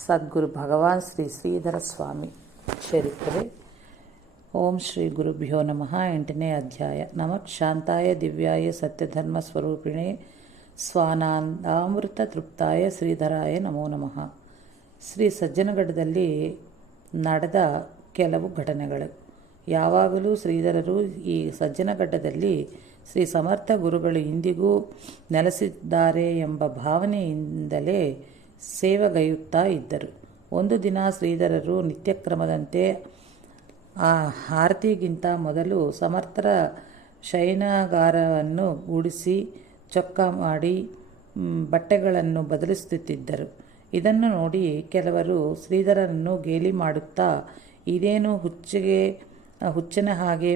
ಸದ್ಗುರು ಭಗವಾನ್ ಶ್ರೀ ಶ್ರೀಧರ ಸ್ವಾಮಿ ಚರಿತ್ರೆ. ಓಂ ಶ್ರೀ ಗುರುಭ್ಯೋ ನಮಃ. 8ನೇ ಅಧ್ಯಾಯ. ನಮಃ ಶಾಂತಾಯ ದಿವ್ಯಾಯ ಸತ್ಯಧರ್ಮ ಸ್ವರೂಪಿಣೆ ಸ್ವಾನಂದಾಮೃತ ತೃಪ್ತಾಯ ಶ್ರೀಧರಾಯ ನಮೋ ನಮಃ. ಶ್ರೀ ಸಜ್ಜನಗಢದಲ್ಲಿ ನಡೆದ ಕೆಲವು ಘಟನೆಗಳು. ಯಾವಾಗಲೂ ಶ್ರೀಧರರು ಈ ಸಜ್ಜನಗಢದಲ್ಲಿ ಶ್ರೀ ಸಮರ್ಥ ಗುರುಗಳು ಇಂದಿಗೂ ನೆಲೆಸಿದ್ದಾರೆ ಎಂಬ ಭಾವನೆಯಿಂದಲೇ ಸೇವೆಗೈಯುತ್ತಾ ಇದ್ದರು. ಒಂದು ದಿನ ಶ್ರೀಧರರು ನಿತ್ಯಕ್ರಮದಂತೆ ಆರತಿಗಿಂತ ಮೊದಲು ಸಮರ್ಥರ ಶಯನಾಗಾರವನ್ನು ಗೂಡಿಸಿ ಚೊಕ್ಕ ಮಾಡಿ ಬಟ್ಟೆಗಳನ್ನು ಬದಲಿಸುತ್ತಿದ್ದರು. ಇದನ್ನು ನೋಡಿ ಕೆಲವರು ಶ್ರೀಧರರನ್ನು ಗೇಲಿ ಮಾಡುತ್ತಾ, ಇದೇನು ಹುಚ್ಚನ ಹಾಗೆ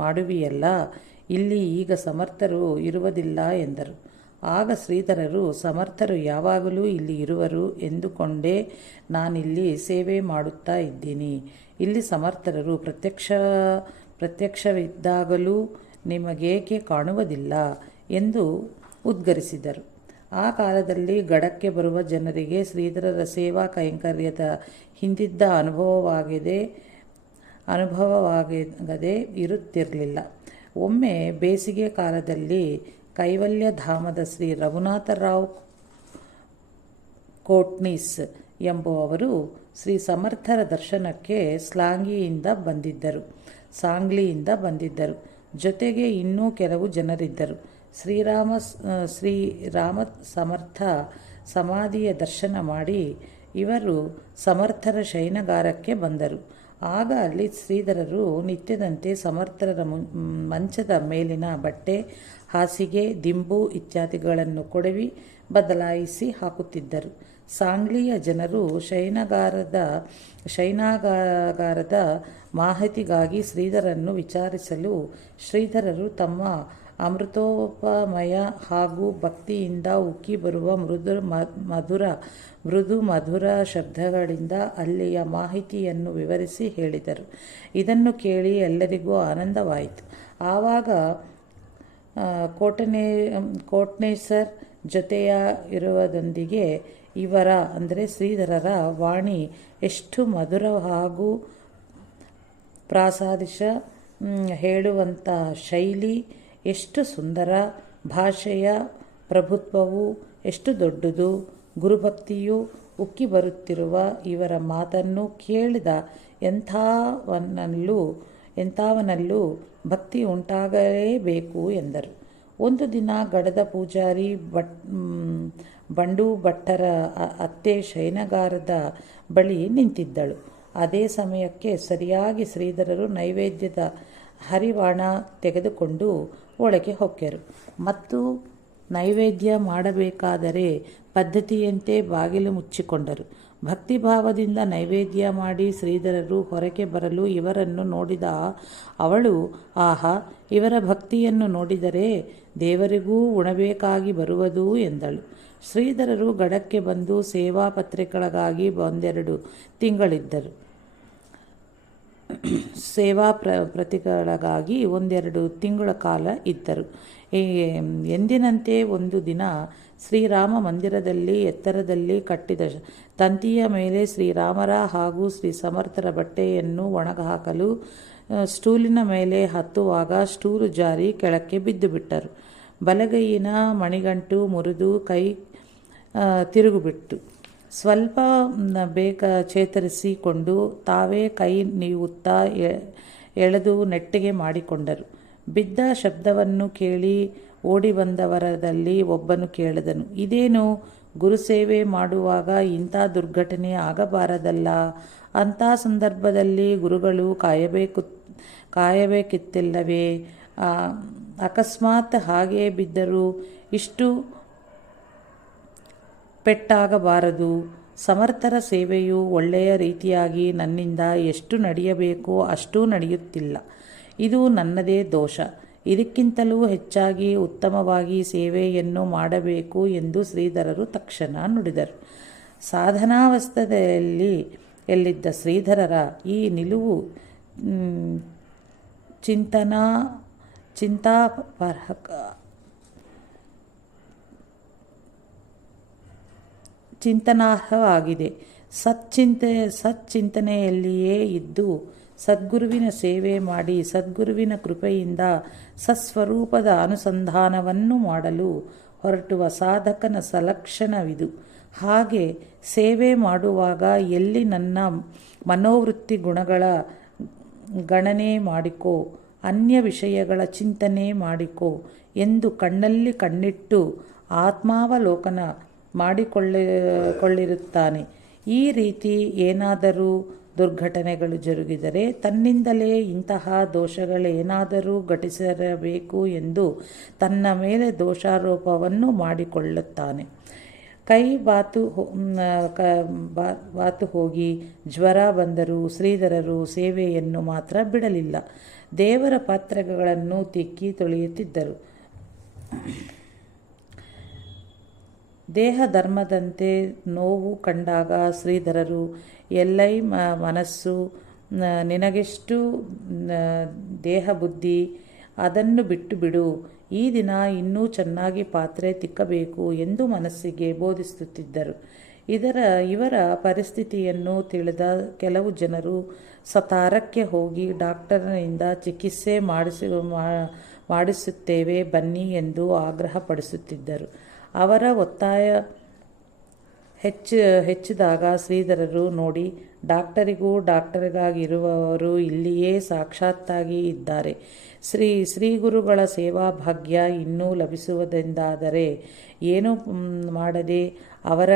ಮಾಡುವಿಯಲ್ಲ, ಇಲ್ಲಿ ಈಗ ಸಮರ್ಥರು ಇರುವುದಿಲ್ಲ ಎಂದರು. ಆಗ ಶ್ರೀಧರರು, ಸಮರ್ಥರು ಯಾವಾಗಲೂ ಇಲ್ಲಿ ಇರುವರು ಎಂದುಕೊಂಡೇ ನಾನಿಲ್ಲಿ ಸೇವೆ ಮಾಡುತ್ತಾ ಇದ್ದೀನಿ. ಇಲ್ಲಿ ಸಮರ್ಥರು ಪ್ರತ್ಯಕ್ಷವಿದ್ದಾಗಲೂ ನಿಮಗೇಕೆ ಕಾಣುವುದಿಲ್ಲ ಎಂದು ಉದ್ಗರಿಸಿದರು. ಆ ಕಾಲದಲ್ಲಿ ಗಡಕ್ಕೆ ಬರುವ ಜನರಿಗೆ ಶ್ರೀಧರರ ಸೇವಾ ಕೈಂಕರ್ಯದ ಹಿಂದಿದ್ದ ಅನುಭವವಾಗದೆ ಇರುತ್ತಿರಲಿಲ್ಲ. ಒಮ್ಮೆ ಬೇಸಿಗೆ ಕಾಲದಲ್ಲಿ ಕೈವಲ್ಯಧಾಮದ ಶ್ರೀ ರಘುನಾಥರಾವ್ ಕೋಟ್ನೀಸ್ ಎಂಬುವವರು ಶ್ರೀ ಸಮರ್ಥರ ದರ್ಶನಕ್ಕೆ ಸಾಂಗ್ಲಿಯಿಂದ ಬಂದಿದ್ದರು. ಜೊತೆಗೆ ಇನ್ನೂ ಕೆಲವು ಜನರಿದ್ದರು. ಶ್ರೀರಾಮ ಸಮರ್ಥ ಸಮಾಧಿಯ ದರ್ಶನ ಮಾಡಿ ಇವರು ಸಮರ್ಥರ ಶಯನಗಾರಕ್ಕೆ ಬಂದರು. ಆಗ ಅಲ್ಲಿ ಶ್ರೀಧರರು ನಿತ್ಯದಂತೆ ಸಮರ್ಥರ ಮಂಚದ ಮೇಲಿನ ಬಟ್ಟೆ, ಹಾಸಿಗೆ, ದಿಂಬು ಇತ್ಯಾದಿಗಳನ್ನು ಕೊಡವಿ ಬದಲಾಯಿಸಿ ಹಾಕುತ್ತಿದ್ದರು. ಸಾಂಗ್ಲಿಯ ಜನರು ಶಯನಾಗಾರದ ಮಾಹಿತಿಗಾಗಿ ಶ್ರೀಧರನ್ನು ವಿಚಾರಿಸಲು ಶ್ರೀಧರರು ತಮ್ಮ ಅಮೃತೋಪಮಯ ಹಾಗೂ ಭಕ್ತಿಯಿಂದ ಉಕ್ಕಿ ಬರುವ ಮೃದು ಮಧುರ ಶಬ್ದಗಳಿಂದ ಅಲ್ಲಿಯ ಮಾಹಿತಿಯನ್ನು ವಿವರಿಸಿ ಹೇಳಿದರು. ಇದನ್ನು ಕೇಳಿ ಎಲ್ಲರಿಗೂ ಆನಂದವಾಯಿತು. ಆವಾಗ ಕೋಟ್ನೇಸರ್ ಜೊತೆಯ ಇರುವುದರೊಂದಿಗೆ ಇವರ ಅಂದರೆ ಶ್ರೀಧರರ ವಾಣಿ ಎಷ್ಟು ಮಧುರ ಹಾಗೂ ಪ್ರಾಸಾದಿಕ, ಹೇಳುವಂಥ ಶೈಲಿ ಎಷ್ಟು ಸುಂದರ, ಭಾಷೆಯ ಪ್ರಭುತ್ವವು ಎಷ್ಟು ದೊಡ್ಡದು, ಗುರುಭಕ್ತಿಯು ಉಕ್ಕಿ ಬರುತ್ತಿರುವ ಇವರ ಮಾತನ್ನು ಕೇಳಿದ ಎಂಥವನಲ್ಲೂ ಭಕ್ತಿ ಉಂಟಾಗಲೇಬೇಕು ಎಂದರು. ಒಂದು ದಿನ ಗಡದ ಪೂಜಾರಿ ಬಂಡು ಭಟ್ಟರ ಅತ್ತೆ ಶಯನಗಾರದ ಬಳಿ ನಿಂತಿದ್ದಳು. ಅದೇ ಸಮಯಕ್ಕೆ ಸರಿಯಾಗಿ ಶ್ರೀಧರರು ನೈವೇದ್ಯದ ಹರಿವಾಣ ತೆಗೆದುಕೊಂಡು ಒಳಗೆ ಹೊಕ್ಕೆರು ಮತ್ತು ನೈವೇದ್ಯ ಮಾಡಬೇಕಾದರೆ ಪದ್ಧತಿಯಂತೆ ಬಾಗಿಲು ಮುಚ್ಚಿಕೊಂಡರು. ಭಕ್ತಿಭಾವದಿಂದ ನೈವೇದ್ಯ ಮಾಡಿ ಶ್ರೀಧರರು ಹೊರಗೆ ಬರಲು ಇವರನ್ನು ನೋಡಿದ ಅವಳು, ಆಹಾ, ಇವರ ಭಕ್ತಿಯನ್ನು ನೋಡಿದರೆ ದೇವರಿಗೂ ಉಣಬೇಕಾಗಿ ಬರುವುದು ಎಂದಳು. ಶ್ರೀಧರರು ಗಡಕ್ಕೆ ಬಂದು ಸೇವಾ ಪತ್ರಿಕೆಗಳಿಗಾಗಿ ಒಂದೆರಡು ತಿಂಗಳ ಕಾಲ ಇದ್ದರು. ಎಂದಿನಂತೆ ಒಂದು ದಿನ ಶ್ರೀರಾಮ ಮಂದಿರದಲ್ಲಿ ಎತ್ತರದಲ್ಲಿ ಕಟ್ಟಿದ ತಂತಿಯ ಮೇಲೆ ಶ್ರೀರಾಮರ ಹಾಗೂ ಶ್ರೀ ಸಮರ್ಥರ ಬಟ್ಟೆಯನ್ನು ಒಣಗಹಾಕಲು ಸ್ಟೂಲಿನ ಮೇಲೆ ಹತ್ತುವಾಗ ಸ್ಟೂಲು ಜಾರಿ ಕೆಳಕ್ಕೆ ಬಿದ್ದು ಬಿಟ್ಟರು. ಬಲಗೈಯಿನ ಮಣಿಗಂಟು ಮುರಿದು ಕೈ ತಿರುಗಿಬಿಟ್ಟು ಸ್ವಲ್ಪ ಚೇತರಿಸಿಕೊಂಡು ತಾವೇ ಕೈ ನೀವುತ್ತಾ ಎಳೆದು ನೆಟ್ಟಿಗೆ ಮಾಡಿಕೊಂಡರು. ಬಿದ್ದ ಶಬ್ದವನ್ನು ಕೇಳಿ ಓಡಿ ಬಂದವರದಲ್ಲಿ ಒಬ್ಬನು ಕೇಳಿದನು, ಇದೇನು, ಗುರುಸೇವೆ ಮಾಡುವಾಗ ಇಂಥ ದುರ್ಘಟನೆ ಆಗಬಾರದಲ್ಲ, ಅಂಥ ಸಂದರ್ಭದಲ್ಲಿ ಗುರುಗಳು ಕಾಯಬೇಕಿತ್ತಿಲ್ಲವೇ, ಅಕಸ್ಮಾತ್ ಹಾಗೆ ಬಿದ್ದರೂ ಇಷ್ಟು ಪೆಟ್ಟಾಗಬಾರದು. ಸಮರ್ಥರ ಸೇವೆಯು ಒಳ್ಳೆಯ ರೀತಿಯಾಗಿ ನನ್ನಿಂದ ಎಷ್ಟು ನಡೆಯಬೇಕೋ ಅಷ್ಟೂ ನಡೆಯುತ್ತಿಲ್ಲ. ಇದು ನನ್ನದೇ ದೋಷ. ಇದಕ್ಕಿಂತಲೂ ಹೆಚ್ಚಾಗಿ ಉತ್ತಮವಾಗಿ ಸೇವೆಯನ್ನು ಮಾಡಬೇಕು ಎಂದು ಶ್ರೀಧರರು ತಕ್ಷಣ ನುಡಿದರು. ಸಾಧನಾವಸ್ಥೆಯಲ್ಲಿದ್ದ ಶ್ರೀಧರರ ಈ ನಿಲುವು ಚಿಂತನಾರ್ಹವಾಗಿದೆ. ಸಚ್ಚಿಂತನೆಯಲ್ಲಿಯೇ ಇದ್ದು ಸದ್ಗುರುವಿನ ಸೇವೆ ಮಾಡಿ ಸದ್ಗುರುವಿನ ಕೃಪೆಯಿಂದ ಸತ್ಸ್ವರೂಪದ ಅನುಸಂಧಾನವನ್ನು ಮಾಡಲು ಹೊರಟುವ ಸಾಧಕನ ಸಲಕ್ಷಣವಿದು. ಹಾಗೆ ಸೇವೆ ಮಾಡುವಾಗ ಎಲ್ಲಿ ನನ್ನ ಮನೋವೃತ್ತಿ ಗುಣಗಳ ಗಣನೆ ಮಾಡಿಕೋ, ಅನ್ಯ ವಿಷಯಗಳ ಚಿಂತನೆ ಮಾಡಿಕೋ ಎಂದು ಕಣ್ಣಲ್ಲಿ ಕಣ್ಣಿಟ್ಟು ಆತ್ಮಾವಲೋಕನ ಮಾಡಿಕೊಳ್ಳಿರುತ್ತಾನೆ. ಈ ರೀತಿ ಏನಾದರೂ ದುರ್ಘಟನೆಗಳು ಜರುಗಿದರೆ ತನ್ನಿಂದಲೇ ಇಂತಹ ದೋಷಗಳೇನಾದರೂ ಘಟಿಸಿರಬೇಕು ಎಂದು ತನ್ನ ಮೇಲೆ ದೋಷಾರೋಪವನ್ನು ಮಾಡಿಕೊಳ್ಳುತ್ತಾನೆ. ಕೈ ಬಾತು ಹೋಗಿ ಜ್ವರ ಬಂದರೂ ಶ್ರೀಧರರು ಸೇವೆಯನ್ನು ಮಾತ್ರ ಬಿಡಲಿಲ್ಲ. ದೇವರ ಪಾತ್ರೆಗಳನ್ನು ತಿಕ್ಕಿ ತೊಳೆಯುತ್ತಿದ್ದರು. ದೇಹ ಧರ್ಮದಂತೆ ನೋವು ಕಂಡಾಗ ಶ್ರೀಧರರು, ಎಲ್ಲೈ ಮನಸ್ಸು, ನಿನಗೆಷ್ಟು ದೇಹ ಬುದ್ಧಿ, ಅದನ್ನು ಬಿಟ್ಟು ಬಿಡು, ಈ ದಿನ ಇನ್ನೂ ಚೆನ್ನಾಗಿ ಪಾತ್ರೆ ತಿಕ್ಕಬೇಕು ಎಂದು ಮನಸ್ಸಿಗೆ ಬೋಧಿಸುತ್ತಿದ್ದರು. ಇವರ ಪರಿಸ್ಥಿತಿಯನ್ನು ತಿಳಿದ ಕೆಲವು ಜನರು ಸತಾರಕ್ಕೆ ಹೋಗಿ ಡಾಕ್ಟರ್ನಿಂದ ಚಿಕಿತ್ಸೆ ಮಾಡಿಸುತ್ತೇವೆ ಬನ್ನಿ ಎಂದು ಆಗ್ರಹಪಡಿಸುತ್ತಿದ್ದರು. ಅವರ ಒತ್ತಾಯ ಹೆಚ್ಚಿದಾಗ ಶ್ರೀಧರರು, ನೋಡಿ, ಡಾಕ್ಟರಿಗಾಗಿರುವವರು ಇಲ್ಲಿಯೇ ಸಾಕ್ಷಾತ್ತಾಗಿ ಇದ್ದಾರೆ. ಶ್ರೀಗುರುಗಳ ಸೇವಾ ಭಾಗ್ಯ ಇನ್ನೂ ಲಭಿಸುವುದೆಂದಾದರೆ ಏನು ಮಾಡದೆ ಅವರ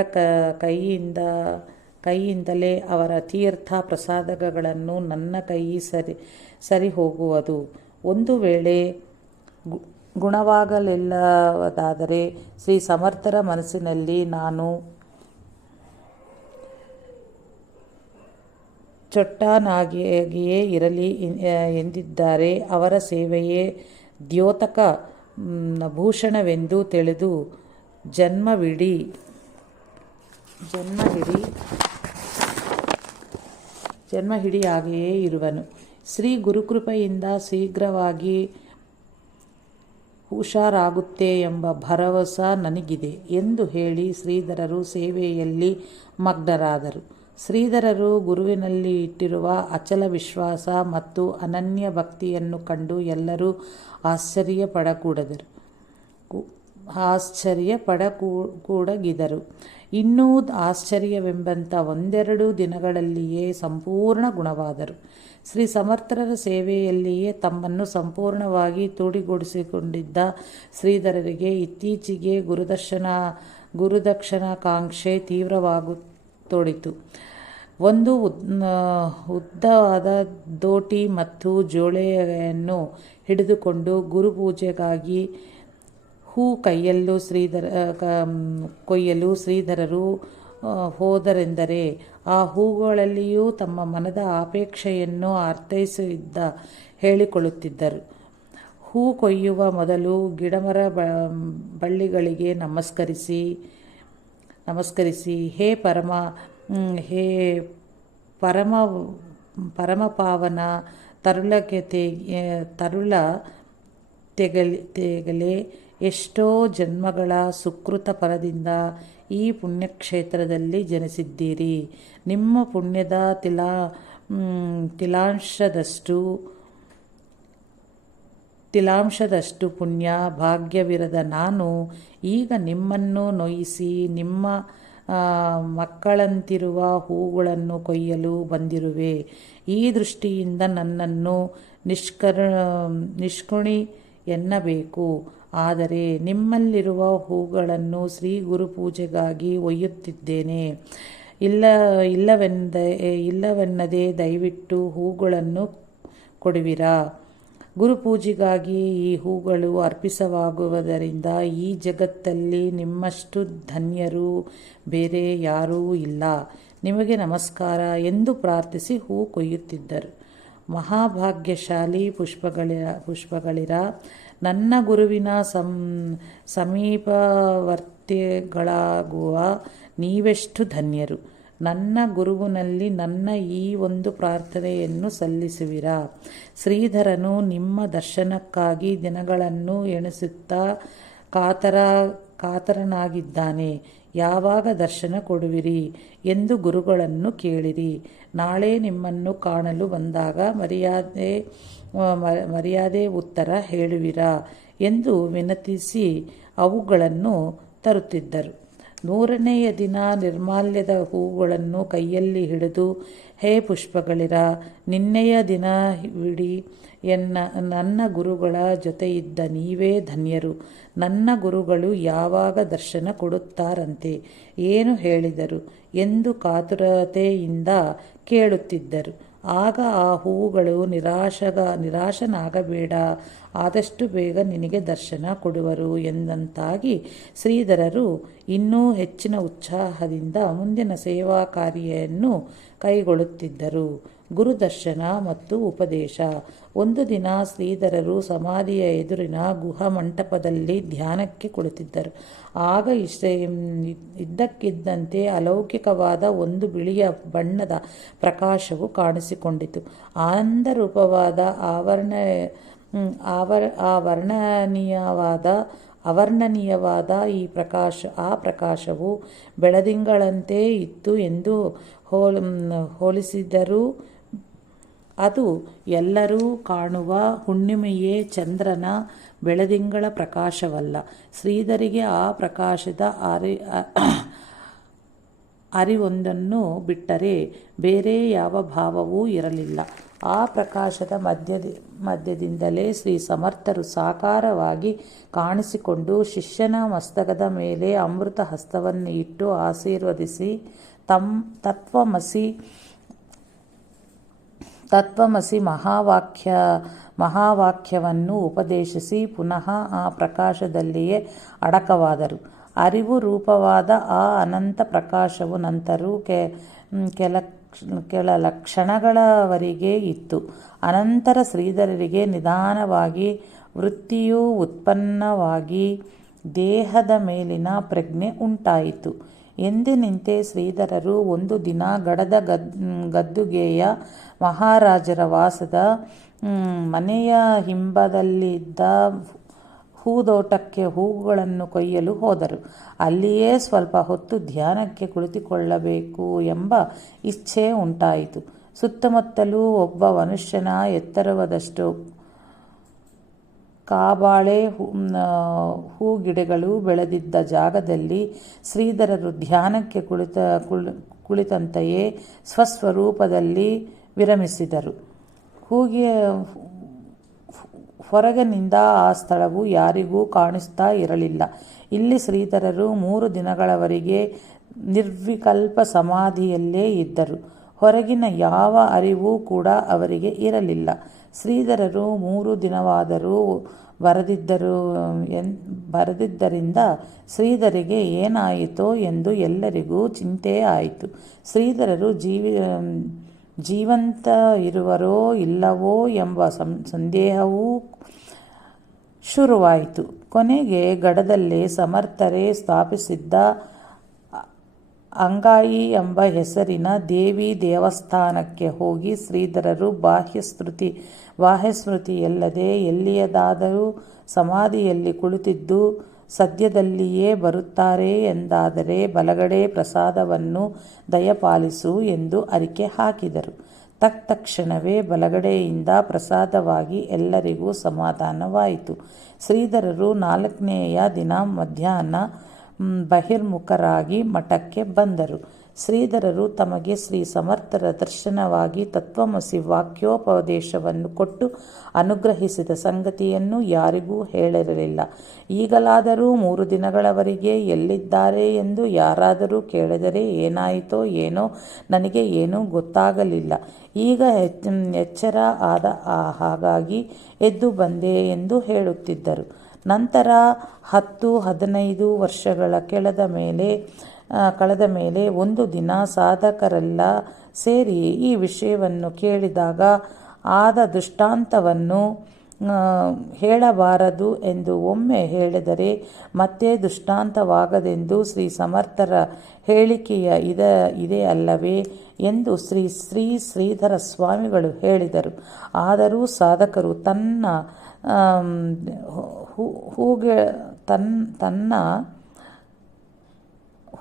ಕೈಯಿಂದಲೇ ಅವರ ತೀರ್ಥ ಪ್ರಸಾದಗಳನ್ನು ನನ್ನ ಕೈ ಸರಿ ಹೋಗುವುದು. ಒಂದು ವೇಳೆ ಗುಣವಾಗಲಿಲ್ಲದಾದರೆ ಶ್ರೀ ಸಮರ್ಥರ ಮನಸ್ಸಿನಲ್ಲಿ ನಾನು ಚೊಟ್ಟನಾಗಿಯೇ ಇರಲಿ ಎಂದಿದ್ದಾರೆ. ಅವರ ಸೇವೆಯೇ ದ್ಯೋತಕ ಭೂಷಣವೆಂದು ತಿಳಿದು ಜನ್ಮಹಿಡಿಯಾಗಿಯೇ ಇರುವನು. ಶ್ರೀ ಗುರುಕೃಪೆಯಿಂದ ಶೀಘ್ರವಾಗಿ ಹುಷಾರಾಗುತ್ತೆ ಎಂಬ ಭರವಸೆ ನನಗಿದೆ ಎಂದು ಹೇಳಿ ಶ್ರೀಧರರು ಸೇವೆಯಲ್ಲಿ ಮಗ್ನರಾದರು. ಶ್ರೀಧರರು ಗುರುವಿನಲ್ಲಿ ಇಟ್ಟಿರುವ ಅಚಲ ವಿಶ್ವಾಸ ಮತ್ತು ಅನನ್ಯ ಭಕ್ತಿಯನ್ನು ಕಂಡು ಎಲ್ಲರೂ ಆಶ್ಚರ್ಯಪಡಕೂಡಗಿದರು. ಇನ್ನೂ ಆಶ್ಚರ್ಯವೆಂಬಂಥ ಒಂದೆರಡು ದಿನಗಳಲ್ಲಿಯೇ ಸಂಪೂರ್ಣ ಗುಣವಾದರು. ಶ್ರೀ ಸಮರ್ಥರ ಸೇವೆಯಲ್ಲಿಯೇ ತಮ್ಮನ್ನು ಸಂಪೂರ್ಣವಾಗಿ ತೋಡಿಗೊಳಿಸಿಕೊಂಡಿದ್ದ ಶ್ರೀಧರರಿಗೆ ಇತ್ತೀಚೆಗೆ ಗುರುದಕ್ಷಿಣಾಕಾಂಕ್ಷೆ ತೀವ್ರವಾಗತೊಡಗಿತು. ಒಂದು ಉದ್ದವಾದ ದೋಟಿ ಮತ್ತು ಜೋಳೆಯನ್ನು ಹಿಡಿದುಕೊಂಡು ಗುರುಪೂಜೆಗಾಗಿ ಹೂ ಕೊಯ್ಯಲು ಶ್ರೀಧರರು ಹೋದರೆಂದರೆ ಆ ಹೂಗಳಲ್ಲಿಯೂ ತಮ್ಮ ಮನದ ಅಪೇಕ್ಷೆಯನ್ನು ಅರ್ಥೈಸಿದ್ದ ಹೇಳಿಕೊಳ್ಳುತ್ತಿದ್ದರು. ಹೂ ಕೊಯ್ಯುವ ಮೊದಲು ಗಿಡಮರ ಬಳ್ಳಿಗಳಿಗೆ ನಮಸ್ಕರಿಸಿ ಹೇ ಪರಮಪಾವನ ತರುಳ ತೆಗಲೆ, ಎಷ್ಟೋ ಜನ್ಮಗಳ ಸುಕೃತ ಫಲದಿಂದ ಈ ಪುಣ್ಯಕ್ಷೇತ್ರದಲ್ಲಿ ಜನಿಸಿದ್ದೀರಿ. ನಿಮ್ಮ ಪುಣ್ಯದ ತಿಲಾಂಶದಷ್ಟು ಪುಣ್ಯ ಭಾಗ್ಯವಿರದ ನಾನು ಈಗ ನಿಮ್ಮನ್ನು ನೋಯಿಸಿ ನಿಮ್ಮ ಮಕ್ಕಳಂತಿರುವ ಹೂಗಳನ್ನು ಕೊಯ್ಯಲು ಬಂದಿರುವೆ. ಈ ದೃಷ್ಟಿಯಿಂದ ನನ್ನನ್ನು ನಿಷ್ಕೃಣಿ ಎನ್ನಬೇಕು. ಆದರೆ ನಿಮ್ಮಲ್ಲಿರುವ ಹೂಗಳನ್ನು ಶ್ರೀ ಗುರುಪೂಜೆಗಾಗಿ ಒಯ್ಯುತ್ತಿದ್ದೇನೆ. ಇಲ್ಲವೆನ್ನದೆ ದಯವಿಟ್ಟು ಹೂಗಳನ್ನು ಕೊಡುವಿರಾ? ಗುರುಪೂಜೆಗಾಗಿ ಈ ಹೂಗಳು ಅರ್ಪಿತವಾಗುವುದರಿಂದ ಈ ಜಗತ್ತಲ್ಲಿ ನಿಮ್ಮಷ್ಟು ಧನ್ಯರು ಬೇರೆ ಯಾರೂ ಇಲ್ಲ. ನಿಮಗೆ ನಮಸ್ಕಾರ ಎಂದು ಪ್ರಾರ್ಥಿಸಿ ಹೂ ಕೊಯ್ಯುತ್ತಿದ್ದರು. ಮಹಾಭಾಗ್ಯಶಾಲಿ ಪುಷ್ಪಗಳಿರ, ನನ್ನ ಗುರುವಿನ ಸಮೀಪವರ್ತಿಗಳಾಗುವ ನೀವೆಷ್ಟು ಧನ್ಯರು. ನನ್ನ ಗುರುವಿನಲ್ಲಿ ನನ್ನ ಈ ಒಂದು ಪ್ರಾರ್ಥನೆಯನ್ನು ಸಲ್ಲಿಸುವಿರಾ? ಶ್ರೀಧರನು ನಿಮ್ಮ ದರ್ಶನಕ್ಕಾಗಿ ದಿನಗಳನ್ನು ಎಣಿಸುತ್ತಾ ಕಾತರನಾಗಿದ್ದಾನೆ. ಯಾವಾಗ ದರ್ಶನ ಕೊಡುವಿರಿ ಎಂದು ಗುರುಗಳನ್ನು ಕೇಳಿರಿ. ನಾಳೆ ನಿಮ್ಮನ್ನು ಕಾಣಲು ಬಂದಾಗ ಮರ್ಯಾದೆ ಉತ್ತರ ಹೇಳುವಿರಾ ಎಂದು ವಿನತಿಸಿ ಅವುಗಳನ್ನು ತರುತ್ತಿದ್ದರು. 100ನೆಯ ದಿನ ನಿರ್ಮಾಲ್ಯದ ಹೂಗಳನ್ನು ಕೈಯಲ್ಲಿ ಹಿಡಿದು, ಹೇ ಪುಷ್ಪಗಳಿರ, ನಿನ್ನೆಯ ದಿನವಿಡೀ ನನ್ನ ಗುರುಗಳ ಜೊತೆಯಿದ್ದ ನೀವೇ ಧನ್ಯರು. ನನ್ನ ಗುರುಗಳು ಯಾವಾಗ ದರ್ಶನ ಕೊಡುತ್ತಾರಂತೆ, ಏನು ಹೇಳಿದರು ಎಂದು ಕಾತುರತೆಯಿಂದ ಕೇಳುತ್ತಿದ್ದರು. ಆಗ ಆ ಹೂವುಗಳು ನಿರಾಶನಾಗಬೇಡ, ಆದಷ್ಟು ಬೇಗ ನಿನಗೆ ದರ್ಶನ ಕೊಡುವರು ಎಂದಂತಾಗಿ ಶ್ರೀಧರರು ಇನ್ನೂ ಹೆಚ್ಚಿನ ಉತ್ಸಾಹದಿಂದ ಮುಂದಿನ ಸೇವಾ ಕಾರ್ಯವನ್ನು ಕೈಗೊಳ್ಳುತ್ತಿದ್ದರು. ಗುರುದರ್ಶನ ಮತ್ತು ಉಪದೇಶ. ಒಂದು ದಿನ ಶ್ರೀಧರರು ಸಮಾಧಿಯ ಎದುರಿನ ಗುಹಮಂಟಪದಲ್ಲಿ ಧ್ಯಾನಕ್ಕೆ ಕುಳಿತಿದ್ದರು. ಆಗ ಇದ್ದಕ್ಕಿದ್ದಂತೆ ಅಲೌಕಿಕವಾದ ಒಂದು ಬಿಳಿಯ ಬಣ್ಣದ ಪ್ರಕಾಶವು ಕಾಣಿಸಿಕೊಂಡಿತು. ಆನಂದರೂಪವಾದ ಅವರ್ಣನೀಯವಾದ ಆ ಪ್ರಕಾಶವು ಬೆಳದಿಂಗಳಂತೆ ಇತ್ತು ಎಂದು ಹೋಲಿಸಿದರೂ ಅದು ಎಲ್ಲರೂ ಕಾಣುವ ಹುಣ್ಣಿಮೆಯೇ ಚಂದ್ರನ ಬೆಳದಿಂಗಳ ಪ್ರಕಾಶವಲ್ಲ. ಶ್ರೀಧರಿಗೆ ಆ ಪ್ರಕಾಶದ ಅರಿವೊಂದನ್ನು ಬಿಟ್ಟರೆ ಬೇರೆ ಯಾವ ಭಾವವೂ ಇರಲಿಲ್ಲ. ಆ ಪ್ರಕಾಶದ ಮಧ್ಯದಿಂದಲೇ ಶ್ರೀ ಸಮರ್ಥರು ಸಾಕಾರವಾಗಿ ಕಾಣಿಸಿಕೊಂಡು ಶಿಷ್ಯನ ಮಸ್ತಕದ ಮೇಲೆ ಅಮೃತ ಹಸ್ತವನ್ನು ಇಟ್ಟು ಆಶೀರ್ವದಿಸಿ ತತ್ವಮಸಿ ಮಹಾವಾಕ್ಯವನ್ನು ಉಪದೇಶಿಸಿ ಪುನಃ ಆ ಪ್ರಕಾಶದಲ್ಲಿಯೇ ಅಡಕವಾದರು. ಅರಿವು ರೂಪವಾದ ಆ ಅನಂತ ಪ್ರಕಾಶವು ನಂತರೂ ಕೆಲ ಕ್ಷಣಗಳವರೆಗೆ ಇತ್ತು. ಅನಂತರ ಶ್ರೀಧರರಿಗೆ ನಿಧಾನವಾಗಿ ವೃತ್ತಿಯು ಉತ್ಪನ್ನವಾಗಿ ದೇಹದ ಮೇಲಿನ ಪ್ರಜ್ಞೆ ಉಂಟಾಯಿತು. ಎಂದಿನಂತೆ ಶ್ರೀಧರರು ಒಂದು ದಿನ ಗಡದ ಗದ್ದುಗೆಯ ಮಹಾರಾಜರ ವಾಸದ ಮನೆಯ ಹಿಂಬದಲ್ಲಿದ್ದ ಹೂದೋಟಕ್ಕೆ ಹೂಗಳನ್ನು ಕೊಯ್ಯಲು ಹೋದರು. ಅಲ್ಲಿಯೇ ಸ್ವಲ್ಪ ಹೊತ್ತು ಧ್ಯಾನಕ್ಕೆ ಕುಳಿತುಕೊಳ್ಳಬೇಕು ಎಂಬ ಇಚ್ಛೆ ಉಂಟಾಯಿತು. ಸುತ್ತಮುತ್ತಲೂ ಒಬ್ಬ ಮನುಷ್ಯನ ಎತ್ತರವಾದಷ್ಟು ಕಾಬಾಳೆ ಹೂಗಿಡಗಳು ಬೆಳೆದಿದ್ದ ಜಾಗದಲ್ಲಿ ಶ್ರೀಧರರು ಧ್ಯಾನಕ್ಕೆ ಕುಳಿತಂತೆಯೇ ಸ್ವಸ್ವರೂಪದಲ್ಲಿ ವಿರಮಿಸಿದರು. ಹೊರಗಿನಿಂದ ಆ ಸ್ಥಳವು ಯಾರಿಗೂ ಕಾಣಿಸ್ತಾ ಇರಲಿಲ್ಲ. ಇಲ್ಲಿ ಶ್ರೀಧರರು 3 ದಿನಗಳವರೆಗೆ ನಿರ್ವಿಕಲ್ಪ ಸಮಾಧಿಯಲ್ಲೇ ಇದ್ದರು. ಹೊರಗಿನ ಯಾವ ಅರಿವು ಕೂಡ ಅವರಿಗೆ ಇರಲಿಲ್ಲ. ಶ್ರೀಧರರು 3 ದಿನವಾದರೂ ಬರದಿದ್ದರಿಂದ ಶ್ರೀಧರಿಗೆ ಏನಾಯಿತೋ ಎಂದು ಎಲ್ಲರಿಗೂ ಚಿಂತೆ ಆಯಿತು. ಶ್ರೀಧರರು ಜೀವಂತ ಇರುವರೋ ಇಲ್ಲವೋ ಎಂಬ ಸಂದೇಹವೂ ಶುರುವಾಯಿತು. ಕೊನೆಗೆ ಗಡದಲ್ಲಿ ಸಮರ್ಥರೇ ಸ್ಥಾಪಿಸಿದ್ದ ಅಂಗಾಯಿ ಎಂಬ ಹೆಸರಿನ ದೇವಿ ದೇವಸ್ಥಾನಕ್ಕೆ ಹೋಗಿ ಶ್ರೀಧರರು ಬಾಹ್ಯಸ್ಮೃತಿಯಲ್ಲದೆ ಎಲ್ಲಿಯದಾದರೂ ಸಮಾಧಿಯಲ್ಲಿ ಕುಳಿತಿದ್ದು ಸದ್ಯದಲ್ಲಿಯೇ ಬರುತ್ತಾರೆ ಎಂದಾದರೆ ಬಲಗಡೆ ಪ್ರಸಾದವನ್ನು ದಯಪಾಲಿಸು ಎಂದು ಅರಿಕೆ ಹಾಕಿದರು. ತಕ್ಷಣವೇ ಬಲಗಡೆಯಿಂದ ಪ್ರಸಾದವಾಗಿ ಎಲ್ಲರಿಗೂ ಸಮಾಧಾನವಾಯಿತು. ಶ್ರೀಧರರು 4ನೆಯ ದಿನ ಮಧ್ಯಾಹ್ನ ಬಹಿರ್ಮುಖರಾಗಿ ಮಠಕ್ಕೆ ಬಂದರು. ಶ್ರೀಧರರು ತಮಗೆ ಶ್ರೀ ಸಮರ್ಥರ ದರ್ಶನವಾಗಿ ತತ್ವಮಸಿ ವಾಕ್ಯೋಪದೇಶವನ್ನು ಕೊಟ್ಟು ಅನುಗ್ರಹಿಸಿದ ಸಂಗತಿಯನ್ನು ಯಾರಿಗೂ ಹೇಳಿರಲಿಲ್ಲ. ಈಗಲಾದರೂ 3 ದಿನಗಳವರೆಗೆ ಎಲ್ಲಿದ್ದಾರೆ ಎಂದು ಯಾರಾದರೂ ಕೇಳಿದರೆ ಏನಾಯಿತೋ ಏನೋ, ನನಗೆ ಏನೂ ಗೊತ್ತಾಗಲಿಲ್ಲ. ಈಗ ಎಚ್ಚರ ಆದ ಹಾಗಾಗಿ ಎದ್ದು ಬಂದೆ ಎಂದು ಹೇಳುತ್ತಿದ್ದರು. ನಂತರ 10-15 ವರ್ಷಗಳ ಕಳೆದ ಮೇಲೆ ಒಂದು ದಿನ ಸಾಧಕರೆಲ್ಲ ಸೇರಿ ಈ ವಿಷಯವನ್ನು ಕೇಳಿದಾಗ ಆದ ದೃಷ್ಟಾಂತವನ್ನು ಹೇಳಬಾರದು ಎಂದು ಒಮ್ಮೆ ಹೇಳಿದರೆ ಮತ್ತೆ ದೃಷ್ಟಾಂತವಾಗದೆಂದು ಶ್ರೀ ಸಮರ್ಥರ ಹೇಳಿಕೆಯ ಇದೆ ಅಲ್ಲವೇ ಎಂದು ಶ್ರೀಧರ ಸ್ವಾಮಿಗಳು ಹೇಳಿದರು. ಆದರೂ ಸಾಧಕರು ತನ್ನ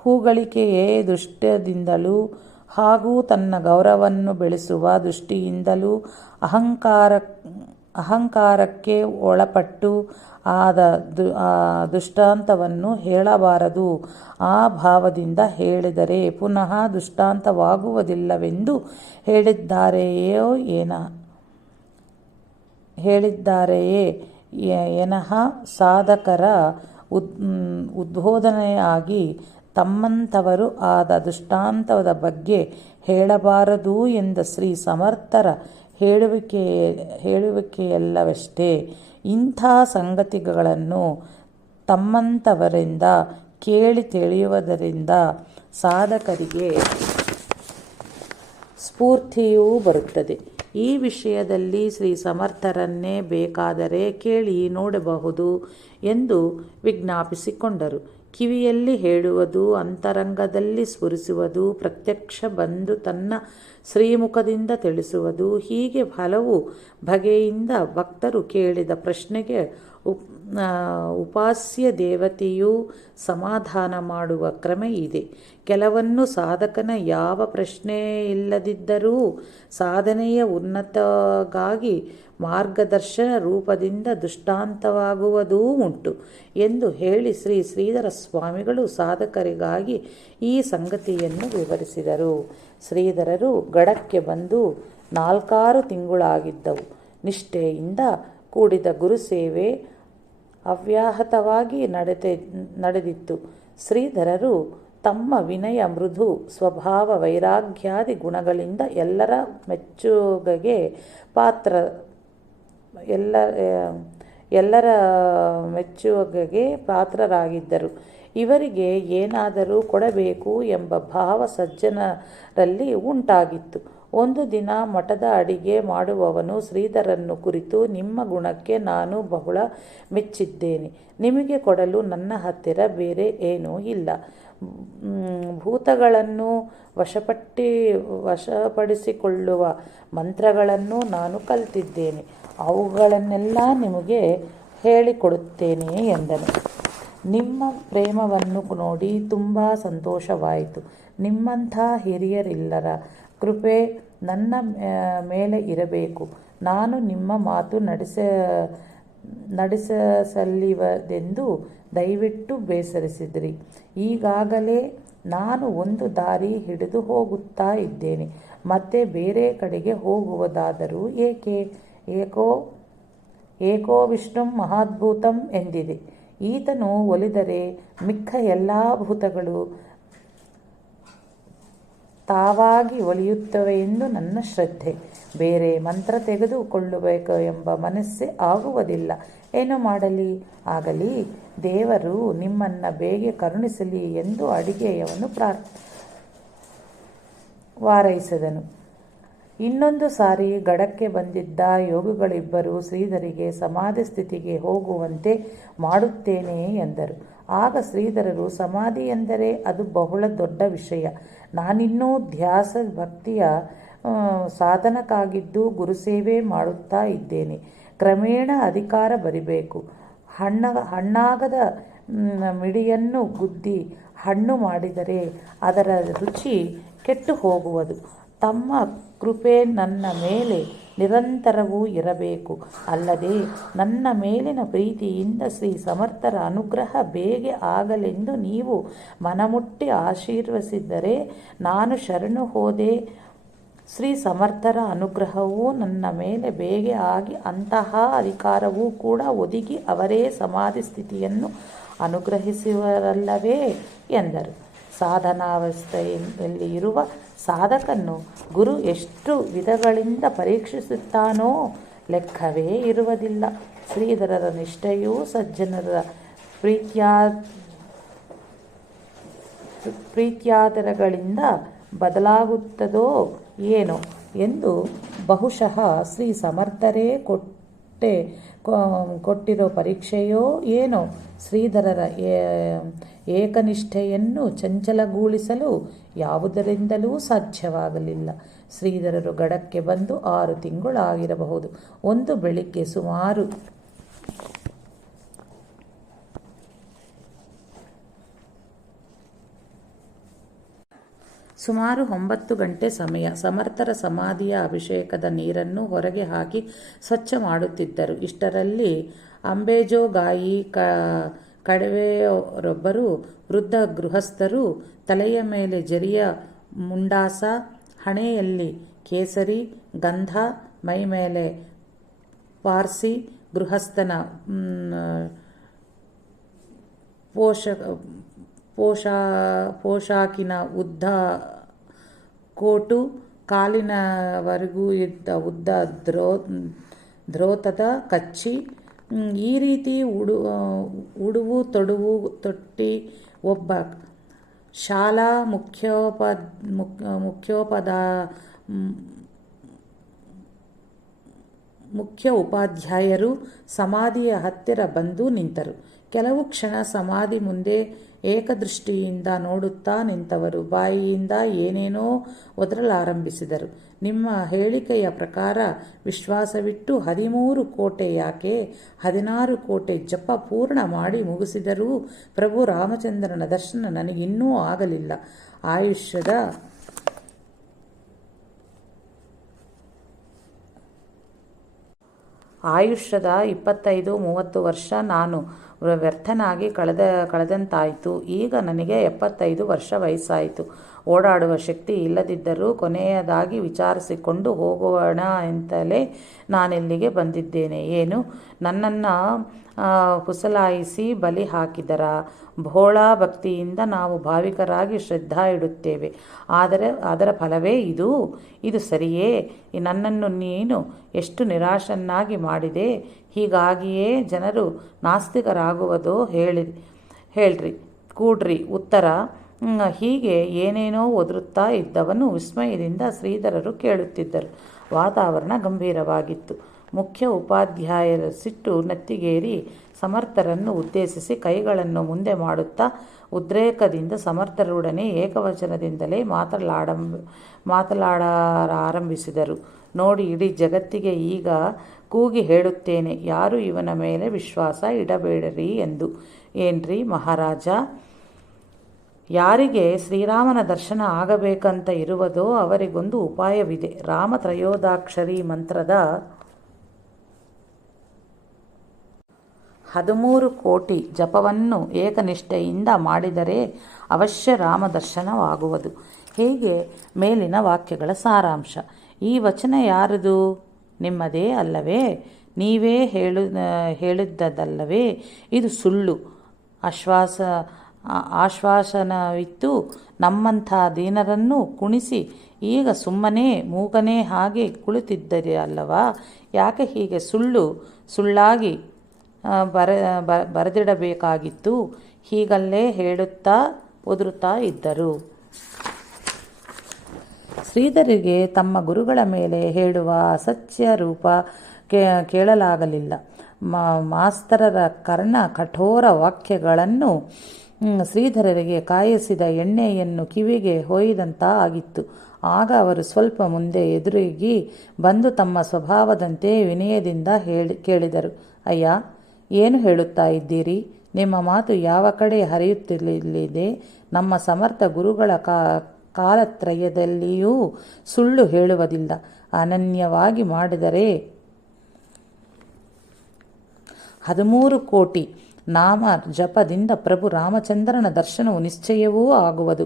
ಹೂಗಳಿಕೆಯೇ ದುಷ್ಟದಿಂದಲೂ ಹಾಗೂ ತನ್ನ ಗೌರವವನ್ನು ಬೆಳೆಸುವ ದೃಷ್ಟಿಯಿಂದಲೂ ಅಹಂಕಾರಕ್ಕೆ ಒಳಪಟ್ಟು ಆದ ದೃಷ್ಟಾಂತವನ್ನು ಹೇಳಬಾರದು. ಆ ಭಾವದಿಂದ ಹೇಳಿದರೆ ಪುನಃ ದೃಷ್ಟಾಂತವಾಗುವುದಿಲ್ಲವೆಂದು ಹೇಳಿದ್ದಾರೆಯೇ ಎನಹ ಸಾಧಕರ ಉದ್ಬೋಧನೆಯಾಗಿ ತಮ್ಮಂಥವರು ಆದ ದೃಷ್ಟಾಂತದ ಬಗ್ಗೆ ಹೇಳಬಾರದು ಎಂದ ಶ್ರೀ ಸಮರ್ಥರ ಹೇಳುವಿಕೆಯಲ್ಲವಷ್ಟೇ. ಇಂಥ ಸಂಗತಿಗಳನ್ನು ತಮ್ಮಂಥವರಿಂದ ಕೇಳಿ ತಿಳಿಯುವುದರಿಂದ ಸಾಧಕರಿಗೆ ಸ್ಫೂರ್ತಿಯೂ ಬರುತ್ತದೆ. ಈ ವಿಷಯದಲ್ಲಿ ಶ್ರೀ ಸಮರ್ಥರನ್ನೇ ಬೇಕಾದರೆ ಕೇಳಿ ನೋಡಬಹುದು ಎಂದು ವಿಜ್ಞಾಪಿಸಿಕೊಂಡರು. ಕಿವಿಯಲ್ಲಿ ಹೇಳುವುದು, ಅಂತರಂಗದಲ್ಲಿ ಸ್ಫುರಿಸುವುದು, ಪ್ರತ್ಯಕ್ಷ ಬಂದು ತನ್ನ ಶ್ರೀಮುಖದಿಂದ ತಿಳಿಸುವುದು, ಹೀಗೆ ಹಲವು ಬಗೆಯಿಂದ ಭಕ್ತರು ಕೇಳಿದ ಪ್ರಶ್ನೆಗೆ ಉಪಾಸ್ಯ ದೇವತೆಯು ಸಮಾಧಾನ ಮಾಡುವ ಕ್ರಮ ಇದೆ. ಕೆಲವನ್ನು ಸಾಧಕನ ಯಾವ ಪ್ರಶ್ನೆ ಇಲ್ಲದಿದ್ದರೂ ಸಾಧನೆಯ ಉನ್ನತಿಗಾಗಿ ಮಾರ್ಗದರ್ಶನ ರೂಪದಿಂದ ದೃಷ್ಟಾಂತವಾಗುವುದೂ ಉಂಟು ಎಂದು ಹೇಳಿ ಶ್ರೀ ಶ್ರೀಧರ ಸ್ವಾಮಿಗಳು ಸಾಧಕರಿಗಾಗಿ ಈ ಸಂಗತಿಯನ್ನು ವಿವರಿಸಿದರು. ಶ್ರೀಧರರು ಗಡಕ್ಕೆ ಬಂದು 4 ತಿಂಗಳಾಗಿದ್ದವು. ನಿಷ್ಠೆಯಿಂದ ಕೂಡಿದ ಗುರುಸೇವೆ ಅವ್ಯಾಹತವಾಗಿ ನಡೆದಿತ್ತು. ಶ್ರೀಧರರು ತಮ್ಮ ವಿನಯ, ಮೃದು ಸ್ವಭಾವ, ವೈರಾಗ್ಯಾದಿ ಗುಣಗಳಿಂದ ಎಲ್ಲರ ಮೆಚ್ಚುಗೆಗೆ ಪಾತ್ರರಾಗಿದ್ದರು. ಇವರಿಗೆ ಏನಾದರೂ ಕೊಡಬೇಕು ಎಂಬ ಭಾವ ಸಜ್ಜನರಲ್ಲಿ ಉಂಟಾಗಿತ್ತು. ಒಂದು ದಿನ ಮಠದ ಅಡಿಗೆ ಮಾಡುವವನು ಶ್ರೀಧರನ್ನು ಕುರಿತು, ನಿಮ್ಮ ಗುಣಕ್ಕೆ ನಾನು ಬಹಳ ಮೆಚ್ಚಿದ್ದೇನೆ. ನಿಮಗೆ ಕೊಡಲು ನನ್ನ ಹತ್ತಿರ ಬೇರೆ ಏನೂ ಇಲ್ಲ. ಭೂತಗಳನ್ನು ವಶಪಡಿಸಿಕೊಳ್ಳುವ ಮಂತ್ರಗಳನ್ನು ನಾನು ಕಲಿತಿದ್ದೇನೆ. ಅವುಗಳನ್ನೆಲ್ಲ ನಿಮಗೆ ಹೇಳಿಕೊಡುತ್ತೇನೆ ಎಂದನು. ನಿಮ್ಮ ಪ್ರೇಮವನ್ನು ನೋಡಿ ತುಂಬ ಸಂತೋಷವಾಯಿತು. ನಿಮ್ಮಂಥ ಹಿರಿಯರೆಲ್ಲರ ಕೃಪೆ ನನ್ನ ಮೇಲೆ ಇರಬೇಕು. ನಾನು ನಿಮ್ಮ ಮಾತು ನಡೆಸಲಿವದೆಂದು ದಯವಿಟ್ಟು ಬೇಸರಿಸಿದಿರಿ. ಈಗಾಗಲೇ ನಾನು ಒಂದು ದಾರಿ ಹಿಡಿದು ಹೋಗುತ್ತಾ ಇದ್ದೇನೆ. ಮತ್ತೆ ಬೇರೆ ಕಡೆಗೆ ಹೋಗುವುದಾದರೂ ಏಕೋ ವಿಷ್ಣು ಮಹಾದ್ಭುತಂ ಎಂದಿದೆ. ಈತನು ಒಲಿದರೆ ಮಿಕ್ಕ ಎಲ್ಲ ಭೂತಗಳು ತಾವಾಗಿ ಒಲಿಯುತ್ತವೆ ಎಂದು ನನ್ನ ಶ್ರದ್ಧೆ. ಬೇರೆ ಮಂತ್ರ ತೆಗೆದುಕೊಳ್ಳಬೇಕು ಎಂಬ ಮನಸ್ಸೇ ಆಗುವುದಿಲ್ಲ. ಏನು ಮಾಡಲಿ? ಆಗಲಿ, ದೇವರು ನಿಮ್ಮನ್ನು ಬೇಗ ಕರುಣಿಸಲಿ ಎಂದು ಅಡಿಗೆಯವನು ವಾರೈಸಿದನು. ಇನ್ನೊಂದು ಸಾರಿ ಗಡಕ್ಕೆ ಬಂದಿದ್ದ ಯೋಗಿಗಳಿಬ್ಬರು ಶ್ರೀಧರಿಗೆ ಸಮಾಧಿ ಸ್ಥಿತಿಗೆ ಹೋಗುವಂತೆ ಮಾಡುತ್ತೇನೆ ಎಂದರು. ಆಗ ಶ್ರೀಧರರು, ಸಮಾಧಿ ಎಂದರೆ ಅದು ಬಹಳ ದೊಡ್ಡ ವಿಷಯ. ನಾನಿನ್ನೂ ಧ್ಯಾಸ ಭಕ್ತಿಯ ಸಾಧನಕ್ಕಾಗಿದ್ದು ಗುರುಸೇವೆ ಮಾಡುತ್ತಾ ಇದ್ದೇನೆ. ಕ್ರಮೇಣ ಅಧಿಕಾರ ಬರಬೇಕು. ಹಣ್ಣಾಗದ ಮಿಡಿಯನ್ನು ಗುದ್ದಿ ಹಣ್ಣು ಮಾಡಿದರೆ ಅದರ ರುಚಿ ಕೆಟ್ಟು ಹೋಗುವುದು. ತಮ್ಮ ಕೃಪೆ ನನ್ನ ಮೇಲೆ ನಿರಂತರವೂ ಇರಬೇಕು. ಅಲ್ಲದೆ ನನ್ನ ಮೇಲಿನ ಪ್ರೀತಿಯಿಂದ ಶ್ರೀ ಸಮರ್ಥರ ಅನುಗ್ರಹ ಬೇಗ ಆಗಲೆಂದು ನೀವು ಮನಮುಟ್ಟಿ ಆಶೀರ್ವದಿಸಿದರೆ ನಾನು ಶರಣು ಹೋದೆ. ಶ್ರೀ ಸಮರ್ಥರ ಅನುಗ್ರಹವೂ ನನ್ನ ಮೇಲೆ ಬೇಗ ಆಗಿ ಅಂತಹ ಅಧಿಕಾರವೂ ಕೂಡ ಒದಗಿ ಅವರೇ ಸಮಾಧಿ ಸ್ಥಿತಿಯನ್ನು ಅನುಗ್ರಹಿಸುವರಲ್ಲವೇ ಎಂದರು. ಸಾಧನಾವಸ್ಥೆಯಲ್ಲಿ ಇರುವ ಸಾಧಕನ್ನು ಗುರು ಎಷ್ಟು ವಿಧಗಳಿಂದ ಪರೀಕ್ಷಿಸುತ್ತಾನೋ ಲೆಕ್ಕವೇ ಇರುವುದಿಲ್ಲ. ಶ್ರೀಧರರ ನಿಷ್ಠೆಯೂ ಸಜ್ಜನರ ಪ್ರೀತ್ಯಾದರಗಳಿಂದ ಬದಲಾಗುತ್ತದೋ ಏನೋ ಎಂದು ಬಹುಶಃ ಶ್ರೀ ಸಮರ್ಥರೇ ಕೊಟ್ಟಿರೋ ಪರೀಕ್ಷೆಯೋ ಏನೋ. ಶ್ರೀಧರರ ಏಕನಿಷ್ಠೆಯನ್ನು ಚಂಚಲಗೊಳಿಸಲು ಯಾವುದರಿಂದಲೂ ಸಾಧ್ಯವಾಗಲಿಲ್ಲ. ಶ್ರೀಧರರು ಗಡಕ್ಕೆ ಬಂದು 6 ತಿಂಗಳಾಗಿರಬಹುದು. ಒಂದು ಬೆಳಿಗ್ಗೆ ಸುಮಾರು 6 ಸುಮಾರು 9 ಗಂಟೆ ಸಮಯ. ಸಮರ್ಥರ ಸಮಾಧಿಯ ಅಭಿಷೇಕದ ನೀರನ್ನು ಹೊರಗೆ ಹಾಕಿ ಸ್ವಚ್ಛ ಮಾಡುತ್ತಿದ್ದರು. ಇಷ್ಟರಲ್ಲಿ ಅಂಬೇಜೋಗಾಯಿ ಕಡವೆಯೊಬ್ಬರು ವೃದ್ಧ ಗೃಹಸ್ಥರು ತಲೆಯ ಮೇಲೆ ಜರಿಯ ಮುಂಡಾಸ, ಹಣೆಯಲ್ಲಿ ಕೇಸರಿ ಗಂಧ, ಮೈಮೇಲೆ ಪಾರ್ಸಿ ಗೃಹಸ್ಥನ ಪೋಷಾಕಿನ ಉದ್ದ ಕೋಟು, ಕಾಲಿನವರೆಗೂ ಇದ್ದ ಉದ್ದ ಧೋತದ ಕಚ್ಚಿ, ಈ ರೀತಿ ಉಡುವು ತೊಡುವು ತೊಟ್ಟಿ ಒಬ್ಬ ಶಾಲಾ ಮುಖ್ಯ ಉಪಾಧ್ಯಾಯರು ಸಮಾಧಿಯ ಹತ್ತಿರ ಬಂದು ನಿಂತರು. ಕೆಲವು ಕ್ಷಣ ಸಮಾಧಿ ಮುಂದೆ ಏಕದೃಷ್ಟಿಯಿಂದ ನೋಡುತ್ತಾ ನಿಂತವರು ಬಾಯಿಯಿಂದ ಏನೇನೋ ಒದರಲಾರಂಭಿಸಿದರು. ನಿಮ್ಮ ಹೇಳಿಕೆಯ ಪ್ರಕಾರ ವಿಶ್ವಾಸವಿಟ್ಟು 13 ಕೋಟೆ ಯಾಕೆ 16 ಕೋಟೆ ಜಪ ಪೂರ್ಣ ಮಾಡಿ ಮುಗಿಸಿದರೂ ಪ್ರಭು ರಾಮಚಂದ್ರನ ದರ್ಶನ ನನಗಿನ್ನೂ ಆಗಲಿಲ್ಲ. ಆಯುಷ್ಯದ 25-30 ವರ್ಷ ನಾನು ವ್ಯರ್ಥನಾಗಿ ಕಳೆದಂತಾಯಿತು. ಈಗ ನನಗೆ 75 ವರ್ಷ ವಯಸ್ಸಾಯಿತು. ಓಡಾಡುವ ಶಕ್ತಿ ಇಲ್ಲದಿದ್ದರೂ ಕೊನೆಯದಾಗಿ ವಿಚಾರಿಸಿಕೊಂಡು ಹೋಗೋಣ ಅಂತಲೇ ನಾನಿಲ್ಲಿಗೆ ಬಂದಿದ್ದೇನೆ. ಏನು, ನನ್ನನ್ನು ಪುಸಲಾಯಿಸಿ ಬಲಿ ಹಾಕಿದರಾ? ಭೋಳಾ ಭಕ್ತಿಯಿಂದ ನಾವು ಭಾವಿಕರಾಗಿ ಶ್ರದ್ಧಾ ಇಡುತ್ತೇವೆ. ಆದರೆ ಅದರ ಫಲವೇ ಇದು ಸರಿಯೇ? ನನ್ನನ್ನು ನೀನು ಎಷ್ಟು ನಿರಾಶನ್ನಾಗಿ ಮಾಡಿದೆ. ಹೀಗಾಗಿಯೇ ಜನರು ನಾಸ್ತಿಕರಾಗುವುದೋ? ಹೇಳ್ರಿ ಕೂಡ್ರಿ ಉತ್ತರ. ಹೀಗೆ ಏನೇನೋ ಒದರುತ್ತಾ ಇದ್ದವನು ವಿಸ್ಮಯದಿಂದ ಶ್ರೀಧರರು ಕೇಳುತ್ತಿದ್ದರು. ವಾತಾವರಣ ಗಂಭೀರವಾಗಿತ್ತು. ಮುಖ್ಯ ಉಪಾಧ್ಯಾಯರ ಸಿಟ್ಟು ನೆತ್ತಿಗೇರಿ ಸಮರ್ಥರನ್ನು ಉದ್ದೇಶಿಸಿ ಕೈಗಳನ್ನು ಮುಂದೆ ಮಾಡುತ್ತಾ ಉದ್ರೇಕದಿಂದ ಸಮರ್ಥರೊಡನೆ ಏಕವಚನದಿಂದಲೇ ಮಾತನಾಡಾರಂಭಿಸಿದರು. ನೋಡಿ, ಇಡೀ ಜಗತ್ತಿಗೆ ಈಗ ಕೂಗಿ ಹೇಳುತ್ತೇನೆ, ಯಾರು ಇವನ ಮೇಲೆ ವಿಶ್ವಾಸ ಇಡಬೇಡಿರಿ ಎಂದು. ಏನ್ರಿ ಮಹಾರಾಜ, ಯಾರಿಗೆ ಶ್ರೀರಾಮನ ದರ್ಶನ ಆಗಬೇಕಂತ ಇರುವುದೋ ಅವರಿಗೊಂದು ಉಪಾಯವಿದೆ. ರಾಮ ತ್ರಯೋದಶಾಕ್ಷರಿ ಮಂತ್ರದ 13 ಕೋಟಿ ಜಪವನ್ನು ಏಕನಿಷ್ಠೆಯಿಂದ ಮಾಡಿದರೆ ಅವಶ್ಯ ರಾಮ ದರ್ಶನವಾಗುವುದು. ಹೀಗೆ ಮೇಲಿನ ವಾಕ್ಯಗಳ ಸಾರಾಂಶ. ಈ ವಚನ ಯಾರದು? ನಿಮ್ಮದೇ ಅಲ್ಲವೇ? ನೀವೇ ಹೇಳಿದ್ದಲ್ಲವೇ? ಇದು ಸುಳ್ಳು. ಆಶ್ವಾಸನವಿತ್ತು ನಮ್ಮಂಥ ದೀನರನ್ನು ಕುಣಿಸಿ ಈಗ ಸುಮ್ಮನೆ ಮೂಕನೇ ಹಾಗೆ ಕುಳಿತಿದ್ದರೆ ಅಲ್ಲವಾ? ಯಾಕೆ ಹೀಗೆ ಸುಳ್ಳಾಗಿ ಬರೆದಿಡಬೇಕಾಗಿತ್ತು? ಹೀಗಲ್ಲೇ ಹೇಳುತ್ತಾ ಒದರುತ್ತಾ ಇದ್ದರು. ಶ್ರೀಧರಿಗೆ ತಮ್ಮ ಗುರುಗಳ ಮೇಲೆ ಹೇಳುವ ಅಸತ್ಯ ರೂಪ ಕೇಳಲಾಗಲಿಲ್ಲ. ಮಾಸ್ತರರ ಕರ್ಣ ಕಠೋರ ವಾಕ್ಯಗಳನ್ನು ಶ್ರೀಧರರಿಗೆ ಕಾಯಿಸಿದ ಎಣ್ಣೆಯನ್ನು ಕಿವಿಗೆ ಹೊಯ್ದಂತ ಆಗಿತ್ತು. ಆಗ ಅವರು ಸ್ವಲ್ಪ ಮುಂದೆ ಎದುರಿಗೆ ಬಂದು ತಮ್ಮ ಸ್ವಭಾವದಂತೆ ವಿನಯದಿಂದ ಕೇಳಿದರು. ಅಯ್ಯ, ಏನು ಹೇಳುತ್ತಾ ಇದ್ದೀರಿ? ನಿಮ್ಮ ಮಾತು ಯಾವ ಕಡೆ ಹರಿಯುತ್ತಿಲ್ಲಿದೆ? ನಮ್ಮ ಸಮರ್ಥ ಗುರುಗಳ ಕಾಲತ್ರಯದಲ್ಲಿಯೂ ಸುಳ್ಳು ಹೇಳುವುದಿಲ್ಲ. ಅನನ್ಯವಾಗಿ ಮಾಡಿದರೆ 13 ಕೋಟಿ ನಾಮ ಜಪದಿಂದ ಪ್ರಭು ರಾಮಚಂದ್ರನ ದರ್ಶನವು ನಿಶ್ಚಯವೂ ಆಗುವುದು.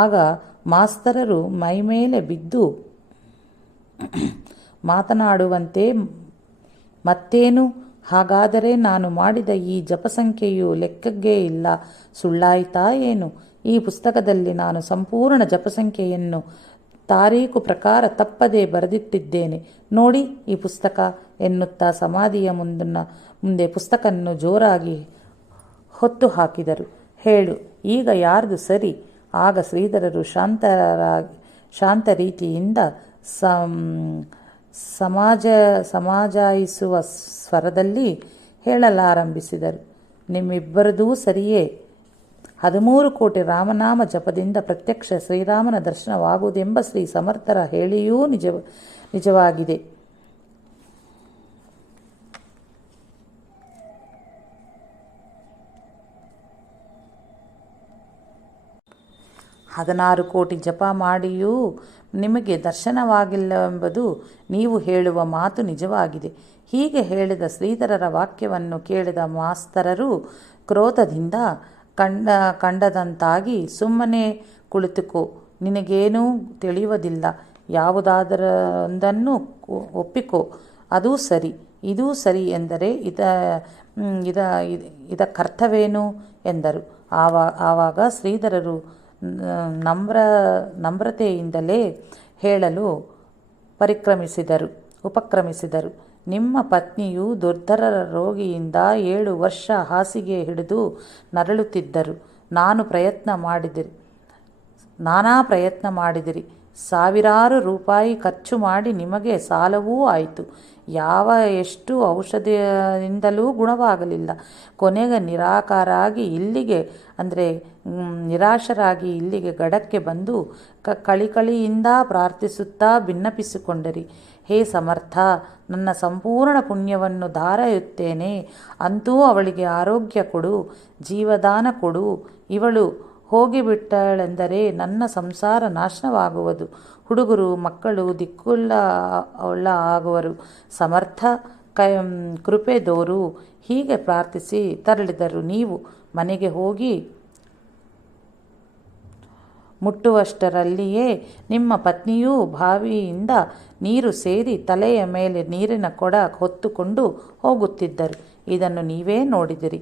ಆಗ ಮಾಸ್ತರರು ಮೈಮೇಲೆ ಬಿದ್ದು ಮಾತನಾಡುವಂತೆ ಮತ್ತೇನು? ಹಾಗಾದರೆ ನಾನು ಮಾಡಿದ ಈ ಜಪಸಂಖ್ಯೆಯು ಲೆಕ್ಕಕ್ಕೆ ಇಲ್ಲ. ಸುಳ್ಳಾಯಿತಾ ಏನು? ಈ ಪುಸ್ತಕದಲ್ಲಿ ನಾನು ಸಂಪೂರ್ಣ ಜಪಸಂಖ್ಯೆಯನ್ನು ತಾರೀಕು ಪ್ರಕಾರ ತಪ್ಪದೇ ಬರೆದಿಟ್ಟಿದ್ದೇನೆ. ನೋಡಿ ಈ ಪುಸ್ತಕ ಎನ್ನುತ್ತಾ ಸಮಾಧಿಯ ಮುಂದೆ ಪುಸ್ತಕವನ್ನು ಜೋರಾಗಿ ಹೊತ್ತು ಹಾಕಿದರು. ಹೇಳು, ಈಗ ಯಾರ್ದು ಸರಿ? ಆಗ ಶ್ರೀಧರರು ಶಾಂತ ರೀತಿಯಿಂದ ಸಮಾಜಾಯಿಸುವ ಸ್ವರದಲ್ಲಿ ಹೇಳಲಾರಂಭಿಸಿದರು. ನಿಮ್ಮಿಬ್ಬರದೂ ಸರಿಯೇ. 13 ಕೋಟಿ ರಾಮನಾಮ ಜಪದಿಂದ ಪ್ರತ್ಯಕ್ಷ ಶ್ರೀರಾಮನ ದರ್ಶನವಾಗುವುದೆಂಬ ಶ್ರೀ ಸಮರ್ಥರ ಹೇಳಿಯೂ ನಿಜವಾಗಿದೆ. 16 ಕೋಟಿ ಜಪ ಮಾಡಿಯೂ ನಿಮಗೆ ದರ್ಶನವಾಗಿಲ್ಲವೆಂಬುದು ನೀವು ಹೇಳುವ ಮಾತು ನಿಜವಾಗಿದೆ. ಹೀಗೆ ಹೇಳಿದ ಶ್ರೀಧರರ ವಾಕ್ಯವನ್ನು ಕೇಳಿದ ಮಾಸ್ತರರು ಕ್ರೋಧದಿಂದ ಕಂಡದಂತಾಗಿ, ಸುಮ್ಮನೆ ಕುಳಿತುಕೋ, ನಿನಗೇನೂ ತಿಳಿಯುವುದಿಲ್ಲ, ಯಾವುದಾದರೊಂದನ್ನು ಒಪ್ಪಿಕೋ, ಅದೂ ಸರಿ ಇದೂ ಸರಿ ಎಂದರೆ ಇದಕ್ಕರ್ಥವೇನು ಎಂದರು. ಆವಾಗ ಶ್ರೀಧರರು ನಮ್ರತೆಯಿಂದಲೇ ಹೇಳಲು ಉಪಕ್ರಮಿಸಿದರು. ನಿಮ್ಮ ಪತ್ನಿಯು ದುರ್ಧರ ರೋಗಿಯಿಂದ 7 ವರ್ಷ ಹಾಸಿಗೆ ಹಿಡಿದು ನರಳುತ್ತಿದ್ದರು. ನಾನಾ ಪ್ರಯತ್ನ ಮಾಡಿದಿರಿ. ಸಾವಿರಾರು ರೂಪಾಯಿ ಖರ್ಚು ಮಾಡಿ ನಿಮಗೆ ಸಾಲವೂ ಆಯಿತು. ಎಷ್ಟು ಔಷಧಿಯಿಂದಲೂ ಗುಣವಾಗಲಿಲ್ಲ. ಕೊನೆಗೆ ನಿರಾಶರಾಗಿ ಇಲ್ಲಿಗೆ ಗಡಕ್ಕೆ ಬಂದು ಕಳಿಕಳಿಯಿಂದ ಪ್ರಾರ್ಥಿಸುತ್ತಾ ಭಿನ್ನಪಿಸಿಕೊಂಡರಿ. ಹೇ ಸಮರ್ಥ, ನನ್ನ ಸಂಪೂರ್ಣ ಪುಣ್ಯವನ್ನು ಧಾರೆಯುತ್ತೇನೆ. ಅಂತೂ ಅವಳಿಗೆ ಆರೋಗ್ಯ ಕೊಡು, ಜೀವದಾನ ಕೊಡು. ಇವಳು ಹೋಗಿಬಿಟ್ಟಳೆಂದರೆ ನನ್ನ ಸಂಸಾರ ನಾಶವಾಗುವುದು. ಹುಡುಗರು ಮಕ್ಕಳು ದಿಕ್ಕುಳ್ಳ ಆಗುವರು. ಸಮರ್ಥ, ಕೃಪೆ ದೋರು. ಹೀಗೆ ಪ್ರಾರ್ಥಿಸಿ ತೆರಳಿದರು. ನೀವು ಮನೆಗೆ ಹೋಗಿ ಮುಟ್ಟುವಷ್ಟರಲ್ಲಿಯೇ ನಿಮ್ಮ ಪತ್ನಿಯೂ ಬಾವಿಯಿಂದ ನೀರು ಸೇರಿ ತಲೆಯ ಮೇಲೆ ನೀರಿನ ಕೊಡ ಹೊತ್ತುಕೊಂಡು ಹೋಗುತ್ತಿದ್ದರು. ಇದನ್ನು ನೀವೇ ನೋಡಿದಿರಿ.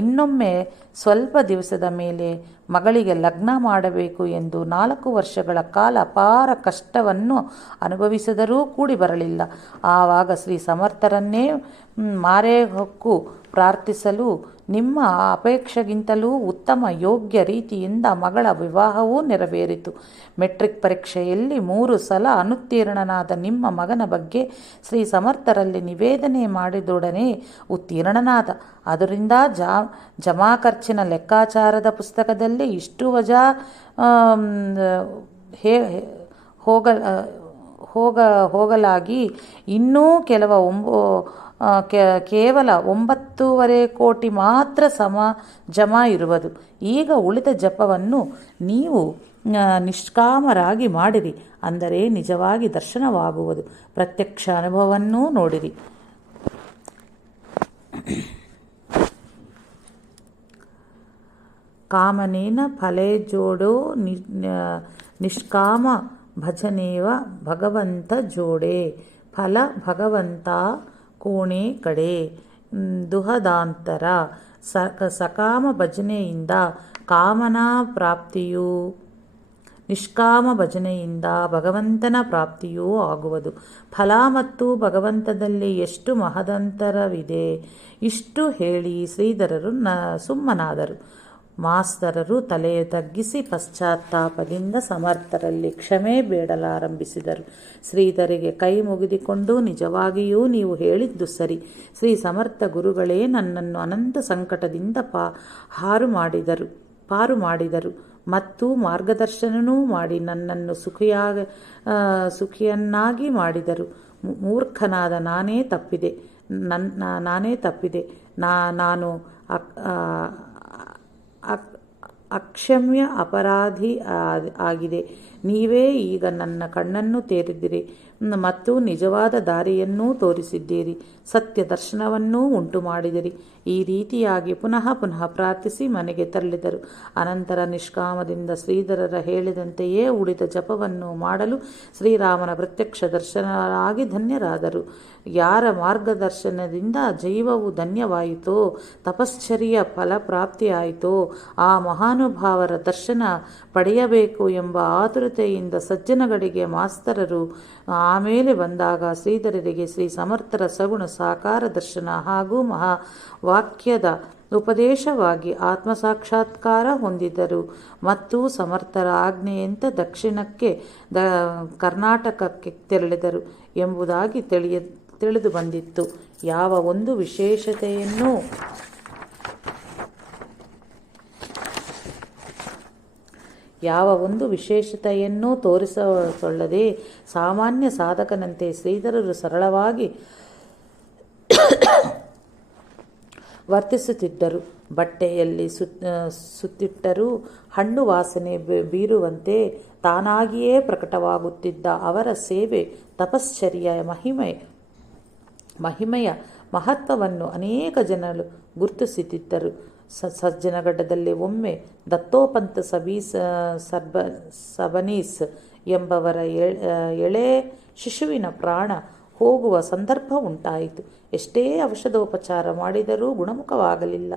ಇನ್ನೊಮ್ಮೆ ಸ್ವಲ್ಪ ದಿವಸದ ಮೇಲೆ ಮಗಳಿಗೆ ಲಗ್ನ ಮಾಡಬೇಕು ಎಂದು 4 ವರ್ಷಗಳ ಕಾಲ ಅಪಾರ ಕಷ್ಟವನ್ನು ಅನುಭವಿಸಿದರೂ ಕೂಡಿ ಬರಲಿಲ್ಲ. ಆವಾಗ ಶ್ರೀ ಸಮರ್ಥರನ್ನೇ ಮಾರೆಹೊಕ್ಕು ಪ್ರಾರ್ಥಿಸಲು ನಿಮ್ಮ ಅಪೇಕ್ಷೆಗಿಂತಲೂ ಉತ್ತಮ ಯೋಗ್ಯ ರೀತಿಯಿಂದ ಮಗಳ ವಿವಾಹವೂ ನೆರವೇರಿತು. ಮೆಟ್ರಿಕ್ ಪರೀಕ್ಷೆಯಲ್ಲಿ 3 ಸಲ ಅನುತ್ತೀರ್ಣನಾದ ನಿಮ್ಮ ಮಗನ ಬಗ್ಗೆ ಶ್ರೀ ಸಮರ್ಥರಲ್ಲಿ ನಿವೇದನೆ ಮಾಡಿದೊಡನೆ ಉತ್ತೀರ್ಣನಾದ. ಅದರಿಂದ ಜಮಾ ಖರ್ಚಿನ ಲೆಕ್ಕಾಚಾರದ ಪುಸ್ತಕದಲ್ಲಿ ಇಷ್ಟು ವಜಾ ಹೋಗಲಾಗಿ ಇನ್ನೂ ಕೇವಲ 9.5 ಕೋಟಿ ಮಾತ್ರ ಜಮಾ ಇರುವುದು. ಈಗ ಉಳಿದ ಜಪವನ್ನು ನೀವು ನಿಷ್ಕಾಮರಾಗಿ ಮಾಡಿರಿ, ಅಂದರೆ ನಿಜವಾಗಿ ದರ್ಶನವಾಗುವುದು. ಪ್ರತ್ಯಕ್ಷ ಅನುಭವವನ್ನೂ ನೋಡಿರಿ. ಕಾಮನೇನ ಫಲೇ ಜೋಡೋ ನಿಷ್ಕಾಮ ಭಜನೇವ ಭಗವಂತ ಜೋಡೆ. ಫಲ ಭಗವಂತ ಕೋಣೆ ಕಡೆ. ದುಹದಾಂತರ. ಸಕಾಮ ಭಜನೆಯಿಂದ ಕಾಮನಾ ಪ್ರಾಪ್ತಿಯೂ ನಿಷ್ಕಾಮ ಭಜನೆಯಿಂದ ಭಗವಂತನ ಪ್ರಾಪ್ತಿಯೂ ಆಗುವುದು. ಫಲ ಮತ್ತು ಭಗವಂತದಲ್ಲಿ ಎಷ್ಟು ಮಹದಂತರವಿದೆ. ಇಷ್ಟು ಹೇಳಿ ಶ್ರೀಧರರು ಸುಮ್ಮನಾದರು. ಮಾಸ್ತರರು ತಲೆ ತಗ್ಗಿಸಿ ಪಶ್ಚಾತ್ತಾಪದಿಂದ ಸಮರ್ಥರಲ್ಲಿ ಕ್ಷಮೆ ಬೇಡಲಾರಂಭಿಸಿದರು. ಶ್ರೀಧರಿಗೆ ಕೈ ಮುಗಿದುಕೊಂಡು, ನಿಜವಾಗಿಯೂ ನೀವು ಹೇಳಿದ್ದು ಸರಿ. ಶ್ರೀ ಸಮರ್ಥ ಗುರುಗಳೇ ನನ್ನನ್ನು ಅನಂತ ಸಂಕಟದಿಂದ ಪಾರು ಮಾಡಿದರು ಮತ್ತು ಮಾರ್ಗದರ್ಶನವೂ ಮಾಡಿ ನನ್ನನ್ನು ಸುಖಿಯನ್ನಾಗಿ ಮಾಡಿದರು. ಮೂರ್ಖನಾದ ನಾನೇ ತಪ್ಪಿದೆ. ನಾನು ಅಕ್ಷಮ್ಯ ಅಪರಾಧಿ ಆಗಿದೆ. ನೀವೇ ಈಗ ನನ್ನ ಕಣ್ಣನ್ನು ತೆರೆದಿರಿ ಮತ್ತು ನಿಜವಾದ ದಾರಿಯನ್ನೂ ತೋರಿಸಿದ್ದೀರಿ. ಸತ್ಯ ದರ್ಶನವನ್ನೂ ಉಂಟು ಮಾಡಿದಿರಿ. ಈ ರೀತಿಯಾಗಿ ಪುನಃ ಪ್ರಾರ್ಥಿಸಿ ಮನೆಗೆ ತೆರಳಿದರು. ಅನಂತರ ನಿಷ್ಕಾಮದಿಂದ ಶ್ರೀಧರರ ಹೇಳಿದಂತೆಯೇ ಉಳಿದ ಜಪವನ್ನು ಮಾಡಲು ಶ್ರೀರಾಮನ ಪ್ರತ್ಯಕ್ಷ ದರ್ಶನರಾಗಿ ಧನ್ಯರಾದರು. ಯಾರ ಮಾರ್ಗದರ್ಶನದಿಂದ ಜೀವವು ಧನ್ಯವಾಯಿತೋ, ತಪಶ್ಚರ್ಯ ಫಲಪ್ರಾಪ್ತಿಯಾಯಿತೋ, ಆ ಮಹಾನುಭಾವರ ದರ್ಶನ ಪಡೆಯಬೇಕು ಎಂಬ ಆತುರತೆಯಿಂದ ಸಜ್ಜನಗಳಿಗೆ ಮಾಸ್ತರರು ಆಮೇಲೆ ಬಂದಾಗ ಶ್ರೀಧರರಿಗೆ ಶ್ರೀ ಸಮರ್ಥರ ಸಗುಣ ಸಾಕಾರ ದರ್ಶನ ಹಾಗೂ ಮಹಾವಾಕ್ಯದ ಉಪದೇಶವಾಗಿ ಆತ್ಮಸಾಕ್ಷಾತ್ಕಾರ ಹೊಂದಿದರು ಮತ್ತು ಸಮರ್ಥರ ಆಜ್ಞೆಯಂತೆ ದಕ್ಷಿಣಕ್ಕೆ ಕರ್ನಾಟಕಕ್ಕೆ ತೆರಳಿದರು ಎಂಬುದಾಗಿ ತಿಳಿದು ಬಂದಿತ್ತು. ಯಾವ ಒಂದು ವಿಶೇಷತೆಯನ್ನೂ ತೋರಿಸೊಳ್ಳದೆ ಸಾಮಾನ್ಯ ಸಾಧಕನಂತೆ ಶ್ರೀಧರರು ಸರಳವಾಗಿ ವರ್ತಿಸುತ್ತಿದ್ದರು. ಬಟ್ಟೆಯಲ್ಲಿ ಸುತ್ತಿಟ್ಟರೂ ಹಣ್ಣು ವಾಸನೆ ಬೀರುವಂತೆ ತಾನಾಗಿಯೇ ಪ್ರಕಟವಾಗುತ್ತಿದ್ದ ಅವರ ಸೇವೆ ತಪಶ್ಚರ್ಯ ಮಹಿಮೆಯ ಮಹತ್ವವನ್ನು ಅನೇಕ ಜನರು ಗುರುತಿಸುತ್ತಿದ್ದರು. ಸಜ್ಜನಗಢದಲ್ಲಿ ಒಮ್ಮೆ ದತ್ತೋಪಂತ ಸಬನೀಸ್ ಎಂಬವರ ಎಳೆ ಶಿಶುವಿನ ಪ್ರಾಣ ಹೋಗುವ ಸಂದರ್ಭ ಉಂಟಾಯಿತು. ಎಷ್ಟೇ ಔಷಧೋಪಚಾರ ಮಾಡಿದರೂ ಗುಣಮುಖವಾಗಲಿಲ್ಲ.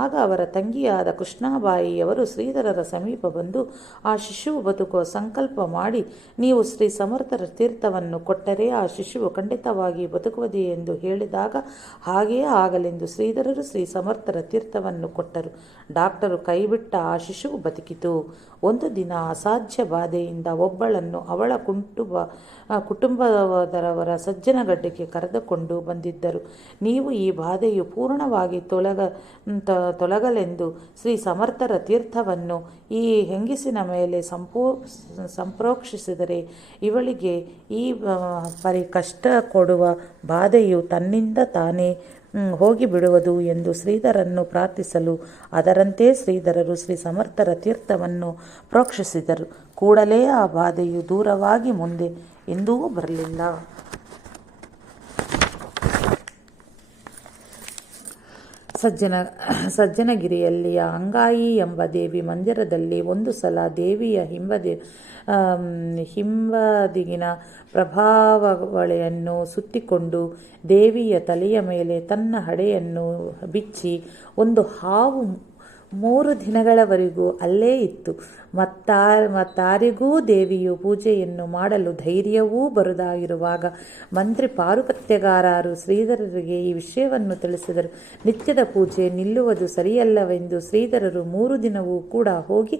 ಆಗ ಅವರ ತಂಗಿಯಾದ ಕೃಷ್ಣಾಬಾಯಿಯವರು ಶ್ರೀಧರರ ಸಮೀಪ ಬಂದು ಆ ಶಿಶುವು ಬದುಕುವ ಸಂಕಲ್ಪ ಮಾಡಿ, ನೀವು ಶ್ರೀ ಸಮರ್ಥರ ತೀರ್ಥವನ್ನು ಕೊಟ್ಟರೆ ಆ ಶಿಶುವು ಖಂಡಿತವಾಗಿ ಬದುಕುವುದೇ ಎಂದು ಹೇಳಿದಾಗ ಹಾಗೆಯೇ ಆಗಲೆಂದು ಶ್ರೀಧರರು ಶ್ರೀ ಸಮರ್ಥರ ತೀರ್ಥವನ್ನು ಕೊಟ್ಟರು. ಡಾಕ್ಟರು ಕೈಬಿಟ್ಟ ಆ ಶಿಶುವು ಬದುಕಿತು. ಒಂದು ದಿನ ಅಸಾಧ್ಯ ಬಾಧೆಯಿಂದ ಒಬ್ಬಳನ್ನು ಅವಳ ಕುಟುಂಬದವರ ಸಜ್ಜನಗಡ್ಡೆಗೆ ಕರೆದುಕೊಂಡು ಬಂದಿದ್ದರು. ನೀವು ಈ ಬಾಧೆಯು ಪೂರ್ಣವಾಗಿ ತೊಲಗಲೆಂದು ಶ್ರೀ ಸಮರ್ಥರ ತೀರ್ಥವನ್ನು ಈ ಹೆಂಗಸಿನ ಮೇಲೆ ಸಂಪ್ರೋಕ್ಷಿಸಿದರೆ ಇವಳಿಗೆ ಈ ಪರಿ ಕಷ್ಟ ಕೊಡುವ ಬಾಧೆಯು ತನ್ನಿಂದ ತಾನೇ ಹೋಗಿಬಿಡುವುದು ಎಂದು ಶ್ರೀಧರನ್ನು ಪ್ರಾರ್ಥಿಸಲು, ಅದರಂತೆ ಶ್ರೀಧರರು ಶ್ರೀ ಸಮರ್ಥರ ತೀರ್ಥವನ್ನು ಪ್ರೋಕ್ಷಿಸಿದರು. ಕೂಡಲೇ ಆ ಬಾಧೆಯು ದೂರವಾಗಿ ಮುಂದೆ ಎಂದೂ ಬರಲಿಲ್ಲ. ಸಜ್ಜನಗಿರಿಯಲ್ಲಿಯ ಅಂಗಾಯಿ ಎಂಬ ದೇವಿ ಮಂದಿರದಲ್ಲಿ ಒಂದು ಸಲ ದೇವಿಯ ಹಿಂಬದಿಗಿನ ಪ್ರಭಾವಳೆಯನ್ನು ಸುತ್ತಿಕೊಂಡು ದೇವಿಯ ತಲೆಯ ಮೇಲೆ ತನ್ನ ಹಡೆಯನ್ನು ಬಿಚ್ಚಿ ಒಂದು ಹಾವು 3 ದಿನಗಳವರೆಗೂ ಅಲ್ಲೇ ಇತ್ತು. ಮತ್ತಾರಿಗೂ ದೇವಿಯು ಪೂಜೆಯನ್ನು ಮಾಡಲು ಧೈರ್ಯವೂ ಬರುದಾಗಿರುವಾಗ ಮಂತ್ರಿ ಪಾರುಪತ್ಯಗಾರರು ಶ್ರೀಧರರಿಗೆ ಈ ವಿಷಯವನ್ನು ತಿಳಿಸಿದರು. ನಿತ್ಯದ ಪೂಜೆ ನಿಲ್ಲುವುದು ಸರಿಯಲ್ಲವೆಂದು ಶ್ರೀಧರರು 3 ದಿನವೂ ಕೂಡ ಹೋಗಿ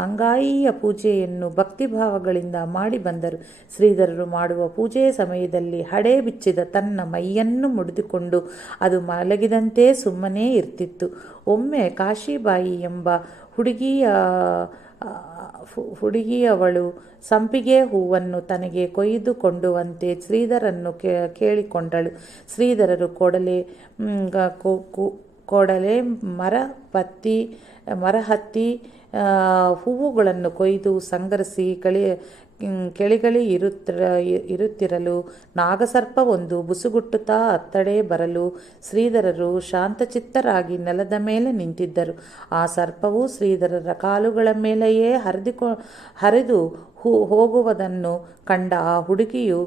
ಅಂಗಾಯಿಯ ಪೂಜೆಯನ್ನು ಭಕ್ತಿಭಾವಗಳಿಂದ ಮಾಡಿ ಬಂದರು. ಶ್ರೀಧರರು ಮಾಡುವ ಪೂಜೆಯ ಸಮಯದಲ್ಲಿ ಹಡೆ ಬಿಚ್ಚಿದ ತನ್ನ ಮೈಯನ್ನು ಮುಡಿದುಕೊಂಡು ಅದು ಮಲಗಿದಂತೆ ಸುಮ್ಮನೆ ಇರ್ತಿತ್ತು. ಒಮ್ಮೆ ಕಾಶಿಬಾಯಿ ಎಂಬ ಹುಡುಗಿಯವಳು ಸಂಪಿಗೆ ಹೂವನ್ನು ತನಗೆ ಕೊಯ್ದುಕೊಂಡುವಂತೆ ಶ್ರೀಧರನ್ನು ಕೇಳಿಕೊಂಡಳು. ಶ್ರೀಧರರು ಕೊಡಲೆ ಮರ ಹತ್ತಿ ಹೂವುಗಳನ್ನು ಕೊಯ್ದು ಸಂಗ್ರಹಿಸಿ ಕೆಳಿಗಳಿ ಇರುತ್ತಿರಲು ನಾಗಸರ್ಪವೊಂದು ಬುಸುಗುಟ್ಟುತ್ತಾ ಅತ್ತಡೆ ಬರಲು ಶ್ರೀಧರರು ಶಾಂತಚಿತ್ತರಾಗಿ ನೆಲದ ಮೇಲೆ ನಿಂತಿದ್ದರು. ಆ ಸರ್ಪವು ಶ್ರೀಧರರ ಕಾಲುಗಳ ಮೇಲೆಯೇ ಹರಿದು ಹೋಗುವುದನ್ನು ಕಂಡ ಆ ಹುಡುಗಿಯು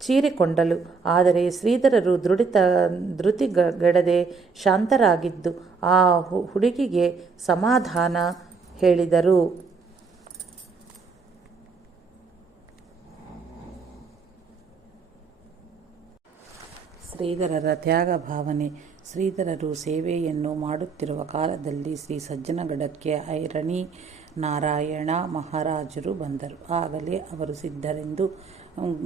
ಚೀರಿಕೊಂಡಳು. ಆದರೆ ಶ್ರೀಧರರು ಧೃತಿಗೆಡದೆ ಶಾಂತರಾಗಿದ್ದು ಆ ಹುಡುಗಿಗೆ ಸಮಾಧಾನ ಹೇಳಿದರು. ಶ್ರೀಧರರ ತ್ಯಾಗ ಭಾವನೆ. ಶ್ರೀಧರರು ಸೇವೆಯನ್ನು ಮಾಡುತ್ತಿರುವ ಕಾಲದಲ್ಲಿ ಶ್ರೀ ಸಜ್ಜನಗಢಕ್ಕೆ ಐರಣಿ ನಾರಾಯಣ ಮಹಾರಾಜರು ಬಂದರು. ಆಗಲೇ ಅವರು ಸಿದ್ಧರೆಂದು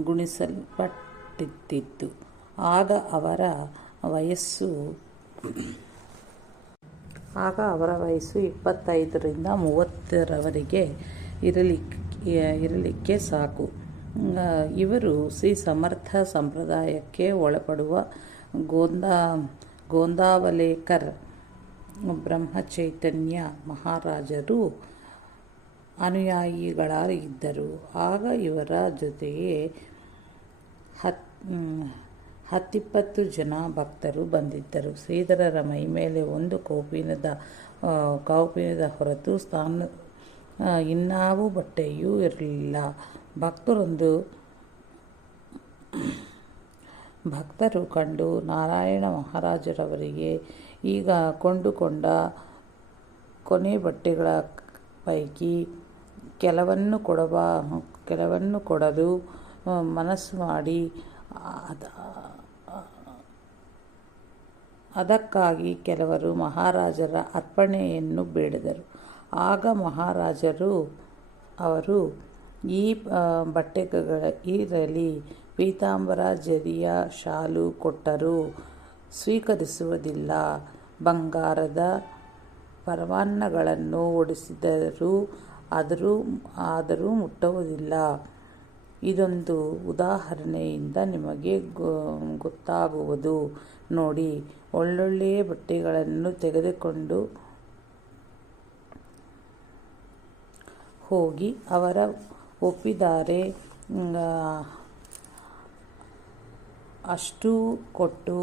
ಗುಣಿಸಲ್ಪಟ್ಟಿತ್ತು. ಆಗ ಅವರ ವಯಸ್ಸು 25ರಿಂದ 30ರವರೆಗೆ ಇರಲಿಕ್ಕೆ ಸಾಕು. ಇವರು ಶ್ರೀ ಸಮರ್ಥ ಸಂಪ್ರದಾಯಕ್ಕೆ ಒಳಪಡುವ ಗೋಂದಾವಲೇಕರ್ ಬ್ರಹ್ಮಚೈತನ್ಯ ಮಹಾರಾಜರು ಅನುಯಾಯಿಗಳಾಗಿದ್ದರು. ಆಗ ಇವರ ಜೊತೆಗೆ 10-20 ಜನ ಭಕ್ತರು ಬಂದಿದ್ದರು. ಶ್ರೀಧರರ ಮೈಮೇಲೆ ಒಂದು ಕೌಪೀನದ ಹೊರತು ಇನ್ನಾವ ಬಟ್ಟೆಯೂ ಇರಲಿಲ್ಲ. ಭಕ್ತರು ಕಂಡು ನಾರಾಯಣ ಮಹಾರಾಜರವರಿಗೆ ಈಗ ಕೊಂಡುಕೊಂಡ ಕೊನೆ ಬಟ್ಟೆಗಳ ಪೈಕಿ ಕೆಲವನ್ನು ಕೊಡಲು ಮನಸ್ಸು ಮಾಡಿ ಅದಕ್ಕಾಗಿ ಕೆಲವರು ಮಹಾರಾಜರ ಅರ್ಪಣೆಯನ್ನು ಬೇಡಿದರು. ಆಗ ಮಹಾರಾಜರು ಅವರು ಈ ಬಟ್ಟೆಗಳಿರಲಿ, ಪೀತಾಂಬರ ಜರಿಯ ಶಾಲು ಕೊಟ್ಟರೂ ಸ್ವೀಕರಿಸುವುದಿಲ್ಲ, ಬಂಗಾರದ ಪರಮಾನ್ನಗಳನ್ನು ಒಡಿಸಿದರೂ ಆದರೂ ಮುಟ್ಟುವುದಿಲ್ಲ ಇದೊಂದು ಉದಾಹರಣೆಯಿಂದ ನಿಮಗೆ ಗೊತ್ತಾಗುವುದು ನೋಡಿ. ಒಳ್ಳೊಳ್ಳೆಯ ಬಟ್ಟೆಗಳನ್ನು ತೆಗೆದುಕೊಂಡು ಹೋಗಿ ಅವರ ಒಪ್ಪಿದರೆ ಅಷ್ಟೂ ಕೊಟ್ಟು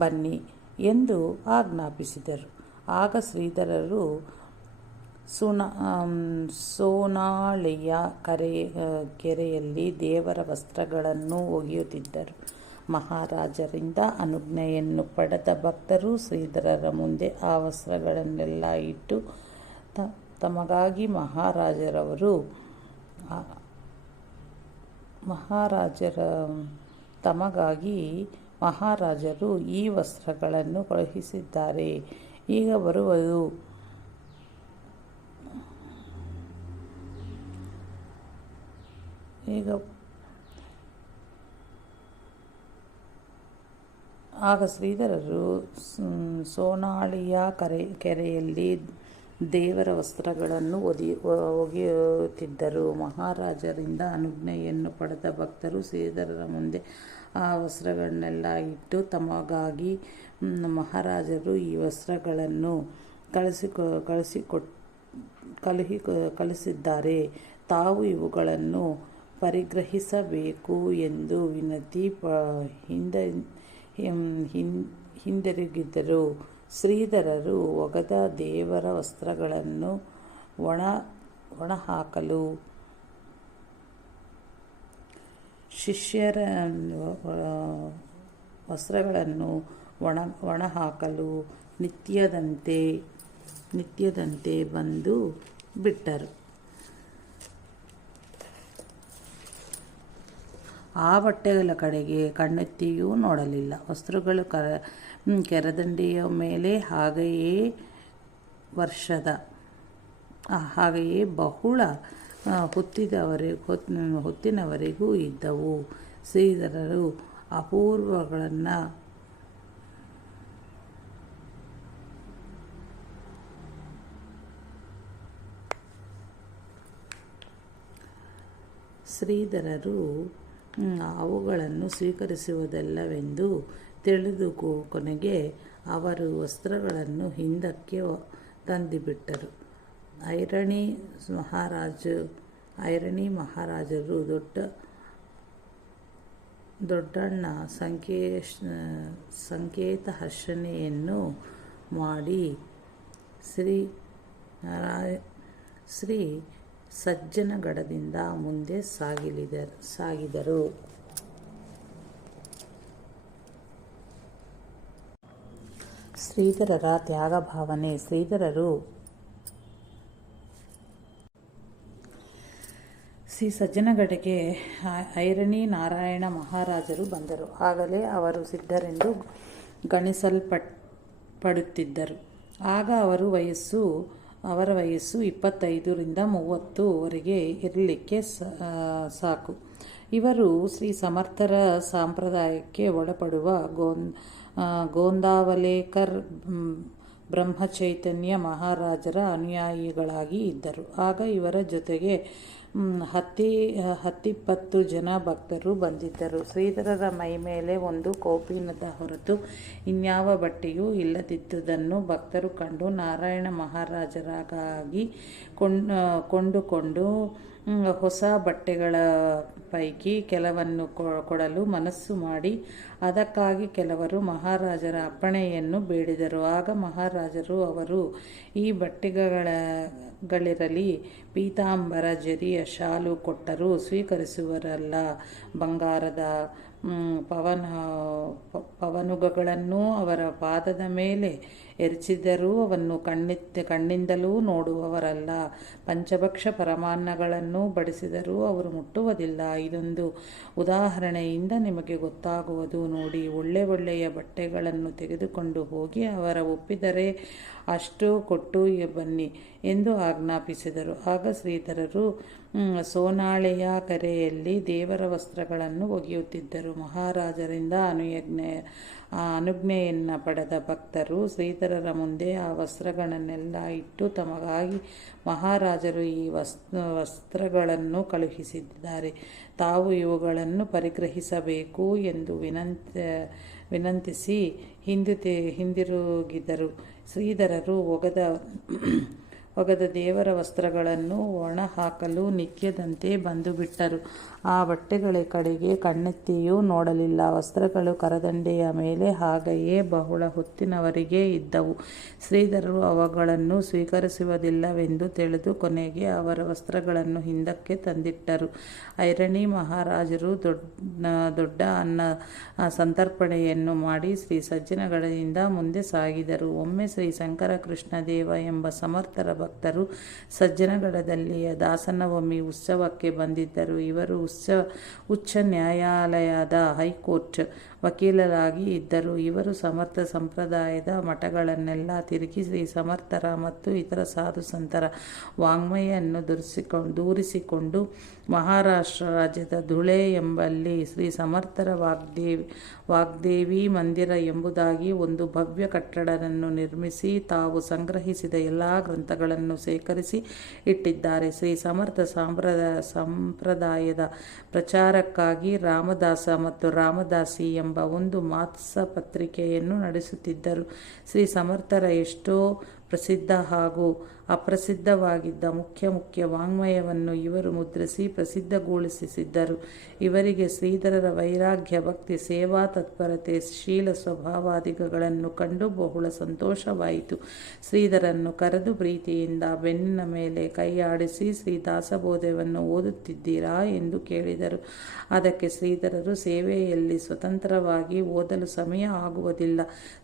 ಬನ್ನಿ ಎಂದು ಆಜ್ಞಾಪಿಸಿದರು. ಆಗ ಶ್ರೀಧರರು ಸೋನಾಳೆಯ ಕೆರೆಯಲ್ಲಿ ದೇವರ ವಸ್ತ್ರಗಳನ್ನು ಒಗೆಯುತ್ತಿದ್ದರು. ಮಹಾರಾಜರಿಂದ ಅನುಜ್ಞೆಯನ್ನು ಪಡೆದ ಭಕ್ತರು ಶ್ರೀಧರರ ಮುಂದೆ ಆ ವಸ್ತ್ರಗಳನ್ನೆಲ್ಲ ಇಟ್ಟು ತಮಗಾಗಿ ಮಹಾರಾಜರು ಈ ವಸ್ತ್ರಗಳನ್ನು ಕಳುಹಿಸಿದ್ದಾರೆ. ಈಗ ಬರುವುದು ಆಗ ಶ್ರೀಧರರು ಸೋನಾಳಿಯ ಕೆರೆಯಲ್ಲಿ ದೇವರ ವಸ್ತ್ರಗಳನ್ನು ಒಗೆಯುತ್ತಿದ್ದರು. ಮಹಾರಾಜರಿಂದ ಅನುಜ್ಞೆಯನ್ನು ಪಡೆದ ಭಕ್ತರು ಶ್ರೀಧರರ ಮುಂದೆ ಆ ವಸ್ತ್ರಗಳನ್ನೆಲ್ಲ ಇಟ್ಟು ತಮಗಾಗಿ ಮಹಾರಾಜರು ಈ ವಸ್ತ್ರಗಳನ್ನು ಕಳುಹಿಸಿದ್ದಾರೆ, ತಾವು ಇವುಗಳನ್ನು ಪರಿಗ್ರಹಿಸಬೇಕು ಎಂದು ವಿನಂತಿ ಹಿಂದಿರುಗಿದರು. ಶ್ರೀಧರರು ಒಗೆದ ದೇವರ ವಸ್ತ್ರಗಳನ್ನು ಒಣಹಾಕಲು ಶಿಷ್ಯರ ವಸ್ತ್ರಗಳನ್ನು ಒಣಹಾಕಲು ನಿತ್ಯದಂತೆ ಬಂದು ಬಿಟ್ಟರು. ಆ ಬಟ್ಟೆಗಳ ಕಡೆಗೆ ಕಣ್ಣೆತ್ತಿಯೂ ನೋಡಲಿಲ್ಲ. ವಸ್ತ್ರಗಳು ಕೆರೆದಂಡೆಯ ಮೇಲೆ ಹಾಗೆಯೇ ಬಹಳ ಹೊತ್ತಿನವರೆಗೂ ಇದ್ದವು. ಶ್ರೀಧರರು ಅವುಗಳನ್ನು ಸ್ವೀಕರಿಸುವುದಿಲ್ಲವೆಂದು ತಿಳಿದು ಕೊನೆಗೆ ಅವರು ವಸ್ತ್ರಗಳನ್ನು ಹಿಂದಕ್ಕೆ ತಂದುಬಿಟ್ಟರು. ಐರಣಿ ಮಹಾರಾಜರು ದೊಡ್ಡಣ್ಣ ಸಂಕೇತಹರ್ಷಣೆಯನ್ನು ಮಾಡಿ ಶ್ರೀ ಸಜ್ಜನಗಡದಿಂದ ಮುಂದೆ ಸಾಗಿದರು. ಶ್ರೀಧರರ ತ್ಯಾಗಭಾವನೆ. ಶ್ರೀಧರರು ಶ್ರೀ ಸಜ್ಜನಗಡಕ್ಕೆ ಐರಣಿ ನಾರಾಯಣ ಮಹಾರಾಜರು ಬಂದರು. ಆಗಲೇ ಅವರು ಸಿದ್ಧರೆಂದು ಗಣಿಸಲ್ಪಡುತ್ತಿದ್ದರು. ಆಗ ಅವರ ವಯಸ್ಸು 25ರಿಂದ 30 ವರೆಗೆ ಇರಲಿಕ್ಕೆ ಸಾಕು. ಇವರು ಶ್ರೀ ಸಮರ್ಥರ ಸಂಪ್ರದಾಯಕ್ಕೆ ಒಳಪಡುವ ಗೋಂದಾವಲೇಕರ್ ಬ್ರಹ್ಮಚೈತನ್ಯ ಮಹಾರಾಜರ ಅನುಯಾಯಿಗಳಾಗಿ ಇದ್ದರು. ಆಗ ಇವರ ಜೊತೆಗೆ 10-20 ಜನ ಭಕ್ತರು ಬಂದಿದ್ದರು. ಶ್ರೀಧರರ ಮೈಮೇಲೆ ಒಂದು ಕೌಪೀನದ ಹೊರತು ಇನ್ಯಾವ ಬಟ್ಟೆಯೂ ಇಲ್ಲದಿದ್ದುದನ್ನು ಭಕ್ತರು ಕಂಡು ನಾರಾಯಣ ಮಹಾರಾಜರಿಗಾಗಿ ಕೊಂಡುಕೊಂಡು ಹೊಸ ಬಟ್ಟೆಗಳ ಪೈಕಿ ಕೆಲವನ್ನು ಕೊಡಲು ಮನಸ್ಸು ಮಾಡಿ ಅದಕ್ಕಾಗಿ ಕೆಲವರು ಮಹಾರಾಜರ ಅಪ್ಪಣೆಯನ್ನು ಬೇಡಿದರು. ಆಗ ಮಹಾರಾಜರು ಅವರು ಈ ಬಟ್ಟೆಗಳಿರಲಿ ಪೀತಾಂಬರ ಜರಿಯ ಶಾಲು ಕೊಟ್ಟರೂ ಸ್ವೀಕರಿಸುವರಲ್ಲ. ಬಂಗಾರದ ಪವನುಗಳನ್ನು ಅವರ ಪಾದದ ಮೇಲೆ ಎರಚಿದರೂ ಅವನ್ನು ಕಣ್ಣಿಂದಲೂ ನೋಡುವವರಲ್ಲ. ಪಂಚಭಕ್ಷ ಪರಮಾನ್ನಗಳನ್ನು ಬಡಿಸಿದರೂ ಅವರು ಮುಟ್ಟುವುದಿಲ್ಲ. ಇದೊಂದು ಉದಾಹರಣೆಯಿಂದ ನಿಮಗೆ ಗೊತ್ತಾಗುವುದು ನೋಡಿ. ಒಳ್ಳೆಯ ಬಟ್ಟೆಗಳನ್ನು ತೆಗೆದುಕೊಂಡು ಹೋಗಿ ಅವರ ಒಪ್ಪಿದರೆ ಅಷ್ಟು ಕೊಟ್ಟು ಬನ್ನಿ ಎಂದು ಆಜ್ಞಾಪಿಸಿದರು. ಆಗ ಶ್ರೀಧರರು ಸೋನಾಳೆಯ ಕೆರೆಯಲ್ಲಿ ದೇವರ ವಸ್ತ್ರಗಳನ್ನು ಒಗೆಯುತ್ತಿದ್ದರು. ಮಹಾರಾಜರಿಂದ ಅನುಜ್ಞೆಯನ್ನು ಪಡೆದ ಭಕ್ತರು ಶ್ರೀಧರರ ಮುಂದೆ ಆ ವಸ್ತ್ರಗಳನ್ನೆಲ್ಲ ಇಟ್ಟು ತಮಗಾಗಿ ಮಹಾರಾಜರು ಈ ವಸ್ತ್ರಗಳನ್ನು ಕಳುಹಿಸಿದ್ದಾರೆ, ತಾವು ಇವುಗಳನ್ನು ಪರಿಗ್ರಹಿಸಬೇಕು ಎಂದು ವಿನಂತಿಸಿ ಹಿಂದಿರುಗಿದರು. ಶ್ರೀಧರರು ಒಗೆದ ದೇವರ ವಸ್ತ್ರಗಳನ್ನು ಒಣ ಹಾಕಲು ನಿತ್ಯದಂತೆ ಬಂದುಬಿಟ್ಟರು. ಆ ಬಟ್ಟೆಗಳ ಕಡೆಗೆ ಕಣ್ಣೆತ್ತಿಯೂ ನೋಡಲಿಲ್ಲ. ವಸ್ತ್ರಗಳು ಕರದಂಡೆಯ ಮೇಲೆ ಹಾಗೆಯೇ ಬಹಳ ಹೊತ್ತಿನವರೆಗೆ ಇದ್ದವು. ಶ್ರೀಧರರು ಅವುಗಳನ್ನು ಸ್ವೀಕರಿಸುವುದಿಲ್ಲವೆಂದು ತಿಳಿದು ಕೊನೆಗೆ ಅವರ ವಸ್ತ್ರಗಳನ್ನು ಹಿಂದಕ್ಕೆ ತಂದಿಟ್ಟರು. ಐರಣಿ ಮಹಾರಾಜರು ದೊಡ್ಡ ಅನ್ನ ಸಂತರ್ಪಣೆಯನ್ನು ಮಾಡಿ ಶ್ರೀ ಸಜ್ಜನಗಡದಿಂದ ಮುಂದೆ ಸಾಗಿದರು. ಒಮ್ಮೆ ಶ್ರೀ ಶಂಕರ ಕೃಷ್ಣದೇವ ಎಂಬ ಸಮರ್ಥರ ಭಕ್ತರು ಸಜ್ಜನಗಡದಲ್ಲಿಯ ದಾಸನವಮಿ ಉತ್ಸವಕ್ಕೆ ಬಂದಿದ್ದರು. ಇವರು ಉಚ್ಚ ನ್ಯಾಯಾಲಯದ ಹೈಕೋರ್ಟ್ ವಕೀಲರಾಗಿ ಇದ್ದರು. ಇವರು ಸಮರ್ಥ ಸಂಪ್ರದಾಯದ ಮಠಗಳನ್ನೆಲ್ಲ ತಿರುಗಿ ಶ್ರೀ ಸಮರ್ಥರ ಮತ್ತು ಇತರ ಸಾಧು ಸಂತರ ವಾಂಗ್ಮಯನ್ನು ದೂರಿಸಿಕೊಂಡು ಮಹಾರಾಷ್ಟ್ರ ರಾಜ್ಯದ ಧುಳೆ ಎಂಬಲ್ಲಿ ಶ್ರೀ ಸಮರ್ಥರ ವಾಗ್ದೇವಿ ಮಂದಿರ ಎಂಬುದಾಗಿ ಒಂದು ಭವ್ಯ ಕಟ್ಟಡವನ್ನು ನಿರ್ಮಿಸಿ ತಾವು ಸಂಗ್ರಹಿಸಿದ ಎಲ್ಲ ಗ್ರಂಥಗಳನ್ನು ಸೇಕರಿಸಿ ಇಟ್ಟಿದ್ದಾರೆ. ಶ್ರೀ ಸಮರ್ಥ ಸಂಪ್ರದಾಯದ ಪ್ರಚಾರಕ್ಕಾಗಿ ರಾಮದಾಸ ಮತ್ತು ರಾಮದಾಸಿ ಎಂಬ ಒಂದು ಮಾಸಪತ್ರಿಕೆಯನ್ನು ನಡೆಸುತ್ತಿದ್ದರು. ಶ್ರೀ ಸಮರ್ಥರ ಎಷ್ಟೋ ಪ್ರಸಿದ್ಧ ಹಾಗೂ ಅಪ್ರಸಿದ್ಧವಾಗಿದ್ದ ಮುಖ್ಯ ವಾಂಗ್ಮಯವನ್ನು ಇವರು ಮುದ್ರಿಸಿ ಪ್ರಸಿದ್ಧಗೊಳಿಸಿದ್ದರು. ಇವರಿಗೆ ಶ್ರೀಧರರ ವೈರಾಗ್ಯ, ಭಕ್ತಿ, ಸೇವಾ ತತ್ಪರತೆ, ಶೀಲ ಸ್ವಭಾವಾದಿಗಳನ್ನು ಕಂಡು ಬಹಳ ಸಂತೋಷವಾಯಿತು. ಶ್ರೀಧರನ್ನು ಕರೆದು ಪ್ರೀತಿಯಿಂದ ಬೆನ್ನಿನ ಮೇಲೆ ಕೈ ಆಡಿಸಿ ಶ್ರೀ ದಾಸಬೋಧವನ್ನು ಓದುತ್ತಿದ್ದೀರಾ ಎಂದು ಕೇಳಿದರು. ಅದಕ್ಕೆ ಶ್ರೀಧರರು, ಸೇವೆಯಲ್ಲಿ ಸ್ವತಂತ್ರವಾಗಿ ಓದಲು ಸಮಯ ಆಗುವುದಿಲ್ಲ.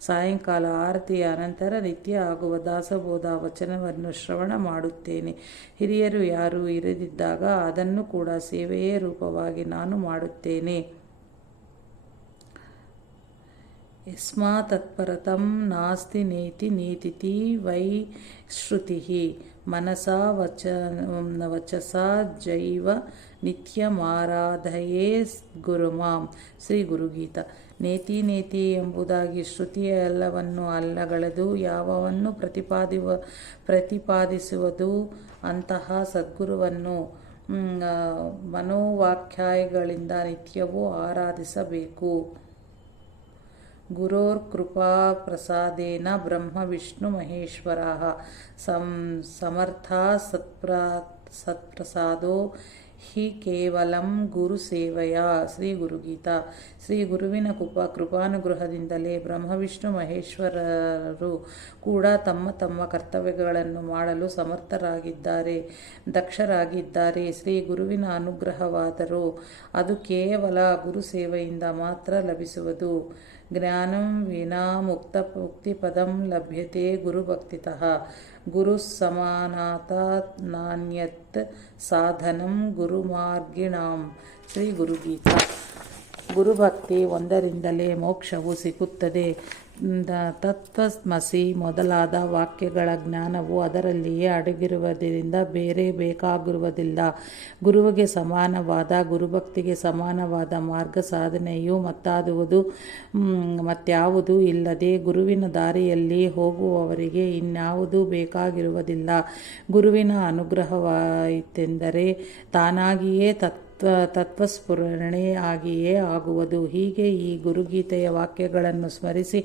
ಸಾಯಂಕಾಲ ಆರತಿಯ ಅನಂತರ ನಿತ್ಯ ಆಗುವ ದಾಸಬೋಧ ವಚನವನ್ನು ಶ್ರವಣ ಮಾಡುತ್ತೇನೆ. ಹಿರಿಯರು ಯಾರೂ ಇರದಿದ್ದಾಗ ಅದನ್ನು ಕೂಡ ಸೇವೆಯೇ ರೂಪವಾಗಿ ನಾನು ಮಾಡುತ್ತೇನೆ. ಯಸ್ಮಾತ್ತತ್ಪರತಂ ನಾಸ್ತಿ ನೇತಿ ನೀತಿತಿ ವೈ ಶ್ರುತಿಃ ಮನಸಾ ವಚಸಾ ಜೈವ ನಿತ್ಯಮಾರಾಧಯೇ ಗುರುಮಾಂ. ಶ್ರೀ ಗುರುಗೀತಾ. ನೇತಿ ಎಂಬುದಾಗಿ ಶ್ರುತಿಯ ಎಲ್ಲವನ್ನು ಅಲ್ಲಗಳೆದು ಯಾವವನ್ನು ಪ್ರತಿಪಾದಿಸುವುದು ಅಂತಹ ಸದ್ಗುರುವನ್ನು ಮನೋವಾಕ್ಯಾಯಗಳಿಂದ ನಿತ್ಯವೂ ಆರಾಧಿಸಬೇಕು. ಗುರೋರ್ ಕೃಪಾ ಪ್ರಸಾದೇನ ಬ್ರಹ್ಮ ವಿಷ್ಣು ಮಹೇಶ್ವರಃ ಸಮರ್ಥಾ ಸತ್ಪ್ರಸಾದೋ ಹಿ ಕೇವಲಂ ಗುರು ಸೇವೆಯ. ಶ್ರೀ ಗುರುಗೀತಾ. ಶ್ರೀ ಗುರುವಿನ ಕೃಪಾನುಗ್ರಹದಿಂದಲೇ ಬ್ರಹ್ಮವಿಷ್ಣು ಮಹೇಶ್ವರರು ಕೂಡ ತಮ್ಮ ಕರ್ತವ್ಯಗಳನ್ನು ಮಾಡಲು ಸಮರ್ಥರಾಗಿದ್ದಾರೆ, ದಕ್ಷರಾಗಿದ್ದಾರೆ. ಶ್ರೀ ಗುರುವಿನ ಅನುಗ್ರಹವಾದರೂ ಅದು ಕೇವಲ ಗುರು ಸೇವೆಯಿಂದ ಮಾತ್ರ ಲಭಿಸುವುದು. ಜ್ಞಾನಂ ವಿನಾ ಮುಕ್ತಿಪದಂ ಲಭ್ಯತೆ ಗುರುಭಕ್ತಿತಃ. ಗುರು ಸಮಾನಾತ್ ನಾನ್ಯತ್ ಸಾಧನಂ ಗುರುಮಾರ್ಗಿಣಾಂ. ಶ್ರೀ ಗುರುಗೀತಾ. ಗುರುಭಕ್ತಿ ಒಂದರಿಂದಲೇ ಮೋಕ್ಷವು ಸಿಗುತ್ತದೆ. ತತ್ವಮಸಿ ಮೊದಲಾದ ವಾಕ್ಯಗಳ ಜ್ಞಾನವು ಅದರಲ್ಲಿಯೇ ಅಡಗಿರುವುದರಿಂದ ಬೇರೆ ಬೇಕಾಗಿರುವುದಿಲ್ಲ. ಗುರುವಿಗೆ ಸಮಾನವಾದ, ಗುರುಭಕ್ತಿಗೆ ಸಮಾನವಾದ ಮಾರ್ಗ ಸಾಧನೆಯು ಮತ್ಯಾವುದೂ ಇಲ್ಲದೆ ಗುರುವಿನ ದಾರಿಯಲ್ಲಿ ಹೋಗುವವರಿಗೆ ಇನ್ಯಾವುದೂ ಬೇಕಾಗಿರುವುದಿಲ್ಲ. ಗುರುವಿನ ಅನುಗ್ರಹವಾಯಿತೆಂದರೆ ತಾನಾಗಿಯೇ ತತ್ವಸ್ಫುರಣೆ ಆಗಿಯೇ ಆಗುವುದು. ಹೀಗೆ ಈ ಗುರುಗೀತೆಯ ವಾಕ್ಯಗಳನ್ನು ಸ್ಮರಿಸಿ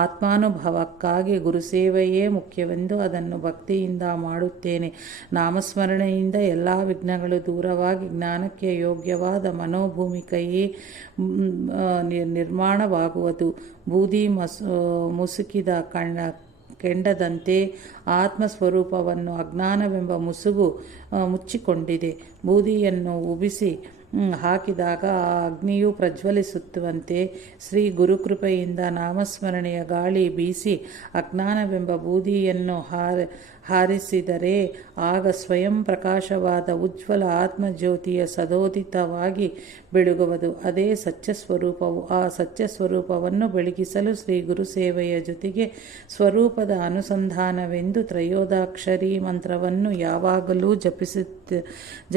ಆತ್ಮಾನುಭವಕ್ಕಾಗಿ ಗುರುಸೇವೆಯೇ ಮುಖ್ಯವೆಂದು ಅದನ್ನು ಭಕ್ತಿಯಿಂದ ಮಾಡುತ್ತೇನೆ. ನಾಮಸ್ಮರಣೆಯಿಂದ ಎಲ್ಲ ವಿಘ್ನಗಳು ದೂರವಾಗಿ ಜ್ಞಾನಕ್ಕೆ ಯೋಗ್ಯವಾದ ಮನೋಭೂಮಿಕೆಯೇ ನಿರ್ಮಾಣವಾಗುವುದು. ಬೂದಿ ಮುಸುಕಿದ ಕೆಂಡದಂತೆ ಆತ್ಮಸ್ವರೂಪವನ್ನು ಅಜ್ಞಾನವೆಂಬ ಮುಸುಗು ಮುಚ್ಚಿಕೊಂಡಿದೆ. ಬೂದಿಯನ್ನು ಉಬಿಸಿ ಹಾಕಿದಾಗ ಆ ಅಗ್ನಿಯು ಪ್ರಜ್ವಲಿಸುತ್ತವಂತೆ ಶ್ರೀ ಗುರುಕೃಪೆಯಿಂದ ನಾಮಸ್ಮರಣೆಯ ಗಾಳಿ ಬೀಸಿ ಅಜ್ಞಾನವೆಂಬ ಬೂದಿಯನ್ನು ಹಾರಿಸಿದರೆ ಆಗ ಸ್ವಯಂ ಪ್ರಕಾಶವಾದ ಉಜ್ವಲ ಆತ್ಮಜ್ಯೋತಿಯ ಸದೋದಿತವಾಗಿ ಬೆಳಗುವುದು. ಅದೇ ಸತ್ಯಸ್ವರೂಪವು. ಆ ಸತ್ಯಸ್ವರೂಪವನ್ನು ಬೆಳಗಿಸಲು ಶ್ರೀ ಗುರುಸೇವೆಯ ಜೊತೆಗೆ ಸ್ವರೂಪದ ಅನುಸಂಧಾನವೆಂದು ತ್ರಯೋದಶಾಕ್ಷರಿ ಮಂತ್ರವನ್ನು ಯಾವಾಗಲೂ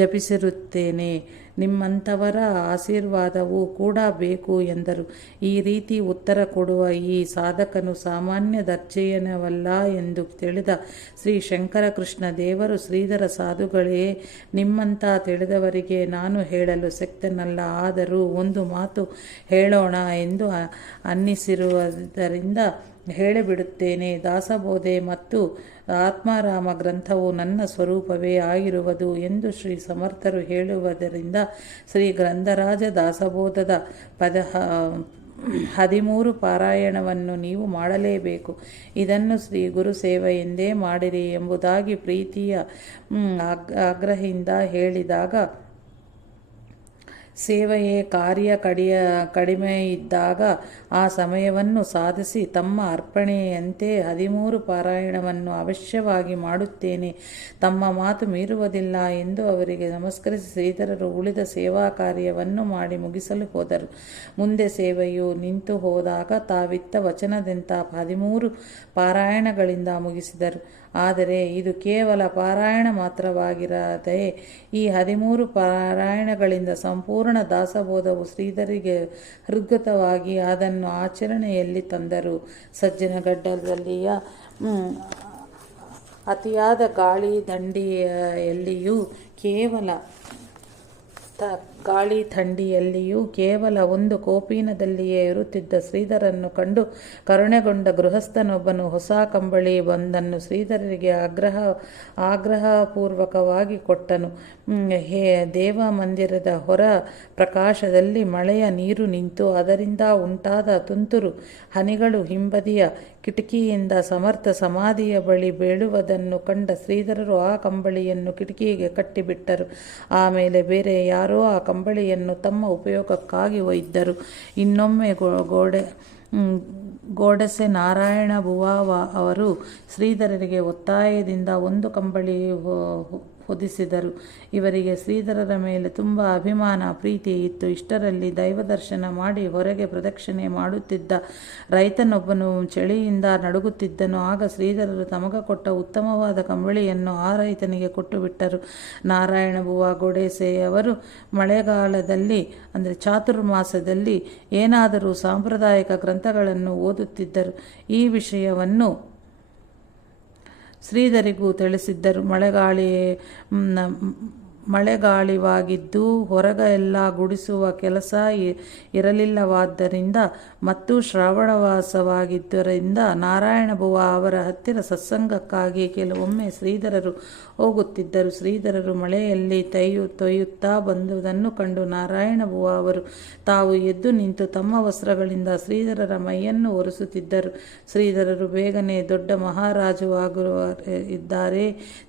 ಜಪಿಸಿರುತ್ತೇನೆ. ನಿಮ್ಮಂಥವರ ಆಶೀರ್ವಾದವೂ ಕೂಡ ಬೇಕು ಎಂದರು. ಈ ರೀತಿ ಉತ್ತರ ಕೊಡುವ ಈ ಸಾಧಕನು ಸಾಮಾನ್ಯ ದರ್ಜೆಯನವಲ್ಲ ಎಂದು ತಿಳಿದ ಶ್ರೀ ಶಂಕರಕೃಷ್ಣ ದೇವರು, ಶ್ರೀಧರ ಸಾಧುಗಳೇ, ನಿಮ್ಮಂಥ ತಿಳಿದವರಿಗೆ ನಾನು ಹೇಳಲು ಶಕ್ತನಲ್ಲ. ಆದರೂ ಒಂದು ಮಾತು ಹೇಳೋಣ ಎಂದು ಅನ್ನಿಸಿರುವುದರಿಂದ ಹೇಳಿಬಿಡುತ್ತೇನೆ. ದಾಸಬೋಧೆ ಮತ್ತು ಆತ್ಮಾರಾಮ ಗ್ರಂಥವು ನನ್ನ ಸ್ವರೂಪವೇ ಆಗಿರುವುದು ಎಂದು ಶ್ರೀ ಸಮರ್ಥರು ಹೇಳುವುದರಿಂದ ಶ್ರೀ ಗ್ರಂಥರಾಜ ದಾಸಬೋಧದ 13 ಪಾರಾಯಣವನ್ನು ನೀವು ಮಾಡಲೇಬೇಕು. ಇದನ್ನು ಶ್ರೀ ಗುರು ಸೇವೆ ಎಂದೇ ಮಾಡಿರಿ ಎಂಬುದಾಗಿ ಪ್ರೀತಿಯ ಆಗ್ರಹದಿಂದ ಹೇಳಿದಾಗ, ಸೇವೆಯೇ ಕಾರ್ಯ ಕಡಿಮೆ ಇದ್ದಾಗ ಆ ಸಮಯವನ್ನು ಸಾಧಿಸಿ ತಮ್ಮ ಅರ್ಪಣೆಯಂತೆ 13 ಪಾರಾಯಣವನ್ನು ಅವಶ್ಯವಾಗಿ ಮಾಡುತ್ತೇನೆ, ತಮ್ಮ ಮಾತು ಮೀರುವುದಿಲ್ಲ ಎಂದು ಅವರಿಗೆ ನಮಸ್ಕರಿಸಿ ಶ್ರೀಧರರು ಉಳಿದ ಸೇವಾ ಕಾರ್ಯವನ್ನು ಮಾಡಿ ಮುಗಿಸಲು ಹೋದರು. ಮುಂದೆ ಸೇವೆಯು ನಿಂತು ಹೋದಾಗ ತಾವಿತ್ತ ವಚನದಂಥ 13 ಪಾರಾಯಣಗಳಿಂದ ಮುಗಿಸಿದರು. ಆದರೆ ಇದು ಕೇವಲ ಪಾರಾಯಣ ಮಾತ್ರವಾಗಿರದೆ ಈ 13 ಪಾರಾಯಣಗಳಿಂದ ಸಂಪೂರ್ಣ ದಾಸಬೋಧವು ಶ್ರೀಧರಿಗೆ ಹೃದ್ಗತವಾಗಿ ಅದನ್ನು ಆಚರಣೆಯಲ್ಲಿ ತಂದರು. ಸಜ್ಜನಗಡ್ಡದಲ್ಲಿಯ ಅತಿಯಾದ ಗಾಳಿ ಥಂಡಿಯಲ್ಲಿಯೂ ಕೇವಲ ಒಂದು ಕೋಪಿನದಲ್ಲಿಯೇ ಇರುತ್ತಿದ್ದ ಶ್ರೀಧರನ್ನು ಕಂಡು ಕರುಣೆಗೊಂಡ ಗೃಹಸ್ಥನೊಬ್ಬನು ಹೊಸ ಕಂಬಳಿ ಒಂದನ್ನು ಶ್ರೀಧರರಿಗೆ ಆಗ್ರಹಪೂರ್ವಕವಾಗಿ ಕೊಟ್ಟನು. ದೇವ ಮಂದಿರದ ಹೊರ ಪ್ರಕಾಶದಲ್ಲಿ ಮಳೆಯ ನೀರು ನಿಂತು ಅದರಿಂದ ಉಂಟಾದ ತುಂತುರು ಹನಿಗಳು ಹಿಂಬದಿಯ ಕಿಟಕಿಯಿಂದ ಸಮರ್ಥ ಸಮಾಧಿಯ ಬಳಿ ಬೀಳುವುದನ್ನು ಕಂಡ ಶ್ರೀಧರರು ಆ ಕಂಬಳಿಯನ್ನು ಕಿಟಕಿಗೆ ಕಟ್ಟಿಬಿಟ್ಟರು. ಆಮೇಲೆ ಬೇರೆ ಯಾರೋ ಆ ಕಂಬಳಿಯನ್ನು ತಮ್ಮ ಉಪಯೋಗಕ್ಕಾಗಿ ಒಯ್ದರು. ಇನ್ನೊಮ್ಮೆ ಗೋಡಸೆ ನಾರಾಯಣ ಬುವಾವ ಅವರು ಶ್ರೀಧರರಿಗೆ ಒತ್ತಾಯದಿಂದ ಒಂದು ಕಂಬಳಿ ಹೊದಿಸಿದರು. ಇವರಿಗೆ ಶ್ರೀಧರರ ಮೇಲೆ ತುಂಬ ಅಭಿಮಾನ ಪ್ರೀತಿ ಇತ್ತು. ಇಷ್ಟರಲ್ಲಿ ದೈವದರ್ಶನ ಮಾಡಿ ಹೊರಗೆ ಪ್ರದಕ್ಷಿಣೆ ಮಾಡುತ್ತಿದ್ದ ರೈತನೊಬ್ಬನು ಚಳಿಯಿಂದ ನಡುಗುತ್ತಿದ್ದನು. ಆಗ ಶ್ರೀಧರರು ತಮಗ ಕೊಟ್ಟ ಉತ್ತಮವಾದ ಕಂಬಳಿಯನ್ನು ಆ ರೈತನಿಗೆ ಕೊಟ್ಟು ಬಿಟ್ಟರು. ನಾರಾಯಣ ಬುವಾ ಗೋಡಸೆಯವರು ಮಳೆಗಾಲದಲ್ಲಿ ಅಂದರೆ ಚಾತುರ್ಮಾಸದಲ್ಲಿ ಏನಾದರೂ ಸಾಂಪ್ರದಾಯಿಕ ಗ್ರಂಥಗಳನ್ನು ಓದುತ್ತಿದ್ದರು. ಈ ವಿಷಯವನ್ನು ಶ್ರೀಧರಿಗೂ ತಿಳಿಸಿದ್ದರು. ಮಳೆಗಾಳಿವಾಗಿದ್ದು ಹೊರಗೆಲ್ಲ ಗುಡಿಸುವ ಕೆಲಸ ಇರಲಿಲ್ಲವಾದ್ದರಿಂದ ಮತ್ತು ಶ್ರಾವಣವಾಸವಾಗಿದ್ದರಿಂದ ನಾರಾಯಣ ಬುವಾ ಅವರ ಹತ್ತಿರ ಸತ್ಸಂಗಕ್ಕಾಗಿ ಕೆಲವೊಮ್ಮೆ ಶ್ರೀಧರರು ಹೋಗುತ್ತಿದ್ದರು. ಶ್ರೀಧರರು ಮಳೆಯಲ್ಲಿ ತೊಯ್ಯುತ್ತಾ ಬಂದುದನ್ನು ಕಂಡು ನಾರಾಯಣ ಬುವಾ ಅವರು ತಾವು ಎದ್ದು ನಿಂತು ತಮ್ಮ ವಸ್ತ್ರಗಳಿಂದ ಶ್ರೀಧರರ ಮೈಯನ್ನು ಒರೆಸುತ್ತಿದ್ದರು. ಶ್ರೀಧರರು ಬೇಗನೆ ದೊಡ್ಡ ಮಹಾರಾಜವಾಗಿದ್ದಾರೆ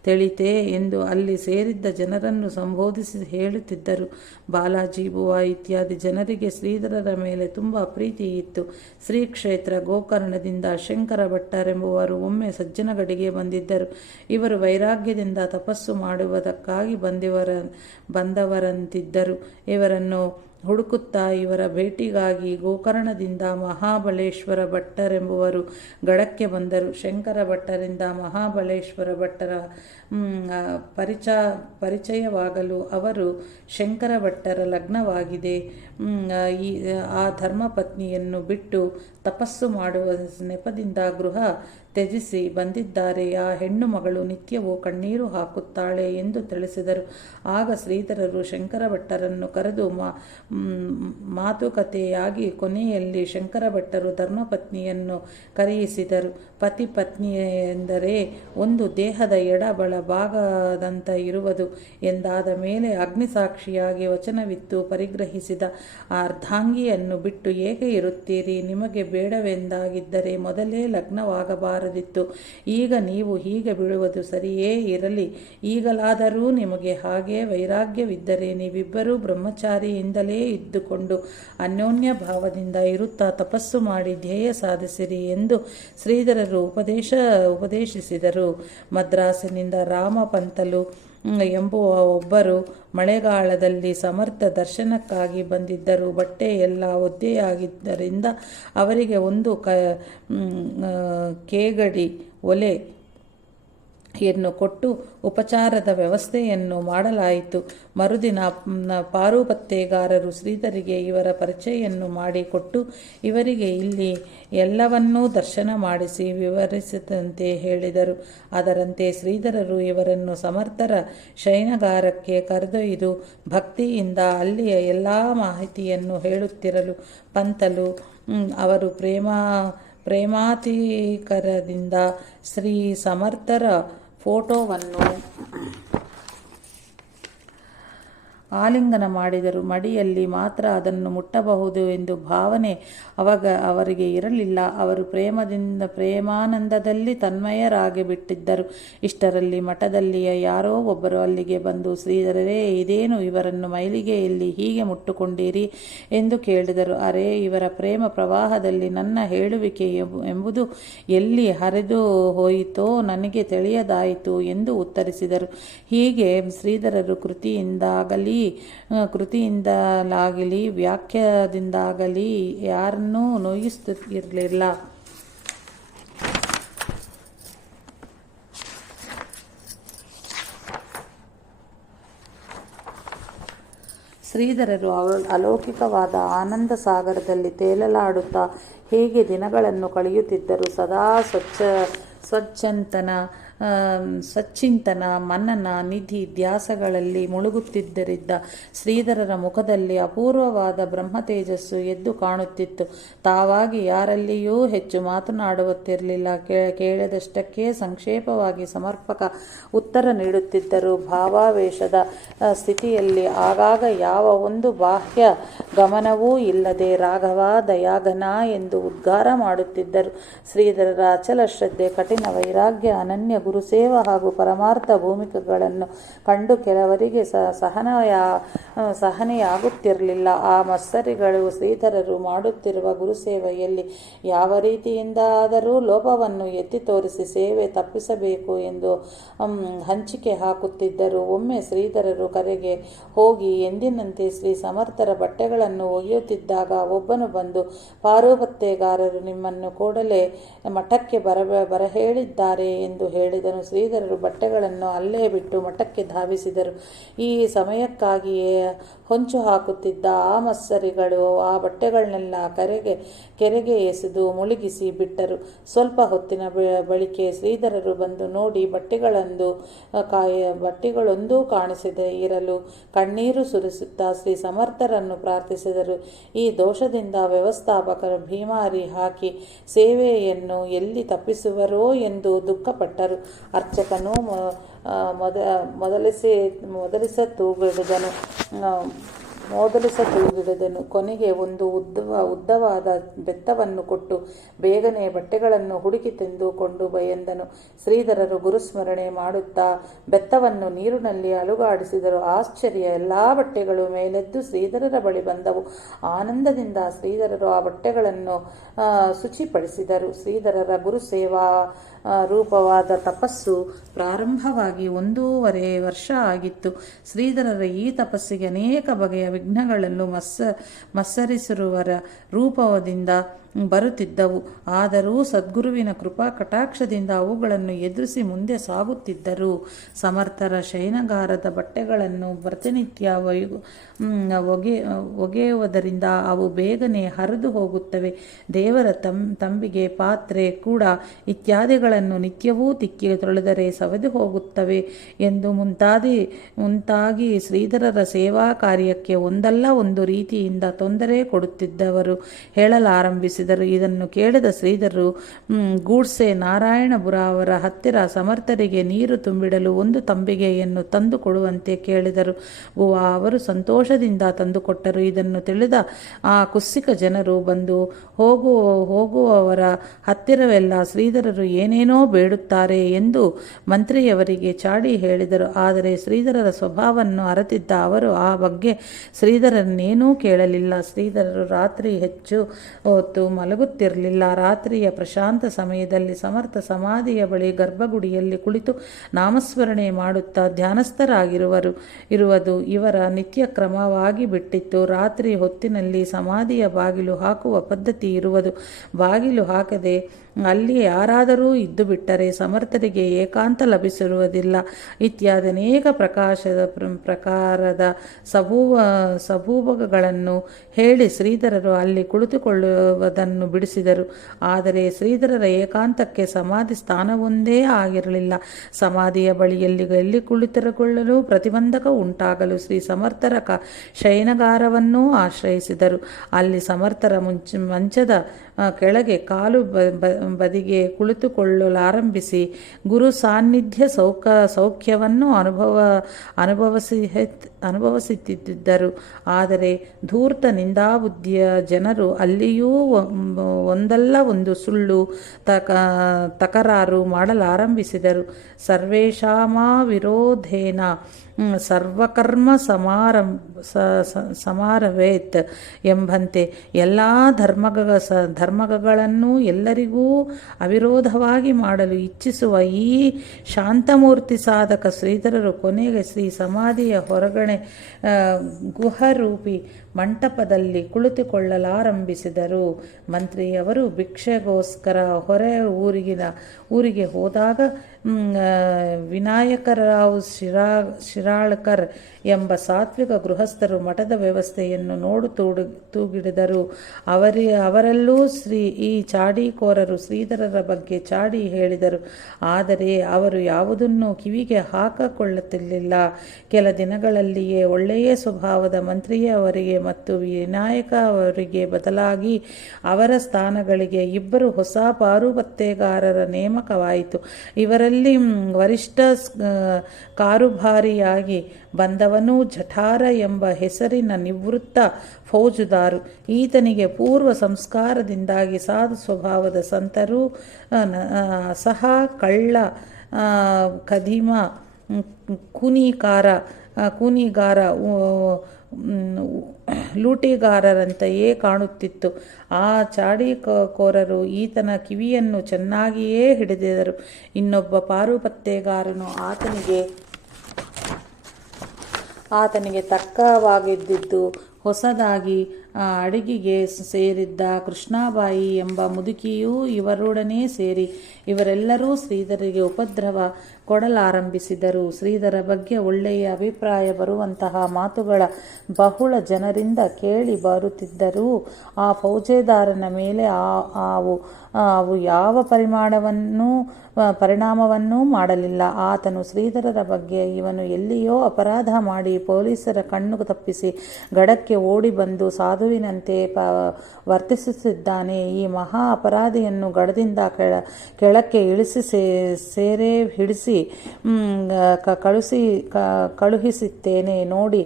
ತಿಳಿತೆ ಎಂದು ಅಲ್ಲಿ ಸೇರಿದ್ದ ಜನರನ್ನು ಸಂಬೋಧಿಸಿ ಹೇಳುತ್ತಿದ್ದರು. ಬಾಲಾಜಿ ಬುವಾ ಇತ್ಯಾದಿ ಜನರಿಗೆ ಶ್ರೀಧರರ ಮೇಲೆ ತುಂಬ ಪ್ರೀತಿ ಇತ್ತು. ಶ್ರೀ ಕ್ಷೇತ್ರ ಗೋಕರ್ಣದಿಂದ ಶಂಕರ ಭಟ್ಟರೆಂಬುವರು ಒಮ್ಮೆ ಸಜ್ಜನಗಡಿಗೆ ಬಂದಿದ್ದರು. ಇವರು ವೈರಾಗ್ಯದಿಂದ ತಪಸ್ಸು ಮಾಡುವುದಕ್ಕಾಗಿ ಬಂದವರಂತಿದ್ದರು. ಇವರನ್ನು ಹುಡುಕುತ್ತಾ ಇವರ ಭೇಟಿಗಾಗಿ ಗೋಕರ್ಣದಿಂದ ಮಹಾಬಲೇಶ್ವರ ಭಟ್ಟರೆಂಬುವರು ಗಡಕ್ಕೆ ಬಂದರು. ಶಂಕರ ಭಟ್ಟರಿಂದ ಮಹಾಬಲೇಶ್ವರ ಭಟ್ಟರ ಪರಿಚಯವಾಗಲು ಅವರು ಶಂಕರ ಭಟ್ಟರ ಲಗ್ನವಾಗಿದೆ, ಆ ಧರ್ಮಪತ್ನಿಯನ್ನು ಬಿಟ್ಟು ತಪಸ್ಸು ಮಾಡುವ ನೆಪದಿಂದ ಗೃಹ ತ್ಯಜಿಸಿ ಬಂದಿದ್ದಾರೆ. ಆ ಹೆಣ್ಣು ಮಗಳು ನಿತ್ಯವೂ ಕಣ್ಣೀರು ಹಾಕುತ್ತಾಳೆ ಎಂದು ತಿಳಿಸಿದರು. ಆಗ ಶ್ರೀಧರರು ಶಂಕರ ಭಟ್ಟರನ್ನು ಕರೆದು ಮಾತುಕತೆಯಾಗಿ ಕೊನೆಯಲ್ಲಿ ಶಂಕರ ಭಟ್ಟರು ಧರ್ಮಪತ್ನಿಯನ್ನು ಕರೆಯಿಸಿದರು. ಪತಿ ಪತ್ನಿ ಎಂದರೆ ಒಂದು ದೇಹದ ಎಡಬಲ ಭಾಗದಂತ ಇರುವುದು ಎಂದಾದ ಮೇಲೆ ಅಗ್ನಿಸಾಕ್ಷಿಯಾಗಿ ವಚನವಿತ್ತು ಪರಿಗ್ರಹಿಸಿದ ಅರ್ಧಾಂಗಿಯನ್ನು ಬಿಟ್ಟು ಏಕೆ ಇರುತ್ತೀರಿ? ನಿಮಗೆ ಬೇಡವೆಂದಾಗಿದ್ದರೆ ಮೊದಲೇ ಲಗ್ನವಾಗಬಾರದಿತ್ತು. ಈಗ ನೀವು ಹೀಗೆ ಬಿಡುವುದು ಸರಿಯೇ? ಇರಲಿ, ಈಗಲಾದರೂ ನಿಮಗೆ ಹಾಗೆ ವೈರಾಗ್ಯವಿದ್ದರೆ ನೀವಿಬ್ಬರೂ ಬ್ರಹ್ಮಚಾರಿಯಿಂದಲೇ ಇದ್ದುಕೊಂಡು ಅನ್ಯೋನ್ಯ ಭಾವದಿಂದ ಇರುತ್ತಾ ತಪಸ್ಸು ಮಾಡಿ ಧ್ಯೇಯ ಸಾಧಿಸಿರಿ ಎಂದು ಶ್ರೀಧರರು ಉಪದೇಶಿಸಿದರು. ಮದ್ರಾಸಿನಿಂದ ರಾಮ ಪಂತಲು ಎಂಬುವ ಒಬ್ಬರು ಮಳೆಗಾಲದಲ್ಲಿ ಸಮರ್ಥ ದರ್ಶನಕ್ಕಾಗಿ ಬಂದಿದ್ದರು. ಬಟ್ಟೆ ಎಲ್ಲ ಒದ್ದೆಯಾಗಿದ್ದರಿಂದ ಅವರಿಗೆ ಒಂದು ಕೇಗಡಿ ಒಲೆ ಯನ್ನು ಕೊಟ್ಟು ಉಪಚಾರದ ವ್ಯವಸ್ಥೆಯನ್ನು ಮಾಡಲಾಯಿತು. ಮರುದಿನ ಪಾರುಪತ್ಯೆಗಾರರು ಶ್ರೀಧರಿಗೆ ಇವರ ಪರಿಚಯವನ್ನು ಮಾಡಿಕೊಟ್ಟು ಇವರಿಗೆ ಇಲ್ಲಿ ಎಲ್ಲವನ್ನೂ ದರ್ಶನ ಮಾಡಿಸಿ ವಿವರಿಸಿದಂತೆ ಹೇಳಿದರು. ಅದರಂತೆ ಶ್ರೀಧರರು ಇವರನ್ನು ಸಮರ್ಥರ ಶಯನಗಾರಕ್ಕೆ ಕರೆದೊಯ್ದು ಭಕ್ತಿಯಿಂದ ಅಲ್ಲಿಯ ಎಲ್ಲ ಮಾಹಿತಿಯನ್ನು ಹೇಳುತ್ತಿರಲು ಪಂತಲು ಅವರು ಪ್ರೇಮಾತಿಕರದಿಂದ ಶ್ರೀ ಸಮರ್ಥರ ಫೋಟೋವನ್ನು ಆಲಿಂಗನ ಮಾಡಿದರು. ಮಡಿಯಲ್ಲಿ ಮಾತ್ರ ಅದನ್ನು ಮುಟ್ಟಬಹುದು ಎಂದು ಭಾವನೆ ಅವರಿಗೆ ಇರಲಿಲ್ಲ. ಅವರು ಪ್ರೇಮಾನಂದದಲ್ಲಿ ತನ್ಮಯರಾಗಿ ಬಿಟ್ಟಿದ್ದರು. ಇಷ್ಟರಲ್ಲಿ ಮಠದಲ್ಲಿಯ ಯಾರೋ ಒಬ್ಬರು ಅಲ್ಲಿಗೆ ಬಂದು, ಶ್ರೀಧರರೇ, ಇದೇನು ಇವರನ್ನು ಮೈಲಿಗೆಯಲ್ಲಿ ಹೀಗೆ ಮುಟ್ಟುಕೊಂಡಿರಿ ಎಂದು ಕೇಳಿದರು. ಅರೇ, ಇವರ ಪ್ರೇಮ ಪ್ರವಾಹದಲ್ಲಿ ನನ್ನ ಹೇಳುವಿಕೆ ಎಂಬುದು ಎಲ್ಲಿ ಹರಿದು ಹೋಯಿತೋ ನನಗೆ ತಿಳಿಯದಾಯಿತು ಎಂದು ಉತ್ತರಿಸಿದರು. ಹೀಗೆ ಶ್ರೀಧರರು ಕೃತಿಯಿಂದಲಾಗಲಿ ವಾಕ್ಯದಿಂದಾಗಲಿ ಯಾರನ್ನೂ ನೋಯಿಸುತ್ತಿರಲಿಲ್ಲ. ಶ್ರೀಧರರು ಅಲೌಕಿಕವಾದ ಆನಂದ ಸಾಗರದಲ್ಲಿ ತೇಲಲಾಡುತ್ತಾ ಹೇಗೆ ದಿನಗಳನ್ನು ಕಳೆಯುತ್ತಿದ್ದರು. ಸದಾ ಸಚ್ಚಿಂತನ ಮನನ ನಿಧಿ ಧ್ಯಾಸಗಳಲ್ಲಿ ಮುಳುಗುತ್ತಿದ್ದರಿಂದ ಶ್ರೀಧರರ ಮುಖದಲ್ಲಿ ಅಪೂರ್ವವಾದ ಬ್ರಹ್ಮ ತೇಜಸ್ಸು ಎದ್ದು ಕಾಣುತ್ತಿತ್ತು. ತಾವಾಗಿ ಯಾರಲ್ಲಿಯೂ ಹೆಚ್ಚು ಮಾತನಾಡುತ್ತಿರಲಿಲ್ಲ. ಕೇಳಿದಷ್ಟಕ್ಕೆ ಸಂಕ್ಷೇಪವಾಗಿ ಸಮರ್ಪಕ ಉತ್ತರ ನೀಡುತ್ತಿದ್ದರು. ಭಾವಾವೇಶದ ಸ್ಥಿತಿಯಲ್ಲಿ ಆಗಾಗ ಯಾವ ಒಂದು ಬಾಹ್ಯ ಗಮನವೂ ಇಲ್ಲದೆ ರಾಘವ, ದಯಾಘನ ಎಂದು ಉದ್ಗಾರ ಮಾಡುತ್ತಿದ್ದರು. ಶ್ರೀಧರರ ಅಚಲ ಶ್ರದ್ಧೆ, ಕಠಿಣ ವೈರಾಗ್ಯ, ಅನನ್ಯ ಗುರುಸೇವ ಹಾಗೂ ಪರಮಾರ್ಥ ಭೂಮಿಕೆಗಳನ್ನು ಕಂಡು ಕೆಲವರಿಗೆ ಸಹನೆಯಾಗುತ್ತಿರಲಿಲ್ಲ. ಆ ಮತ್ಸರಿಗಳು ಶ್ರೀಧರರು ಮಾಡುತ್ತಿರುವ ಗುರುಸೇವೆಯಲ್ಲಿ ಯಾವ ರೀತಿಯಿಂದಾದರೂ ಲೋಪವನ್ನು ಎತ್ತಿ ತೋರಿಸಿ ಸೇವೆ ತಪ್ಪಿಸಬೇಕು ಎಂದು ಹಂಚಿಕೆ ಹಾಕುತ್ತಿದ್ದರು. ಒಮ್ಮೆ ಶ್ರೀಧರರು ಕರೆಗೆ ಹೋಗಿ ಎಂದಿನಂತೆ ಶ್ರೀ ಸಮರ್ಥರ ಬಟ್ಟೆಗಳನ್ನು ಒಗೆಯುತ್ತಿದ್ದಾಗ ಒಬ್ಬನು ಬಂದು, ಪಾರುಪತ್ಯೆಗಾರರು ನಿಮ್ಮನ್ನು ಕೂಡಲೇ ಮಠಕ್ಕೆ ಬರಹೇಳಿದ್ದಾರೆ ಎಂದು ಹೇಳಿದನು. ಶ್ರೀಧರರು ಬಟ್ಟೆಗಳನ್ನು ಅಲ್ಲೇ ಬಿಟ್ಟು ಮಠಕ್ಕೆ ಧಾವಿಸಿದರು. ಈ ಸಮಯಕ್ಕಾಗಿಯೇ ಹೊಂಚು ಹಾಕುತ್ತಿದ್ದ ಆ ಮತ್ಸರಿಗಳು ಆ ಬಟ್ಟೆಗಳನ್ನೆಲ್ಲ ಕೆರೆಗೆ ಎಸೆದು ಮುಳುಗಿಸಿ ಬಿಟ್ಟರು. ಸ್ವಲ್ಪ ಹೊತ್ತಿನ ಬಳಿಕೆ ಶ್ರೀಧರರು ಬಂದು ನೋಡಿ ಬಟ್ಟೆಗಳೊಂದೂ ಕಾಣಿಸದೆ ಇರಲು ಕಣ್ಣೀರು ಸುರಿಸುತ್ತಾ ಶ್ರೀ ಸಮರ್ಥರನ್ನು ಪ್ರಾರ್ಥಿಸಿದರು. ಈ ದೋಷದಿಂದ ವ್ಯವಸ್ಥಾಪಕರು ಭೀಮಾರಿ ಹಾಕಿ ಸೇವೆಯನ್ನು ಎಲ್ಲಿ ತಪ್ಪಿಸುವರೋ ಎಂದು ದುಃಖಪಟ್ಟರು. ಅರ್ಚಕನು ಮೊದಲಿಸತೂಗಿಡಿದನು. ಕೊನೆಗೆ ಒಂದು ಉದ್ದವಾದ ಬೆತ್ತವನ್ನು ಕೊಟ್ಟು ಬೇಗನೆ ಬಟ್ಟೆಗಳನ್ನು ಹುಡುಕಿ ತೆಂದುಕೊಂಡು ಎಂದನು. ಶ್ರೀಧರರು ಗುರುಸ್ಮರಣೆ ಮಾಡುತ್ತಾ ಬೆತ್ತವನ್ನು ನೀರಿನಲ್ಲಿ ಅಲುಗಾಡಿಸಿದರು. ಆಶ್ಚರ್ಯ! ಎಲ್ಲ ಬಟ್ಟೆಗಳು ಮೇಲೆದ್ದು ಶ್ರೀಧರರ ಬಳಿ ಬಂದವು. ಆನಂದದಿಂದ ಶ್ರೀಧರರು ಆ ಬಟ್ಟೆಗಳನ್ನು ಶುಚಿಪಡಿಸಿದರು. ಶ್ರೀಧರರ ಗುರುಸೇವಾ ರೂಪವಾದ ತಪಸ್ಸು ಪ್ರಾರಂಭವಾಗಿ 1.5 ವರ್ಷ ಆಗಿತ್ತು. ಶ್ರೀಧರರ ಈ ತಪಸ್ಸಿಗೆ ಅನೇಕ ಬಗೆಯ ವಿಘ್ನಗಳನ್ನು ಮತ್ಸರಿಸಿರುವರ ರೂಪದಿಂದ ಬರುತ್ತಿದ್ದವು. ಆದರೂ ಸದ್ಗುರುವಿನ ಕೃಪಾ ಕಟಾಕ್ಷದಿಂದ ಅವುಗಳನ್ನು ಎದುರಿಸಿ ಮುಂದೆ ಸಾಗುತ್ತಿದ್ದರು. ಸಮರ್ಥರ ಶಯನಗಾರದ ಬಟ್ಟೆಗಳನ್ನು ಪ್ರತಿನಿತ್ಯ ಒಗೆಯುವುದರಿಂದ ಅವು ಬೇಗನೆ ಹರಿದು ಹೋಗುತ್ತವೆ. ದೇವರ ತಂಬಿಗೆ, ಪಾತ್ರೆ, ಕೂಡ ಇತ್ಯಾದಿಗಳನ್ನು ನಿತ್ಯವೂ ತಿಕ್ಕಿ ತೊಳೆದರೆ ಸವೆದು ಹೋಗುತ್ತವೆ ಎಂದು ಮುಂತಾಗಿ ಶ್ರೀಧರರ ಸೇವಾ ಕಾರ್ಯಕ್ಕೆ ಒಂದಲ್ಲ ಒಂದು ರೀತಿಯಿಂದ ತೊಂದರೆ ಕೊಡುತ್ತಿದ್ದವರು ಹೇಳಲಾರಂಭಿಸಿದರು. ಇದನ್ನು ಕೇಳಿದ ಶ್ರೀಧರರು ಗೂಡ್ಸೆ ನಾರಾಯಣಪುರ ಅವರ ಹತ್ತಿರ ಸಮರ್ಥರಿಗೆ ನೀರು ತುಂಬಿಡಲು ಒಂದು ತಂಬಿಗೆಯನ್ನು ತಂದು ಕೊಡುವಂತೆ ಕೇಳಿದರು. ಅವರು ಸಂತೋಷದಿಂದ ತಂದುಕೊಟ್ಟರು. ಇದನ್ನು ತಿಳಿದ ಆ ಕುತ್ಸಿಕ ಜನರು ಬಂದು ಹೋಗುವವರ ಹತ್ತಿರವೆಲ್ಲ ಶ್ರೀಧರರು ಏನೇನೋ ಬೇಡುತ್ತಾರೆ ಎಂದು ಮಂತ್ರಿಯವರಿಗೆ ಚಾಡಿ ಹೇಳಿದರು. ಆದರೆ ಶ್ರೀಧರರ ಸ್ವಭಾವವನ್ನು ಅರಿತಿದ್ದ ಅವರು ಆ ಬಗ್ಗೆ ಶ್ರೀಧರನ್ನೇನೂ ಕೇಳಲಿಲ್ಲ. ಶ್ರೀಧರರು ರಾತ್ರಿ ಹೆಚ್ಚು ಹೊತ್ತು ಮಲಗುತ್ತಿರಲಿಲ್ಲ. ರಾತ್ರಿಯ ಪ್ರಶಾಂತ ಸಮಯದಲ್ಲಿ ಸಮರ್ಥ ಸಮಾಧಿಯ ಬಳಿ ಗರ್ಭಗುಡಿಯಲ್ಲಿ ಕುಳಿತು ನಾಮಸ್ಮರಣೆ ಮಾಡುತ್ತಾ ಧ್ಯಾನಸ್ಥರಾಗಿರುವುದು ಇವರ ನಿತ್ಯ ಕ್ರಮವಾಗಿ ಬಿಟ್ಟಿತ್ತು. ರಾತ್ರಿ ಹೊತ್ತಿನಲ್ಲಿ ಸಮಾಧಿಯ ಬಾಗಿಲು ಹಾಕುವ ಪದ್ಧತಿ ಇರುವುದು. ಬಾಗಿಲು ಹಾಕದೆ ಅಲ್ಲಿ ಯಾರಾದರೂ ಇದ್ದು ಬಿಟ್ಟರೆ ಸಮರ್ಥರಿಗೆ ಏಕಾಂತ ಲಭಿಸಿರುವುದಿಲ್ಲ ಇತ್ಯಾದಿ ಅನೇಕ ಪ್ರಕಾರದ ಸಬೂಬಗಳನ್ನು ಹೇಳಿ ಶ್ರೀಧರರು ಅಲ್ಲಿ ಕುಳಿತುಕೊಳ್ಳುವುದನ್ನು ಬಿಡಿಸಿದರು. ಆದರೆ ಶ್ರೀಧರರ ಏಕಾಂತಕ್ಕೆ ಸಮಾಧಿ ಸ್ಥಾನವೊಂದೇ ಆಗಿರಲಿಲ್ಲ. ಸಮಾಧಿಯ ಬಳಿಯಲ್ಲಿ ಎಲ್ಲಿ ಕುಳಿತುಕೊಳ್ಳಲು ಪ್ರತಿಬಂಧಕ ಉಂಟಾಗಲು ಶ್ರೀ ಸಮರ್ಥರ ಶಯನಗಾರವನ್ನೂ ಆಶ್ರಯಿಸಿದರು. ಅಲ್ಲಿ ಸಮರ್ಥರ ಮಂಚದ ಕೆಳಗೆ ಕಾಲು ಬದಿಗೆ ಕುಳಿತುಕೊಳ್ಳಲಾರಂಭಿಸಿ ಗುರು ಸಾನ್ನಿಧ್ಯ ಸೌಖ್ಯವನ್ನು ಅನುಭವಿಸುತ್ತಿದ್ದರು. ಆದರೆ ಧೂರ್ತ ನಿಂದಾಬುದ್ಧಿಯ ಜನರು ಅಲ್ಲಿಯೂ ಒಂದಲ್ಲ ಒಂದು ಸುಳ್ಳು ತಕರಾರು ಮಾಡಲಾರಂಭಿಸಿದರು. ಸರ್ವೇಷಾಮಾ ವಿರೋಧೇನ ಸರ್ವಕರ್ಮ ಸಮಾರವೇತ್ ಎಂಬಂತೆ ಎಲ್ಲ ಧರ್ಮಗಳನ್ನು ಎಲ್ಲರಿಗೂ ಅವಿರೋಧವಾಗಿ ಮಾಡಲು ಇಚ್ಛಿಸುವ ಈ ಶಾಂತಮೂರ್ತಿ ಸಾಧಕ ಶ್ರೀಧರರು ಕೊನೆಗೆ ಶ್ರೀ ಸಮಾಧಿಯ ಹೊರಗಡೆ ಗುಹರೂಪಿ ಮಂಟಪದಲ್ಲಿ ಕುಳಿತುಕೊಳ್ಳಲಾರಂಭಿಸಿದರು. ಮಂತ್ರಿಯವರು ಭಿಕ್ಷೆಗೋಸ್ಕರ ಊರಿಗೆ ಹೋದಾಗ ವಿನಾಯಕರಾವ್ ಶಿರಾಳ್ಕರ್ ಎಂಬ ಸಾತ್ವಿಕ ಗೃಹಸ್ಥರು ಮಠದ ವ್ಯವಸ್ಥೆಯನ್ನು ತೂಗಿಡಿದರು. ಅವರಲ್ಲೂ ಈ ಚಾಡಿಕೋರರು ಶ್ರೀಧರರ ಬಗ್ಗೆ ಚಾಡಿ ಹೇಳಿದರು. ಆದರೆ ಅವರು ಯಾವುದನ್ನು ಕಿವಿಗೆ ಹಾಕಿಕೊಳ್ಳುತ್ತಿರಲಿಲ್ಲ. ಕೆಲ ದಿನಗಳಲ್ಲಿಯೇ ಒಳ್ಳೆಯ ಸ್ವಭಾವದ ಮಂತ್ರಿಯವರಿಗೆ ಮತ್ತು ವಿನಾಯಕ ಅವರಿಗೆ ಬದಲಾಗಿ ಅವರ ಸ್ಥಾನಗಳಿಗೆ ಇಬ್ಬರು ಹೊಸ ಪಾರುಪತ್ಯಗಾರರ ನೇಮಕವಾಯಿತು. ಇವರಲ್ಲಿ ವರಿಷ್ಠ ಕಾರುಭಾರಿಯಾಗಿ ಬಂದವನು ಜಠಾರ ಎಂಬ ಹೆಸರಿನ ನಿವೃತ್ತ ಫೌಜುದಾರು. ಈತನಿಗೆ ಪೂರ್ವ ಸಂಸ್ಕಾರದಿಂದಾಗಿ ಸಾಧು ಸ್ವಭಾವದ ಸಂತರು ಸಹ ಕಳ್ಳ, ಖದೀಮ, ಕೂನಿಗಾರ, ಲೂಟಿಗಾರರಂತೆಯೇ ಕಾಣುತ್ತಿತ್ತು. ಆ ಚಾಡಿಕೋರರು ಈತನ ಕಿವಿಯನ್ನು ಚೆನ್ನಾಗಿಯೇ ಹಿಡಿದಿದ್ದರು. ಇನ್ನೊಬ್ಬ ಪಾರುಪತ್ಯಗಾರನು ಆತನಿಗೆ ತಕ್ಕವಾಗಿದ್ದುದು ಹೊಸದಾಗಿ ಅಡಿಗೆಗೆ ಸೇರಿದ್ದ ಕೃಷ್ಣಾಬಾಯಿ ಎಂಬ ಮುದುಕಿಯೂ ಇವರೊಡನೆ ಸೇರಿ ಇವರೆಲ್ಲರೂ ಶ್ರೀಧರಿಗೆ ಉಪದ್ರವ ಕೊಡಲಾರಂಭಿಸಿದರು. ಶ್ರೀಧರ ಬಗ್ಗೆ ಒಳ್ಳೆಯ ಅಭಿಪ್ರಾಯ ಬರುವಂತಹ ಮಾತುಗಳ ಬಹುಳ ಜನರಿಂದ ಕೇಳಿ ಬರುತ್ತಿದ್ದರೂ ಆ ಫೌಜೇದಾರನ ಮೇಲೆ ಅವು ಯಾವ ಪರಿಣಾಮವನ್ನೂ ಮಾಡಲಿಲ್ಲ. ಆತನು ಶ್ರೀಧರರ ಬಗ್ಗೆ ಇವನು ಎಲ್ಲಿಯೋ ಅಪರಾಧ ಮಾಡಿ ಪೊಲೀಸರ ಕಣ್ಣು ತಪ್ಪಿಸಿ ಗಡಕ್ಕೆ ಓಡಿ ಬಂದು ಸಾಧುವಿನಂತೆ ವರ್ತಿಸುತ್ತಿದ್ದಾನೆ. ಈ ಮಹಾ ಅಪರಾಧಿಯನ್ನು ಗಡದಿಂದ ಕೆಳಕ್ಕೆ ಇಳಿಸಿ ಸೇರೆ ಹಿಡಿಸಿ ಕಳುಹಿಸುತ್ತೇನೆ ನೋಡಿ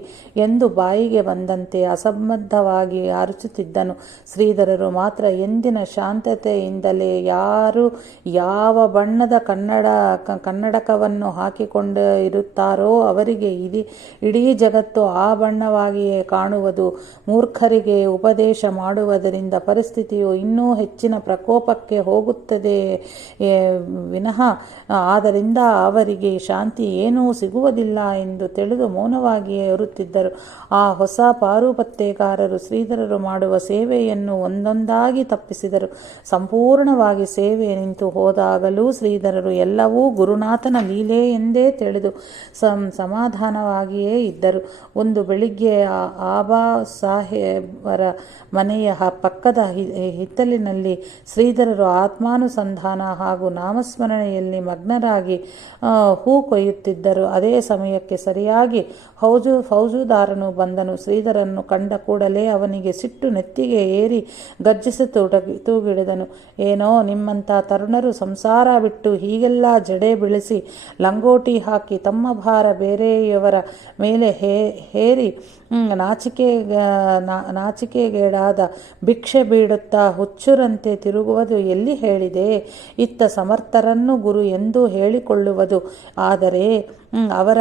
ಎಂದು ಬಾಯಿಗೆ ಬಂದಂತೆ ಅಸಂಬದ್ಧವಾಗಿ ಅರಚುತ್ತಿದ್ದನು. ಶ್ರೀಧರರು ಮಾತ್ರ ಎಂದಿನ ಶಾಂತತೆಯಿಂದಲೇ ಯಾರು ಯಾವ ಬಣ್ಣದ ಕನ್ನಡಕವನ್ನು ಹಾಕಿಕೊಂಡು ಇರುತ್ತಾರೋ ಅವರಿಗೆ ಇಡೀ ಜಗತ್ತು ಆ ಬಣ್ಣವಾಗಿಯೇ ಕಾಣುವುದು. ಮೂರ್ಖರಿಗೆ ಉಪದೇಶ ಮಾಡುವುದರಿಂದ ಪರಿಸ್ಥಿತಿಯು ಇನ್ನೂ ಹೆಚ್ಚಿನ ಪ್ರಕೋಪಕ್ಕೆ ಹೋಗುತ್ತದೆ ವಿನಃ ಆದ್ದರಿಂದ ಅವರಿಗೆ ಶಾಂತಿ ಏನೂ ಸಿಗುವುದಿಲ್ಲ ಎಂದು ತಿಳಿದು ಮೌನವಾಗಿಯೇ ಇರುತ್ತಿದ್ದರು. ಆ ಹೊಸ ಪಾರುಪತ್ಯಗಾರರು ಶ್ರೀಧರರು ಮಾಡುವ ಸೇವೆಯನ್ನು ಒಂದೊಂದಾಗಿ ತಪ್ಪಿಸಿದರು. ಸಂಪೂರ್ಣವಾಗಿ ಸೇವೆ ನಿಂತು ಹೋದಾಗಲೂ ಶ್ರೀಧರರು ಎಲ್ಲವೂ ಗುರುನಾಥನ ಲೀಲೆ ಎಂದೇ ತಿಳಿದು ಸಮಾಧಾನವಾಗಿಯೇ ಇದ್ದರು. ಒಂದು ಬೆಳಿಗ್ಗೆ ಆಬಾ ಸಾಹೇಬರ ಮನೆಯ ಪಕ್ಕದ ಹಿತ್ತಲಿನಲ್ಲಿ ಶ್ರೀಧರರು ಆತ್ಮಾನುಸಂಧಾನ ಹಾಗೂ ನಾಮಸ್ಮರಣೆಯಲ್ಲಿ ಮಗ್ನರಾಗಿ ಹೂ ಕೊಯ್ಯುತ್ತಿದ್ದರು. ಅದೇ ಸಮಯಕ್ಕೆ ಸರಿಯಾಗಿ ಫೌಜುದಾರನು ಬಂದನು. ಶ್ರೀಧರನ್ನು ಕಂಡ ಕೂಡಲೇ ಅವನಿಗೆ ಸಿಟ್ಟು ನೆತ್ತಿಗೆ ಏರಿ ಗರ್ಜಿಸಿ ತೂಗಿಡಿದನು. ಏನೋ ನಿಮ್ಮಂಥ ತರುಣರು ಸಂಸಾರ ಬಿಟ್ಟು ಹೀಗೆಲ್ಲ ಜಡೆ ಬೆಳೆಸಿ ಲಂಗೋಟಿ ಹಾಕಿ ತಮ್ಮ ಭಾರ ಬೇರೆಯವರ ಮೇಲೆ ಹೇರಿ ನಾಚಿಕೆಗೇಡಾದ ಭಿಕ್ಷೆ ಬೇಡುತ್ತಾ ಹುಚ್ಚುರಂತೆ ತಿರುಗುವುದು ಎಲ್ಲಿ ಹೇಳಿದೆ? ಇತ್ತ ಸಮರ್ಥರನ್ನು ಗುರು ಎಂದು ಹೇಳಿಕೊಳ್ಳುವುದು, ಆದರೆ ಅವರ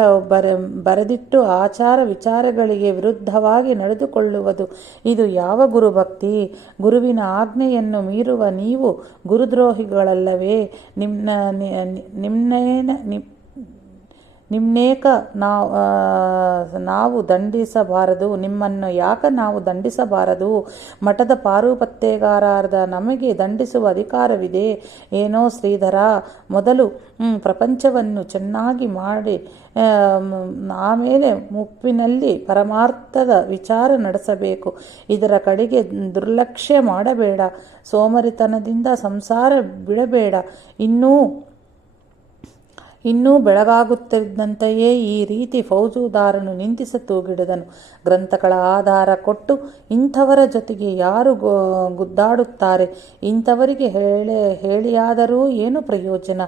ಬರೆದಿಟ್ಟು ಆಚಾರ ವಿಚಾರಗಳಿಗೆ ವಿರುದ್ಧವಾಗಿ ನಡೆದುಕೊಳ್ಳುವುದು, ಇದು ಯಾವ ಗುರುಭಕ್ತಿ? ಗುರುವಿನ ಆಜ್ಞೆಯನ್ನು ಮೀರುವ ನೀವು ಗುರುದ್ರೋಹಿಗಳಲ್ಲವೇ? ನಿಮ್ನೇಕ ನಾವು ದಂಡಿಸಬಾರದು, ನಿಮ್ಮನ್ನು ಯಾಕ ನಾವು ದಂಡಿಸಬಾರದು? ಮಠದ ಪಾರುಪತ್ಯಗಾರರಾದ ನಮಗೆ ದಂಡಿಸುವ ಅಧಿಕಾರವಿದೆ ಏನೋ ಶ್ರೀಧರ? ಮೊದಲು ಪ್ರಪಂಚವನ್ನು ಚೆನ್ನಾಗಿ ಮಾಡಿ ಆಮೇಲೆ ಮುಪ್ಪಿನಲ್ಲಿ ಪರಮಾರ್ಥದ ವಿಚಾರ ನಡೆಸಬೇಕು. ಇದರ ಕಡೆಗೆ ದುರ್ಲಕ್ಷ್ಯ ಮಾಡಬೇಡ. ಸೋಮರಿತನದಿಂದ ಸಂಸಾರ ಬಿಡಬೇಡ. ಇನ್ನೂ ಬೆಳಗಾಗುತ್ತಿದ್ದಂತೆಯೇ ಈ ರೀತಿ ಫೌಜುದಾರನು ನಿಂತಿಸ ತೂಗಿಡಿದನು. ಗ್ರಂಥಗಳ ಆಧಾರ ಕೊಟ್ಟು ಇಂಥವರ ಜೊತೆಗೆ ಯಾರು ಗುದ್ದಾಡುತ್ತಾರೆ? ಇಂಥವರಿಗೆ ಹೇಳಿಯಾದರೂ ಏನು ಪ್ರಯೋಜನ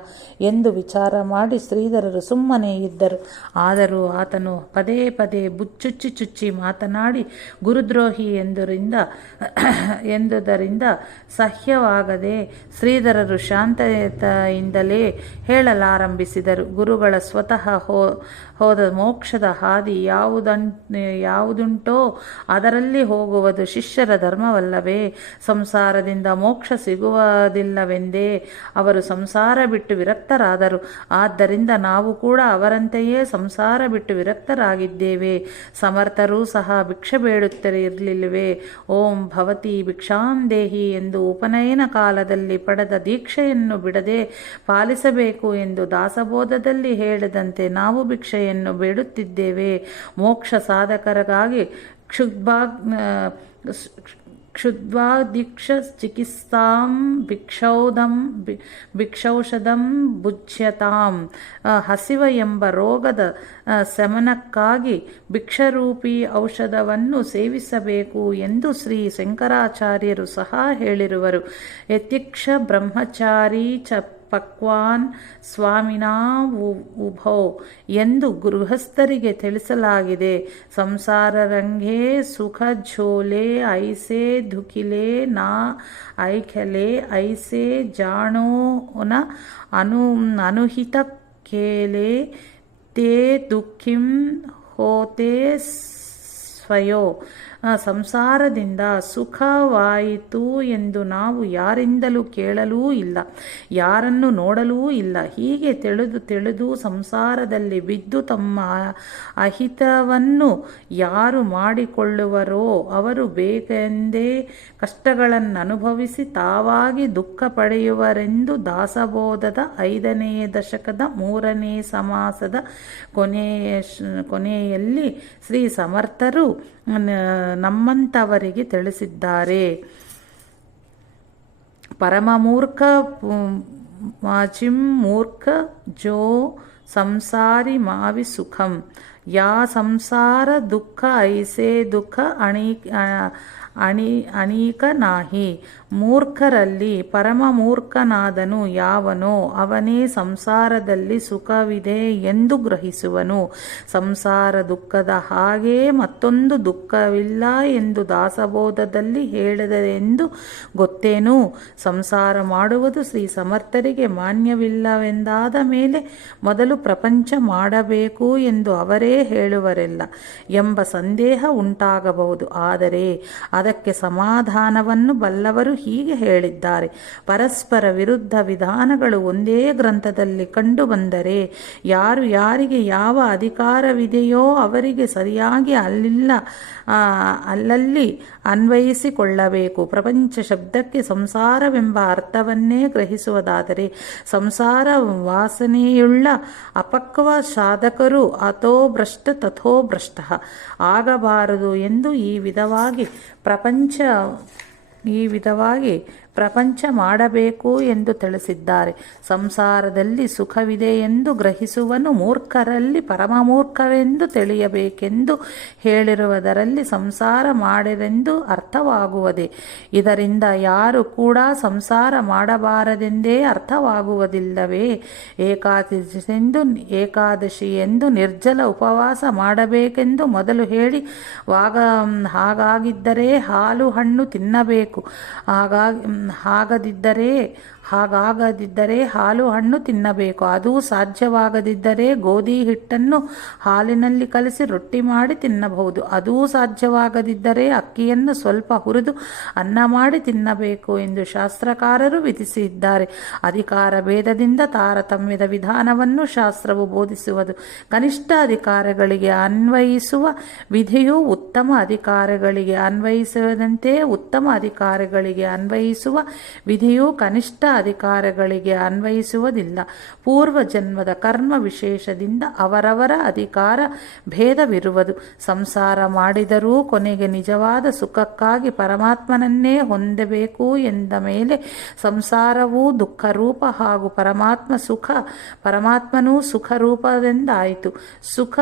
ಎಂದು ವಿಚಾರ ಮಾಡಿ ಶ್ರೀಧರರು ಸುಮ್ಮನೆ ಇದ್ದರು. ಆದರೂ ಆತನು ಪದೇ ಪದೇ ಚುಚ್ಚಿ ಮಾತನಾಡಿ ಗುರುದ್ರೋಹಿ ಎಂದುದರಿಂದ ಸಹ್ಯವಾಗದೆ ಶ್ರೀಧರರು ಶಾಂತತೆಯಿಂದಲೇ ಹೇಳಲಾರಂಭಿಸಿದರು. ಗುರುಗಳ ಸ್ವತಃ ಹೋದ ಮೋಕ್ಷದ ಹಾದಿ ಯಾವುದುಂಟೋ ಅದರಲ್ಲಿ ಹೋಗುವುದು ಶಿಷ್ಯರ ಧರ್ಮವಲ್ಲವೇ? ಸಂಸಾರದಿಂದ ಮೋಕ್ಷ ಸಿಗುವುದಿಲ್ಲವೆಂದೇ ಅವರು ಸಂಸಾರ ಬಿಟ್ಟು ವಿರಕ್ತರಾದರು. ಆದ್ದರಿಂದ ನಾವು ಕೂಡ ಅವರಂತೆಯೇ ಸಂಸಾರ ಬಿಟ್ಟು ವಿರಕ್ತರಾಗಿದ್ದೇವೆ. ಸಮರ್ಥರೂ ಸಹ ಭಿಕ್ಷೆ ಬೇಡುತ್ತಿರಲಿಲ್ಲವೇ? ಓಂ ಭವತಿ ಭಿಕ್ಷಾಂ ದೇಹಿ ಎಂದು ಉಪನಯನ ಕಾಲದಲ್ಲಿ ಪಡೆದ ದೀಕ್ಷೆಯನ್ನು ಬಿಡದೆ ಪಾಲಿಸಬೇಕು ಎಂದು ದಾಸಬೋಧದಲ್ಲಿ ಹೇಳಿದಂತೆ ನಾವು ಭಿಕ್ಷೆಯನ್ನು ಬೇಡುತ್ತಿದ್ದೇವೆ. ಮೋಕ್ಷ ಸಾಧಕರಿಗಾಗಿ ಕ್ಷುದ್ವಾದೀಕ್ಷ ಚಿಕಿತ್ಸಾಂ ಭಿಕ್ಷೌಷಧಂ ಭುಜ್ಯತಾಂ. ಹಸಿವ ಎಂಬ ರೋಗದ ಶಮನಕ್ಕಾಗಿ ಭಿಕ್ಷರೂಪಿ ಔಷಧವನ್ನು ಸೇವಿಸಬೇಕು ಎಂದು ಶ್ರೀ ಶಂಕರಾಚಾರ್ಯರು ಸಹ ಹೇಳಿರುವರು. ಯತಿಕ್ಷ ಬ್ರಹ್ಮಚಾರಿ ಚ ಪಕ್ವಾನ್ ಸ್ವಾಮಿನಾ ಉಭೌ ಎಂದು ಗೃಹಸ್ಥರಿಗೆ ತಿಳಿಸಲಾಗಿದೆ. ಸಂಸಾರ ರಂಗೇ ಸುಖ ಝೋಲೆ ಐಸೆ ದುಖಿಲೆ ನಾ ಐಖಲೆ ಐಸೆ ಜಾಣೋನ ಅನುಹಿತ ಕೇಲೆ ತೇ ದುಃಖಿಂ ಹೋತೆ ಸ್ವಯೋ. ಸಂಸಾರದಿಂದ ಸುಖವಾಯಿತು ಎಂದು ನಾವು ಯಾರಿಂದಲೂ ಕೇಳಲೂ ಇಲ್ಲ, ಯಾರನ್ನು ನೋಡಲೂ ಇಲ್ಲ. ಹೀಗೆ ತಿಳಿದು ಸಂಸಾರದಲ್ಲಿ ಬಿದ್ದು ತಮ್ಮ ಅಹಿತವನ್ನು ಯಾರು ಮಾಡಿಕೊಳ್ಳುವರೋ ಅವರು ಬೇಕೆಂದೇ ಕಷ್ಟಗಳನ್ನು ಅನುಭವಿಸಿ ತಾವಾಗಿ ದುಃಖ ಪಡೆಯುವರೆಂದು ದಾಸಬೋಧದ 5ನೇ ದಶಕದ 3ನೇ ಸಮಾಸದ ಕೊನೆಯಲ್ಲಿ ಶ್ರೀ ಸಮರ್ಥರು ನಮ್ಮಂಥವರಿಗೆ ತಿಳಿಸಿದ್ದಾರೆ. ಪರಮಮೂರ್ಖ ಮಾಚಿಂ ಮೂರ್ಖ ಜೋ ಸಂಸಾರಿ ಮಾವಿ ಸುಖಂ. ಯಾ ಸಂಸಾರ ದುಃಖ ಐಸೆ ದುಃಖ ಅಣೀಕ ನಾಹಿ. ಮೂರ್ಖರಲ್ಲಿ ಪರಮ ಮೂರ್ಖನಾದನು ಯಾವನೋ ಅವನೇ ಸಂಸಾರದಲ್ಲಿ ಸುಖವಿದೆ ಎಂದು ಗ್ರಹಿಸುವನು. ಸಂಸಾರ ದುಃಖದ ಹಾಗೆ ಮತ್ತೊಂದು ದುಃಖವಿಲ್ಲ ಎಂದು ದಾಸಬೋಧದಲ್ಲಿ ಹೇಳಿದರೆಂದು ಗೊತ್ತೇನು? ಸಂಸಾರ ಮಾಡುವುದು ಶ್ರೀ ಸಮರ್ಥರಿಗೆ ಮಾನ್ಯವಿಲ್ಲವೆಂದಾದ ಮೇಲೆ ಮೊದಲು ಪ್ರಪಂಚ ಮಾಡಬೇಕು ಎಂದು ಅವರೇ ಹೇಳುವರೆಲ್ಲ ಎಂಬ ಸಂದೇಹ ಉಂಟಾಗಬಹುದು. ಆದರೆ ಅದಕ್ಕೆ ಸಮಾಧಾನವನ್ನು ಬಲ್ಲವರು ಹೀಗೆ ಹೇಳಿದ್ದಾರೆ. ಪರಸ್ಪರ ವಿರುದ್ಧ ವಿಧಾನಗಳು ಒಂದೇ ಗ್ರಂಥದಲ್ಲಿ ಕಂಡುಬಂದರೆ ಯಾರಿಗೆ ಯಾವ ಅಧಿಕಾರವಿದೆಯೋ ಅವರಿಗೆ ಸರಿಯಾಗಿ ಅಲ್ಲಲ್ಲಿ ಅನ್ವಯಿಸಿಕೊಳ್ಳಬೇಕು. ಪ್ರಪಂಚ ಶಬ್ದಕ್ಕೆ ಸಂಸಾರವೆಂಬ ಅರ್ಥವನ್ನೇ ಗ್ರಹಿಸುವುದಾದರೆ ಸಂಸಾರ ವಾಸನೆಯುಳ್ಳ ಅಪಕ್ವ ಸಾಧಕರು ಅಥೋ ಭ್ರಷ್ಟ ತಥೋ ಭ್ರಷ್ಟ ಆಗಬಾರದು ಎಂದು ಈ ವಿಧವಾಗಿ ಪ್ರಪಂಚ ಮಾಡಬೇಕು ಎಂದು ತಿಳಿಸಿದ್ದಾರೆ. ಸಂಸಾರದಲ್ಲಿ ಸುಖವಿದೆ ಎಂದು ಗ್ರಹಿಸುವನು ಮೂರ್ಖರಲ್ಲಿ ಪರಮಮೂರ್ಖವೆಂದು ತಿಳಿಯಬೇಕೆಂದು ಹೇಳಿರುವುದರಲ್ಲಿ ಸಂಸಾರ ಮಾಡಿರೆಂದು ಅರ್ಥವಾಗುವುದೇ. ಇದರಿಂದ ಯಾರು ಕೂಡ ಸಂಸಾರ ಮಾಡಬಾರದೆಂದೇ ಅರ್ಥವಾಗುವುದಿಲ್ಲವೇ? ಏಕಾದಶಿ ಎಂದು ನಿರ್ಜಲ ಉಪವಾಸ ಮಾಡಬೇಕೆಂದು ಮೊದಲು ಹೇಳಿ ಹಾಗಾಗಿದ್ದರೆ ಹಾಲು ಹಣ್ಣು ತಿನ್ನಬೇಕು, ಹಾಗದಿದ್ದರೆ ಹಾಗಾಗದಿದ್ದರೆ ಹಾಲು ಹಣ್ಣು ತಿನ್ನಬೇಕು. ಅದು ಸಾಧ್ಯವಾಗದಿದ್ದರೆ ಗೋಧಿ ಹಿಟ್ಟನ್ನು ಹಾಲಿನಲ್ಲಿ ಕಲಸಿ ರೊಟ್ಟಿ ಮಾಡಿ ತಿನ್ನಬಹುದು. ಅದೂ ಸಾಧ್ಯವಾಗದಿದ್ದರೆ ಅಕ್ಕಿಯನ್ನು ಸ್ವಲ್ಪ ಹುರಿದು ಅನ್ನ ಮಾಡಿ ತಿನ್ನಬೇಕು ಎಂದು ಶಾಸ್ತ್ರಕಾರರು ವಿಧಿಸಿದ್ದಾರೆ. ಅಧಿಕಾರ ಭೇದದಿಂದ ತಾರತಮ್ಯದ ವಿಧಾನವನ್ನು ಶಾಸ್ತ್ರವು ಬೋಧಿಸುವುದು. ಕನಿಷ್ಠ ಅಧಿಕಾರಗಳಿಗೆ ಅನ್ವಯಿಸುವ ವಿಧಿಯು ಉತ್ತಮ ಅಧಿಕಾರಗಳಿಗೆ ಅನ್ವಯಿಸದಂತೆ, ಉತ್ತಮ ಅಧಿಕಾರಗಳಿಗೆ ಅನ್ವಯಿಸುವ ವಿಧಿಯು ಕನಿಷ್ಠ ಅಧಿಕಾರಗಳಿಗೆ ಅನ್ವಯಿಸುವುದಿಲ್ಲ. ಪೂರ್ವ ಜನ್ಮದ ಕರ್ಮ ವಿಶೇಷದಿಂದ ಅವರವರ ಅಧಿಕಾರ ಭೇದವಿರುವುದು. ಸಂಸಾರ ಮಾಡಿದರೂ ಕೊನೆಗೆ ನಿಜವಾದ ಸುಖಕ್ಕಾಗಿ ಪರಮಾತ್ಮನನ್ನೇ ಹೊಂದಬೇಕು ಎಂದ ಮೇಲೆ ಸಂಸಾರವೂ ದುಃಖರೂಪ ಹಾಗೂ ಪರಮಾತ್ಮನೂ ಸುಖರೂಪವೆಂದಾಯಿತು. ಸುಖ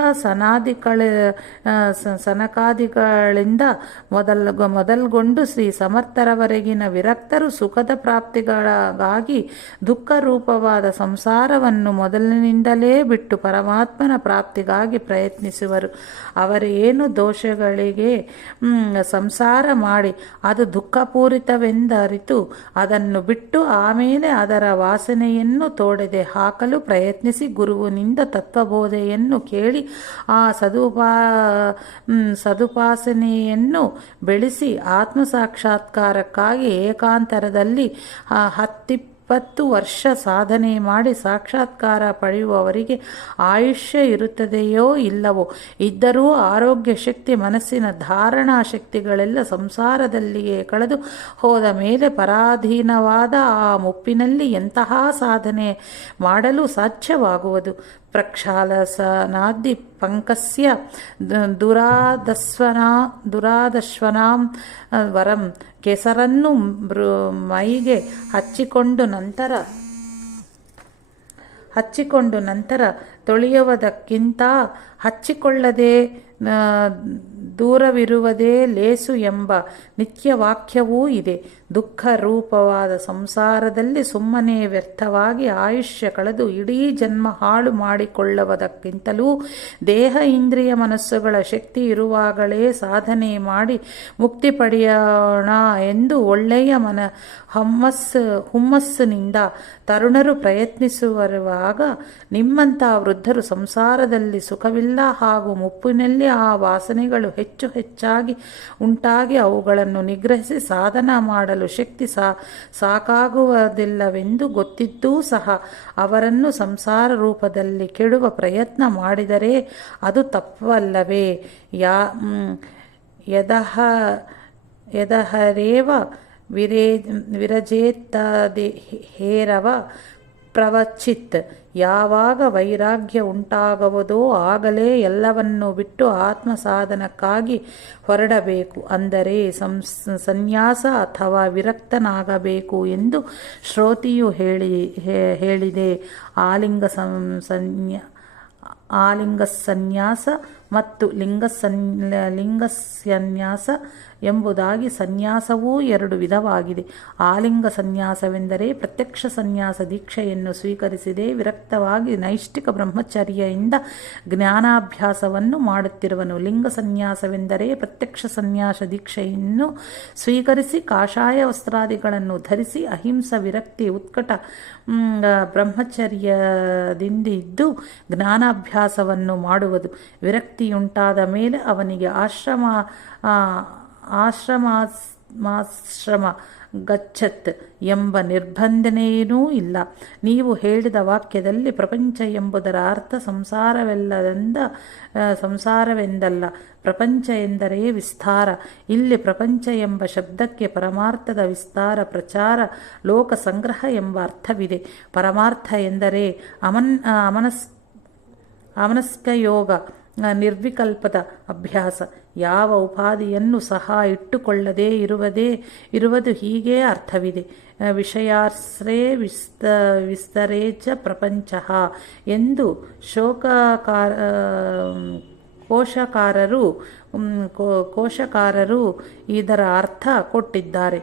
ಸನಕಾದಿಗಳಿಂದ ಮೊದಲ್ಗೊಂಡು ಶ್ರೀ ಸಮರ್ಥರವರೆಗಿನ ವಿರಕ್ತರು ಸುಖದ ಪ್ರಾಪ್ತಿಗಾಗಿ ದುಃಖರೂಪವಾದ ಸಂಸಾರವನ್ನು ಮೊದಲಿನಿಂದಲೇ ಬಿಟ್ಟು ಪರಮಾತ್ಮನ ಪ್ರಾಪ್ತಿಗಾಗಿ ಪ್ರಯತ್ನಿಸುವರು. ಅವರೇನು ದೋಷಗಳಿಗೆ ಸಂಸಾರ ಮಾಡಿ ಅದು ದುಃಖಪೂರಿತವೆಂದರಿತು ಅದನ್ನು ಬಿಟ್ಟು ಆಮೇಲೆ ಅದರ ವಾಸನೆಯನ್ನು ತೋಡೆದೆ ಹಾಕಲು ಪ್ರಯತ್ನಿಸಿ ಗುರುವಿನಿಂದ ತತ್ವಬೋಧೆಯನ್ನು ಕೇಳಿ ಆ ಸದುಪಾಸನೆಯನ್ನು ಬೆಳೆಸಿ ಆತ್ಮಸಾಕ್ಷಾತ್ಕಾರಕ್ಕಾಗಿ ಏಕಾಂತರದಲ್ಲಿ 10-20 ವರ್ಷ ಸಾಧನೆ ಮಾಡಿ ಸಾಕ್ಷಾತ್ಕಾರ ಪಡೆಯುವವರಿಗೆ ಆಯುಷ್ಯ ಇರುತ್ತದೆಯೋ ಇಲ್ಲವೋ, ಇದ್ದರೂ ಆರೋಗ್ಯ ಶಕ್ತಿ ಮನಸ್ಸಿನ ಧಾರಣಾ ಶಕ್ತಿಗಳೆಲ್ಲ ಸಂಸಾರದಲ್ಲಿಯೇ ಕಳೆದು ಹೋದ ಮೇಲೆ ಪರಾಧೀನವಾದ ಆ ಮುಪ್ಪಿನಲ್ಲಿ ಎಂತಹ ಸಾಧನೆ ಮಾಡಲು ಸಾಧ್ಯವಾಗುವುದು? ಪ್ರಕ್ಷಾಲಸನಾದಿ ಪಂಕಸ್ಯ ದುರಾದಶ್ವನಾಂ ವರಂ ಕೆಸರನ್ನು ಮೈಗೆ ಹಚ್ಚಿಕೊಂಡು ನಂತರ ತೊಳೆಯುವುದಕ್ಕಿಂತ ಹಚ್ಚಿಕೊಳ್ಳದೆ ದೂರವಿರುವುದೇ ಲೇಸು ಎಂಬ ನಿತ್ಯವಾಕ್ಯವೂ ಇದೆ. ದುಃಖ ರೂಪವಾದ ಸಂಸಾರದಲ್ಲಿ ಸುಮ್ಮನೆ ವ್ಯರ್ಥವಾಗಿ ಆಯುಷ್ಯ ಕಳೆದು ಇಡೀ ಜನ್ಮ ಹಾಳು ಮಾಡಿಕೊಳ್ಳುವುದಕ್ಕಿಂತಲೂ ದೇಹ ಇಂದ್ರಿಯ ಮನಸ್ಸುಗಳ ಶಕ್ತಿ ಇರುವಾಗಲೇ ಸಾಧನೆ ಮಾಡಿ ಮುಕ್ತಿ ಪಡೆಯೋಣ ಎಂದು ಒಳ್ಳೆಯ ಹುಮ್ಮಸ್ಸಿನಿಂದ ತರುಣರು ಪ್ರಯತ್ನಿಸುವಾಗ ನಿಮ್ಮಂಥ ವೃದ್ಧರು ಸಂಸಾರದಲ್ಲಿ ಸುಖವಿಲ್ಲ ಹಾಗೂ ಮುಪ್ಪಿನಲ್ಲಿ ಆ ವಾಸನೆಗಳು ಹೆಚ್ಚಾಗಿ ಉಂಟಾಗಿ ಅವುಗಳನ್ನು ನಿಗ್ರಹಿಸಿ ಸಾಧನ ಮಾಡಲು ಶಕ್ತಿ ಸಾಕಾಗುವುದಿಲ್ಲವೆಂದು ಗೊತ್ತಿದ್ದೂ ಸಹ ಅವರನ್ನು ಸಂಸಾರ ರೂಪದಲ್ಲಿ ಕೆಡುವ ಪ್ರಯತ್ನ ಮಾಡಿದರೆ ಅದು ತಪ್ಪಲ್ಲವೇ? ಯದಹರೇವ ವಿರಜೇತ್ತದೇಹೇರವ ಪ್ರವಚಿತ್. ಯಾವಾಗ ವೈರಾಗ್ಯ ಉಂಟಾಗುವುದೋ ಆಗಲೇ ಎಲ್ಲವನ್ನೂ ಬಿಟ್ಟು ಆತ್ಮ ಸಾಧನಕ್ಕಾಗಿ ಹೊರಡಬೇಕು, ಅಂದರೆ ಸನ್ಯಾಸ ಅಥವಾ ವಿರಕ್ತನಾಗಬೇಕು ಎಂದು ಶ್ರುತಿಯು ಹೇಳಿದೆ. ಆಲಿಂಗ ಸನ್ಯಾಸ ಮತ್ತು ಲಿಂಗಸನ್ಯಾಸ ಎಂಬುದಾಗಿ ಸನ್ಯಾಸವೂ 2 ವಿಧವಾಗಿದೆ. ಆಲಿಂಗ ಸನ್ಯಾಸವೆಂದರೆ ಪ್ರತ್ಯಕ್ಷ ಸನ್ಯಾಸ ದೀಕ್ಷೆಯನ್ನು ಸ್ವೀಕರಿಸಿದೆ ವಿರಕ್ತವಾಗಿ ನೈಷ್ಠಿಕ ಬ್ರಹ್ಮಚರ್ಯದಿಂದ ಜ್ಞಾನಾಭ್ಯಾಸವನ್ನು ಮಾಡುತ್ತಿರುವನು. ಲಿಂಗ ಸನ್ಯಾಸವೆಂದರೆ ಪ್ರತ್ಯಕ್ಷ ಸನ್ಯಾಸ ದೀಕ್ಷೆಯನ್ನು ಸ್ವೀಕರಿಸಿ ಕಾಷಾಯ ವಸ್ತ್ರಾದಿಗಳನ್ನು ಧರಿಸಿ ಅಹಿಂಸ ವಿರಕ್ತಿ ಉತ್ಕಟ ಬ್ರಹ್ಮಚರ್ಯದಿಂದಿದ್ದು ಜ್ಞಾನಾಭ್ಯಾಸವನ್ನು ಮಾಡುವುದು. ವಿರಕ್ತಿಯುಂಟಾದ ಮೇಲೆ ಅವನಿಗೆ ಆಶ್ರಮ ಗಚ್ಚತ್ ಎಂಬ ನಿರ್ಬಂಧನೆಯೂ ಇಲ್ಲ. ನೀವು ಹೇಳಿದ ವಾಕ್ಯದಲ್ಲಿ ಪ್ರಪಂಚ ಎಂಬುದರ ಅರ್ಥ ಸಂಸಾರವೆಂದಲ್ಲ, ಪ್ರಪಂಚ ಎಂದರೆ ವಿಸ್ತಾರ. ಇಲ್ಲಿ ಪ್ರಪಂಚ ಎಂಬ ಶಬ್ದಕ್ಕೆ ಪರಮಾರ್ಥದ ವಿಸ್ತಾರ, ಪ್ರಚಾರ, ಲೋಕ ಸಂಗ್ರಹ ಎಂಬ ಅರ್ಥವಿದೆ. ಪರಮಾರ್ಥ ಎಂದರೆ ಅಮನಸ್ಕಯೋಗ, ನಿರ್ವಿಕಲ್ಪದ ಅಭ್ಯಾಸ. ಯಾವ ಉಪಾಧಿಯನ್ನು ಸಹ ಇಟ್ಟುಕೊಳ್ಳದೆ ಇರುವುದು ಹೀಗೆ ಅರ್ಥವಿದೆ. ವಿಷಯಾಶ್ರೇ ವಿಸ್ತರೇಚ ಪ್ರಪಂಚ ಎಂದು ಕೋಶಕಾರರು ಇದರ ಅರ್ಥ ಕೊಟ್ಟಿದ್ದಾರೆ.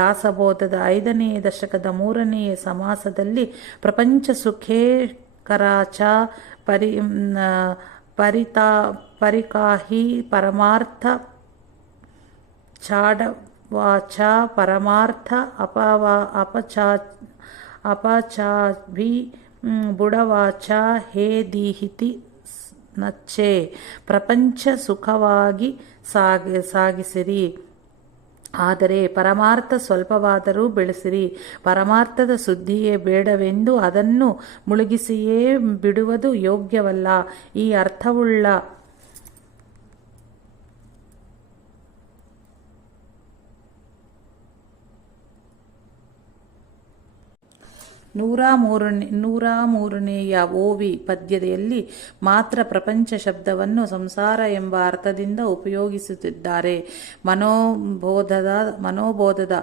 ದಾಸಬೋಧದ 5ನೇ ದಶಕದ 3ನೇ ಸಮಾಸದಲ್ಲಿ ಪ್ರಪಂಚ ಸುಖೇಕರಾಚ ಪರಿಕಾಹಿ ಪರಮಾರ್ಥ ಚಾಡವಾಚ ಪರಮಾರ್ಥ ಅಪಚಾಭಿ ಬುಡವಾಚ ಹೇ ದೀಹಿತಿ ನಚ್ಚೆ. ಪ್ರಪಂಚ ಸುಖವಾಗಿ ಸಾಗಿಸಿರಿ, ಆದರೆ ಪರಮಾರ್ಥ ಸ್ವಲ್ಪವಾದರೂ ಬೆಳೆಸಿರಿ. ಪರಮಾರ್ಥದ ಸುದ್ದಿಯೇ ಬೇಡವೆಂದು ಅದನ್ನು ಮುಳುಗಿಸಿಯೇ ಬಿಡುವುದು ಯೋಗ್ಯವಲ್ಲ. ಈ ಅರ್ಥವುಳ್ಳ ನೂರ ಮೂರನೆಯ ಓವಿ ಪದ್ಯದಲ್ಲಿ ಮಾತ್ರ ಪ್ರಪಂಚ ಶಬ್ದವನ್ನು ಸಂಸಾರ ಎಂಬ ಅರ್ಥದಿಂದ ಉಪಯೋಗಿಸುತ್ತಿದ್ದಾರೆ. ಮನೋಬೋಧದ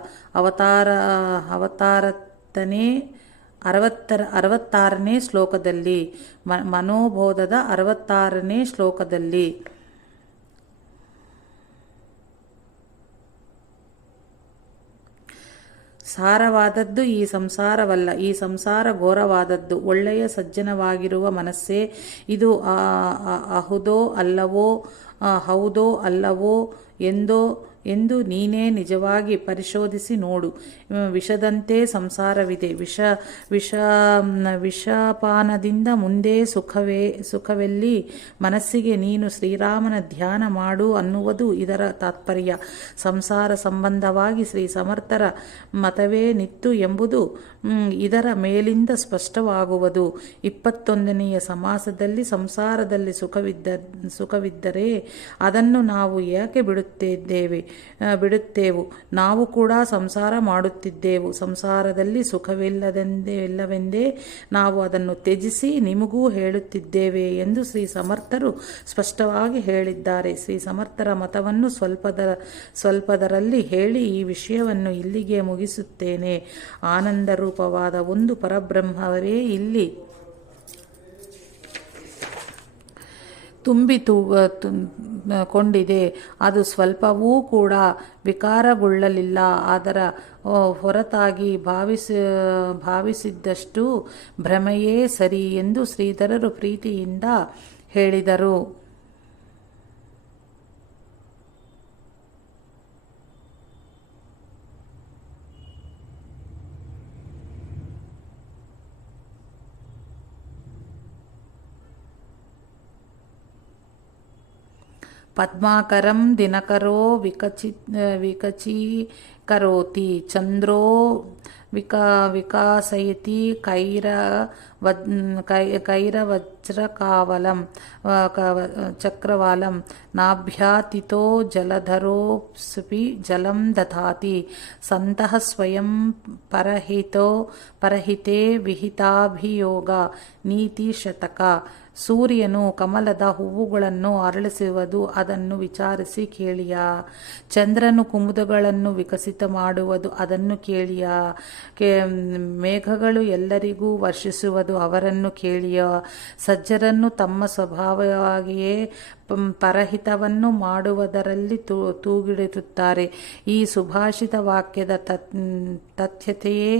ಅವತಾರತನೇ 66ನೇ ಶ್ಲೋಕದಲ್ಲಿ ಮನೋಬೋಧದ 66ನೇ ಶ್ಲೋಕದಲ್ಲಿ ಸಾರವಾದದ್ದು ಈ ಸಂಸಾರವಲ್ಲ, ಈ ಸಂಸಾರ ಘೋರವಾದದ್ದು. ಒಳ್ಳೆಯ ಸಜ್ಜನವಾಗಿರುವ ಮನಸ್ಸೇ ಇದು ಹೌದೋ ಅಲ್ಲವೋ ಎಂದು ನೀನೇ ನಿಜವಾಗಿ ಪರಿಶೋಧಿಸಿ ನೋಡು. ವಿಷದಂತೆ ಸಂಸಾರವಿದೆ. ವಿಷಪಾನದಿಂದ ಮುಂದೆ ಸುಖವೆಲ್ಲಿ? ಮನಸ್ಸಿಗೆ ನೀನು ಶ್ರೀರಾಮನ ಧ್ಯಾನ ಮಾಡು ಅನ್ನುವುದು ಇದರ ತಾತ್ಪರ್ಯ. ಸಂಸಾರ ಸಂಬಂಧವಾಗಿ ಶ್ರೀ ಸಮರ್ಥರ ಮತವೇ ನಿತ್ತು ಎಂಬುದು ಇದರ ಮೇಲಿಂದ ಸ್ಪಷ್ಟವಾಗುವುದು. 21ನೆಯ ಸಮಾಸದಲ್ಲಿ ಸಂಸಾರದಲ್ಲಿ ಸುಖವಿದ್ದರೆ ಅದನ್ನು ನಾವು ಏಕೆ ಬಿಡುತ್ತೇವು? ನಾವು ಕೂಡ ಸಂಸಾರ ಮಾಡುತ್ತಿದ್ದೆವು. ಸಂಸಾರದಲ್ಲಿ ಸುಖವಿಲ್ಲವೆಂದೇ ನಾವು ಅದನ್ನು ತ್ಯಜಿಸಿ ನಿಮಗೂ ಹೇಳುತ್ತಿದ್ದೇವೆ ಎಂದು ಶ್ರೀ ಸಮರ್ಥರು ಸ್ಪಷ್ಟವಾಗಿ ಹೇಳಿದ್ದಾರೆ. ಶ್ರೀ ಸಮರ್ಥರ ಮತವನ್ನು ಸ್ವಲ್ಪದರಲ್ಲಿ ಹೇಳಿ ಈ ವಿಷಯವನ್ನು ಇಲ್ಲಿಗೆ ಮುಗಿಸುತ್ತೇನೆ. ಆನಂದ ರೂಪವಾದ ಒಂದು ಪರಬ್ರಹ್ಮವೇ ಇಲ್ಲಿ ಕೊಂಡಿದೆ. ಅದು ಸ್ವಲ್ಪವೂ ಕೂಡ ವಿಕಾರಗೊಳ್ಳಲಿಲ್ಲ. ಅದರ ಹೊರತಾಗಿ ಭಾವಿಸಿದ್ದಷ್ಟು ಭ್ರಮೆಯೇ ಸರಿ ಎಂದು ಶ್ರೀಧರರು ಪ್ರೀತಿಯಿಂದ ಹೇಳಿದರು. ಪದ್ಮಾಕರಂ ದಿನಕರೋ ವಿಕಚೀಕರೋತಿ ಚಂದ್ರೋ ವಿಕಾಸಯತಿ ಕೈರವಜ್ರಕಾವಲಂ ಚಕ್ರವಾಲಂ ನಾಭ್ಯಾತಿತೋ ಜಲಧರೋಪ್ಸುಪಿ ಜಲಂ ದಧಾತಿ ಸಂತಃ ಸ್ವಯಂ ಪರಹಿತೆ ವಿಹಿತಾಭಿಯೋಗ ನೀತಿ ಶತಕ. ಸೂರ್ಯನು ಕಮಲದ ಹೂವುಗಳನ್ನು ಅರಳಿಸುವುದು, ಅದನ್ನು ವಿಚಾರಿಸಿ ಕೇಳಿಯ. ಚಂದ್ರನು ಕುಮುದಗಳನ್ನು ವಿಕಸಿತ ಮಾಡುವುದು, ಅದನ್ನು ಕೇಳಿಯ. ಮೇಘಗಳು ಎಲ್ಲರಿಗೂ ವರ್ಷಿಸುವುದು, ಅವರನ್ನು ಕೇಳಿಯ. ಸಜ್ಜರನ್ನು ತಮ್ಮ ಸ್ವಭಾವವಾಗಿಯೇ ಪರಹಿತವನ್ನು ಮಾಡುವುದರಲ್ಲಿ ತೂಗಿಡುತ್ತಾರೆ. ಈ ಸುಭಾಷಿತ ವಾಕ್ಯದ ತಥ್ಯತೆಯೇ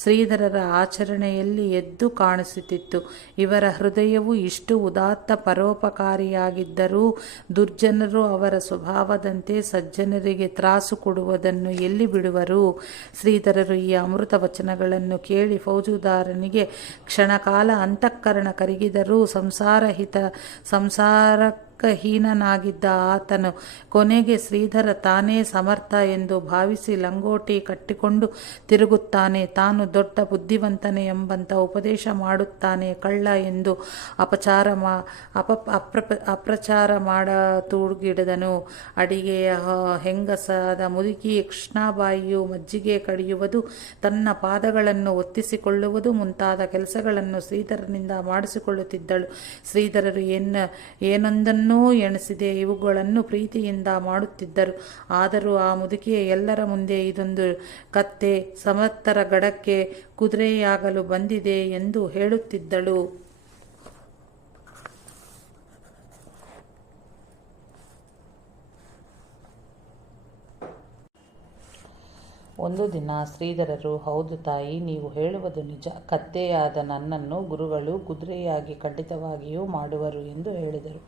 ಶ್ರೀಧರರ ಆಚರಣೆಯಲ್ಲಿ ಎದ್ದು ಕಾಣಿಸುತ್ತಿತ್ತು. ಇವರ ಹೃದಯವು ಇಷ್ಟು ಉದಾತ್ತ ಪರೋಪಕಾರಿಯಾಗಿದ್ದರೂ ದುರ್ಜನರು ಅವರ ಸ್ವಭಾವದಂತೆ ಸಜ್ಜನರಿಗೆ ತ್ರಾಸು ಕೊಡುವುದನ್ನು ಎಲ್ಲಿ ಬಿಡುವರು? ಶ್ರೀಧರರು ಈ ಅಮೃತ ವಚನಗಳನ್ನು ಕೇಳಿ ಫೌಜುದಾರನಿಗೆ ಕ್ಷಣಕಾಲ ಅಂತಃಕರಣ ಕರಗಿದರೂ ಸಂಸಾರಹೀನನಾಗಿದ್ದ ಆತನು ಕೊನೆಗೆ ಶ್ರೀಧರ ತಾನೇ ಸಮರ್ಥ ಎಂದು ಭಾವಿಸಿ ಲಂಗೋಟಿ ಕಟ್ಟಿಕೊಂಡು ತಿರುಗುತ್ತಾನೆ. ತಾನು ದೊಡ್ಡ ಬುದ್ಧಿವಂತನೇ ಎಂಬಂತ ಉಪದೇಶ ಮಾಡುತ್ತಾನೆ. ಕಳ್ಳ ಎಂದು ಅಪ್ರಚಾರ ಮಾಡತೊಡಗಿದನು. ಅಡಿಗೆಯ ಹೆಂಗಸಾದ ಮುದುಕಿ ಕೃಷ್ಣಾಬಾಯಿಯು ಮಜ್ಜಿಗೆ ಕಡಿಯುವುದು, ತನ್ನ ಪಾದಗಳನ್ನು ಒತ್ತಿಸಿಕೊಳ್ಳುವುದು ಮುಂತಾದ ಕೆಲಸಗಳನ್ನು ಶ್ರೀಧರನಿಂದ ಮಾಡಿಸಿಕೊಳ್ಳುತ್ತಿದ್ದಳು. ಶ್ರೀಧರರು ಏನೊಂದನ್ನು ಎಣಿಸಿದೆ ಇವುಗಳನ್ನು ಪ್ರೀತಿಯಿಂದ ಮಾಡುತ್ತಿದ್ದರು. ಆದರೂ ಆ ಮುದುಕಿಯ ಎಲ್ಲರ ಮುಂದೆ ಇದೊಂದು ಕತ್ತೆ ಸಮರ್ಥರ ಗಡಕ್ಕೆ ಕುದುರೆಯಾಗಲು ಬಂದಿದೆ ಎಂದು ಹೇಳುತ್ತಿದ್ದಳು. ಒಂದು ದಿನ ಶ್ರೀಧರರು, ಹೌದು ತಾಯಿ, ನೀವು ಹೇಳುವುದು ನಿಜ. ಕತ್ತೆಯಾದ ನನ್ನನ್ನು ಗುರುಗಳು ಕುದುರೆಯಾಗಿ ಖಂಡಿತವಾಗಿಯೂ ಮಾಡುವರು ಎಂದು ಹೇಳಿದರು.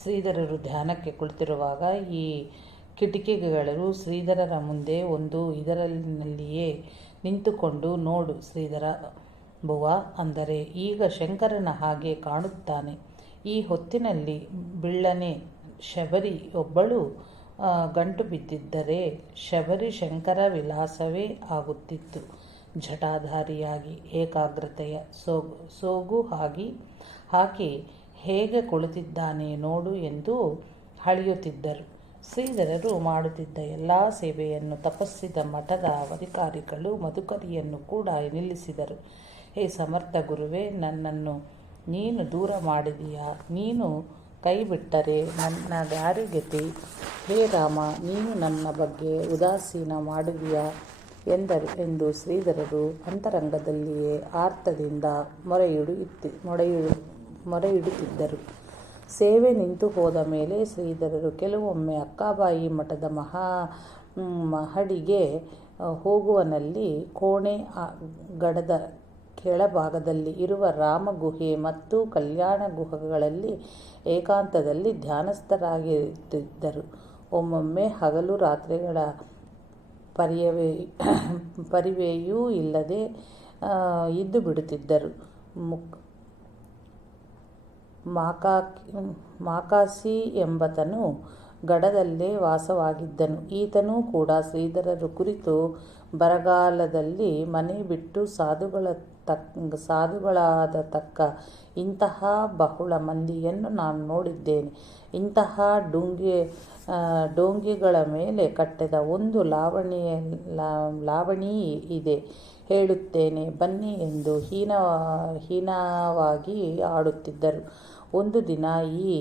ಶ್ರೀಧರರು ಧ್ಯಾನಕ್ಕೆ ಕುಳಿತಿರುವಾಗ ಈ ಕಿಟಿಕಿಗಳು ಶ್ರೀಧರರ ಮುಂದೆ ಒಂದು ಇದರಲ್ಲಿಯೇ ನಿಂತುಕೊಂಡು, ನೋಡು ಶ್ರೀಧರ ಬುವ, ಅಂದರೆ ಈಗ ಶಂಕರನ ಹಾಗೆ ಕಾಣುತ್ತಾನೆ. ಈ ಹೊತ್ತಿನಲ್ಲಿ ಬಿಳ್ಳನೆ ಶಬರಿ ಒಬ್ಬಳು ಗಂಟು ಬಿದ್ದಿದ್ದರೆ ಶಬರಿ ಶಂಕರ ವಿಲಾಸವೇ ಆಗುತ್ತಿತ್ತು. ಜಟಾಧಾರಿಯಾಗಿ ಏಕಾಗ್ರತೆಯ ಸೋಗು ಹಾಕಿ ಹೇಗೆ ಕುಳಿತಿದ್ದಾನೆ ನೋಡು ಎಂದು ಹಳೆಯುತ್ತಿದ್ದರು. ಶ್ರೀಧರರು ಮಾಡುತ್ತಿದ್ದ ಎಲ್ಲ ಸೇವೆಯನ್ನು ತಪಸ್ಸಿದ ಮಠದ ಅಧಿಕಾರಿಗಳು ಮಧುಕರಿಯನ್ನು ಕೂಡ ನಿಲ್ಲಿಸಿದರು. ಹೇ ಸಮರ್ಥ ಗುರುವೇ, ನನ್ನನ್ನು ನೀನು ದೂರ ಮಾಡಿದೀಯಾ? ನೀನು ಕೈ ಬಿಟ್ಟರೆ ನನ್ನ ದಾರಿಗತಿ? ಹೇ ರಾಮ, ನೀನು ನನ್ನ ಬಗ್ಗೆ ಉದಾಸೀನ ಮಾಡುವಿಯಾ ಎಂದು ಶ್ರೀಧರರು ಅಂತರಂಗದಲ್ಲಿಯೇ ಆರ್ತದಿಂದ ಮೊರೆಯಿಡುತ್ತಿದ್ದರು. ಸೇವೆ ನಿಂತು ಹೋದ ಮೇಲೆ ಶ್ರೀಧರರು ಕೆಲವೊಮ್ಮೆ ಅಕ್ಕಾಬಾಯಿ ಮಠದ ಮಹಡಿಗೆ ಹೋಗುವನಲ್ಲಿ ಕೋಣೆ ಗಡದ ಕೆಳಭಾಗದಲ್ಲಿ ಇರುವ ರಾಮಗುಹೆ ಮತ್ತು ಕಲ್ಯಾಣ ಗುಹೆಗಳಲ್ಲಿ ಏಕಾಂತದಲ್ಲಿ ಧ್ಯಾನಸ್ಥರಾಗಿರುತ್ತಿದ್ದರು. ಒಮ್ಮೊಮ್ಮೆ ಹಗಲು ರಾತ್ರಿಗಳ ಪರಿವೆಯೂ ಇಲ್ಲದೆ ಇದ್ದು ಬಿಡುತ್ತಿದ್ದರು. ಮಾಕಾಸಿ ಎಂಬತನು ಗಡದಲ್ಲೇ ವಾಸವಾಗಿದ್ದನು. ಈತನೂ ಕೂಡ ಶ್ರೀಧರರ ಕುರಿತು ಬರಗಾಲದಲ್ಲಿ ಮನೆ ಬಿಟ್ಟು ಸಾಧುಗಳಾದ ತಕ್ಕ ಇಂತಹ ಬಹಳ ಮಂದಿಯನ್ನು ನಾನು ನೋಡಿದ್ದೇನೆ. ಇಂತಹ ಡೋಂಗಿಗಳ ಮೇಲೆ ಕಟ್ಟಿದ ಒಂದು ಲಾವಣಿ ಇದೆ, ಹೇಳುತ್ತೇನೆ ಬನ್ನಿ ಎಂದು ಹೀನವಾಗಿ ಆಡುತ್ತಿದ್ದರು. ಒಂದು ದಿನ ಈ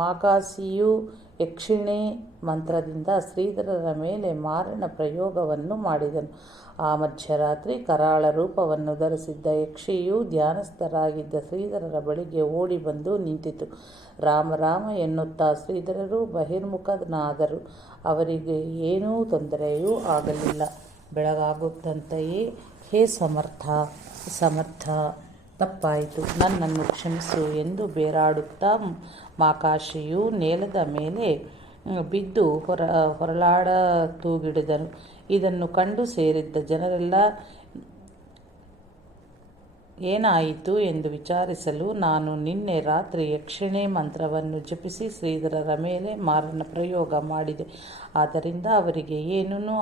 ಮಾಕಾಸಿಯು ಯಕ್ಷಿಣಿ ಮಂತ್ರದಿಂದ ಶ್ರೀಧರರ ಮೇಲೆ ಮಾರಣ ಪ್ರಯೋಗವನ್ನು ಮಾಡಿದನು. ಆ ಮಧ್ಯರಾತ್ರಿ ಕರಾಳ ರೂಪವನ್ನು ಧರಿಸಿದ್ದ ಯಕ್ಷಿಯು ಧ್ಯಾನಸ್ಥರಾಗಿದ್ದ ಶ್ರೀಧರರ ಬಳಿಗೆ ಓಡಿ ಬಂದು ನಿಂತಿತು. ರಾಮ ರಾಮ ಎನ್ನುತ್ತಾ ಶ್ರೀಧರರು ಬಹಿರ್ಮುಖನಾದರು. ಅವರಿಗೆ ಏನೂ ತೊಂದರೆಯೂ ಆಗಲಿಲ್ಲ. ಬೆಳಗಾಗುತ್ತಂತೆಯೇ ಹೇ ಸಮರ್ಥ, ತಪ್ಪಾಯಿತು, ನನ್ನನ್ನು ಕ್ಷಮಿಸು ಎಂದು ಬೇರಾಡುತ್ತಾ ಮಾಕಾಶಿಯು ನೇಲದ ಮೇಲೆ ಬಿದ್ದು ಹೊರಳಾಡತೂಗಿಡಿದನು. ಇದನ್ನು ಕಂಡು ಸೇರಿದ್ದ ಜನರೆಲ್ಲ ಏನಾಯಿತು ಎಂದು ವಿಚಾರಿಸಲು, ನಾನು ನಿನ್ನೆ ರಾತ್ರಿ ಯಕ್ಷಿಣಿ ಮಂತ್ರವನ್ನು ಜಪಿಸಿ ಶ್ರೀಧರರ ಮೇಲೆ ಮಾರಣ ಪ್ರಯೋಗ ಮಾಡಿದೆ. ಆದ್ದರಿಂದ ಅವರಿಗೆ ಏನೂ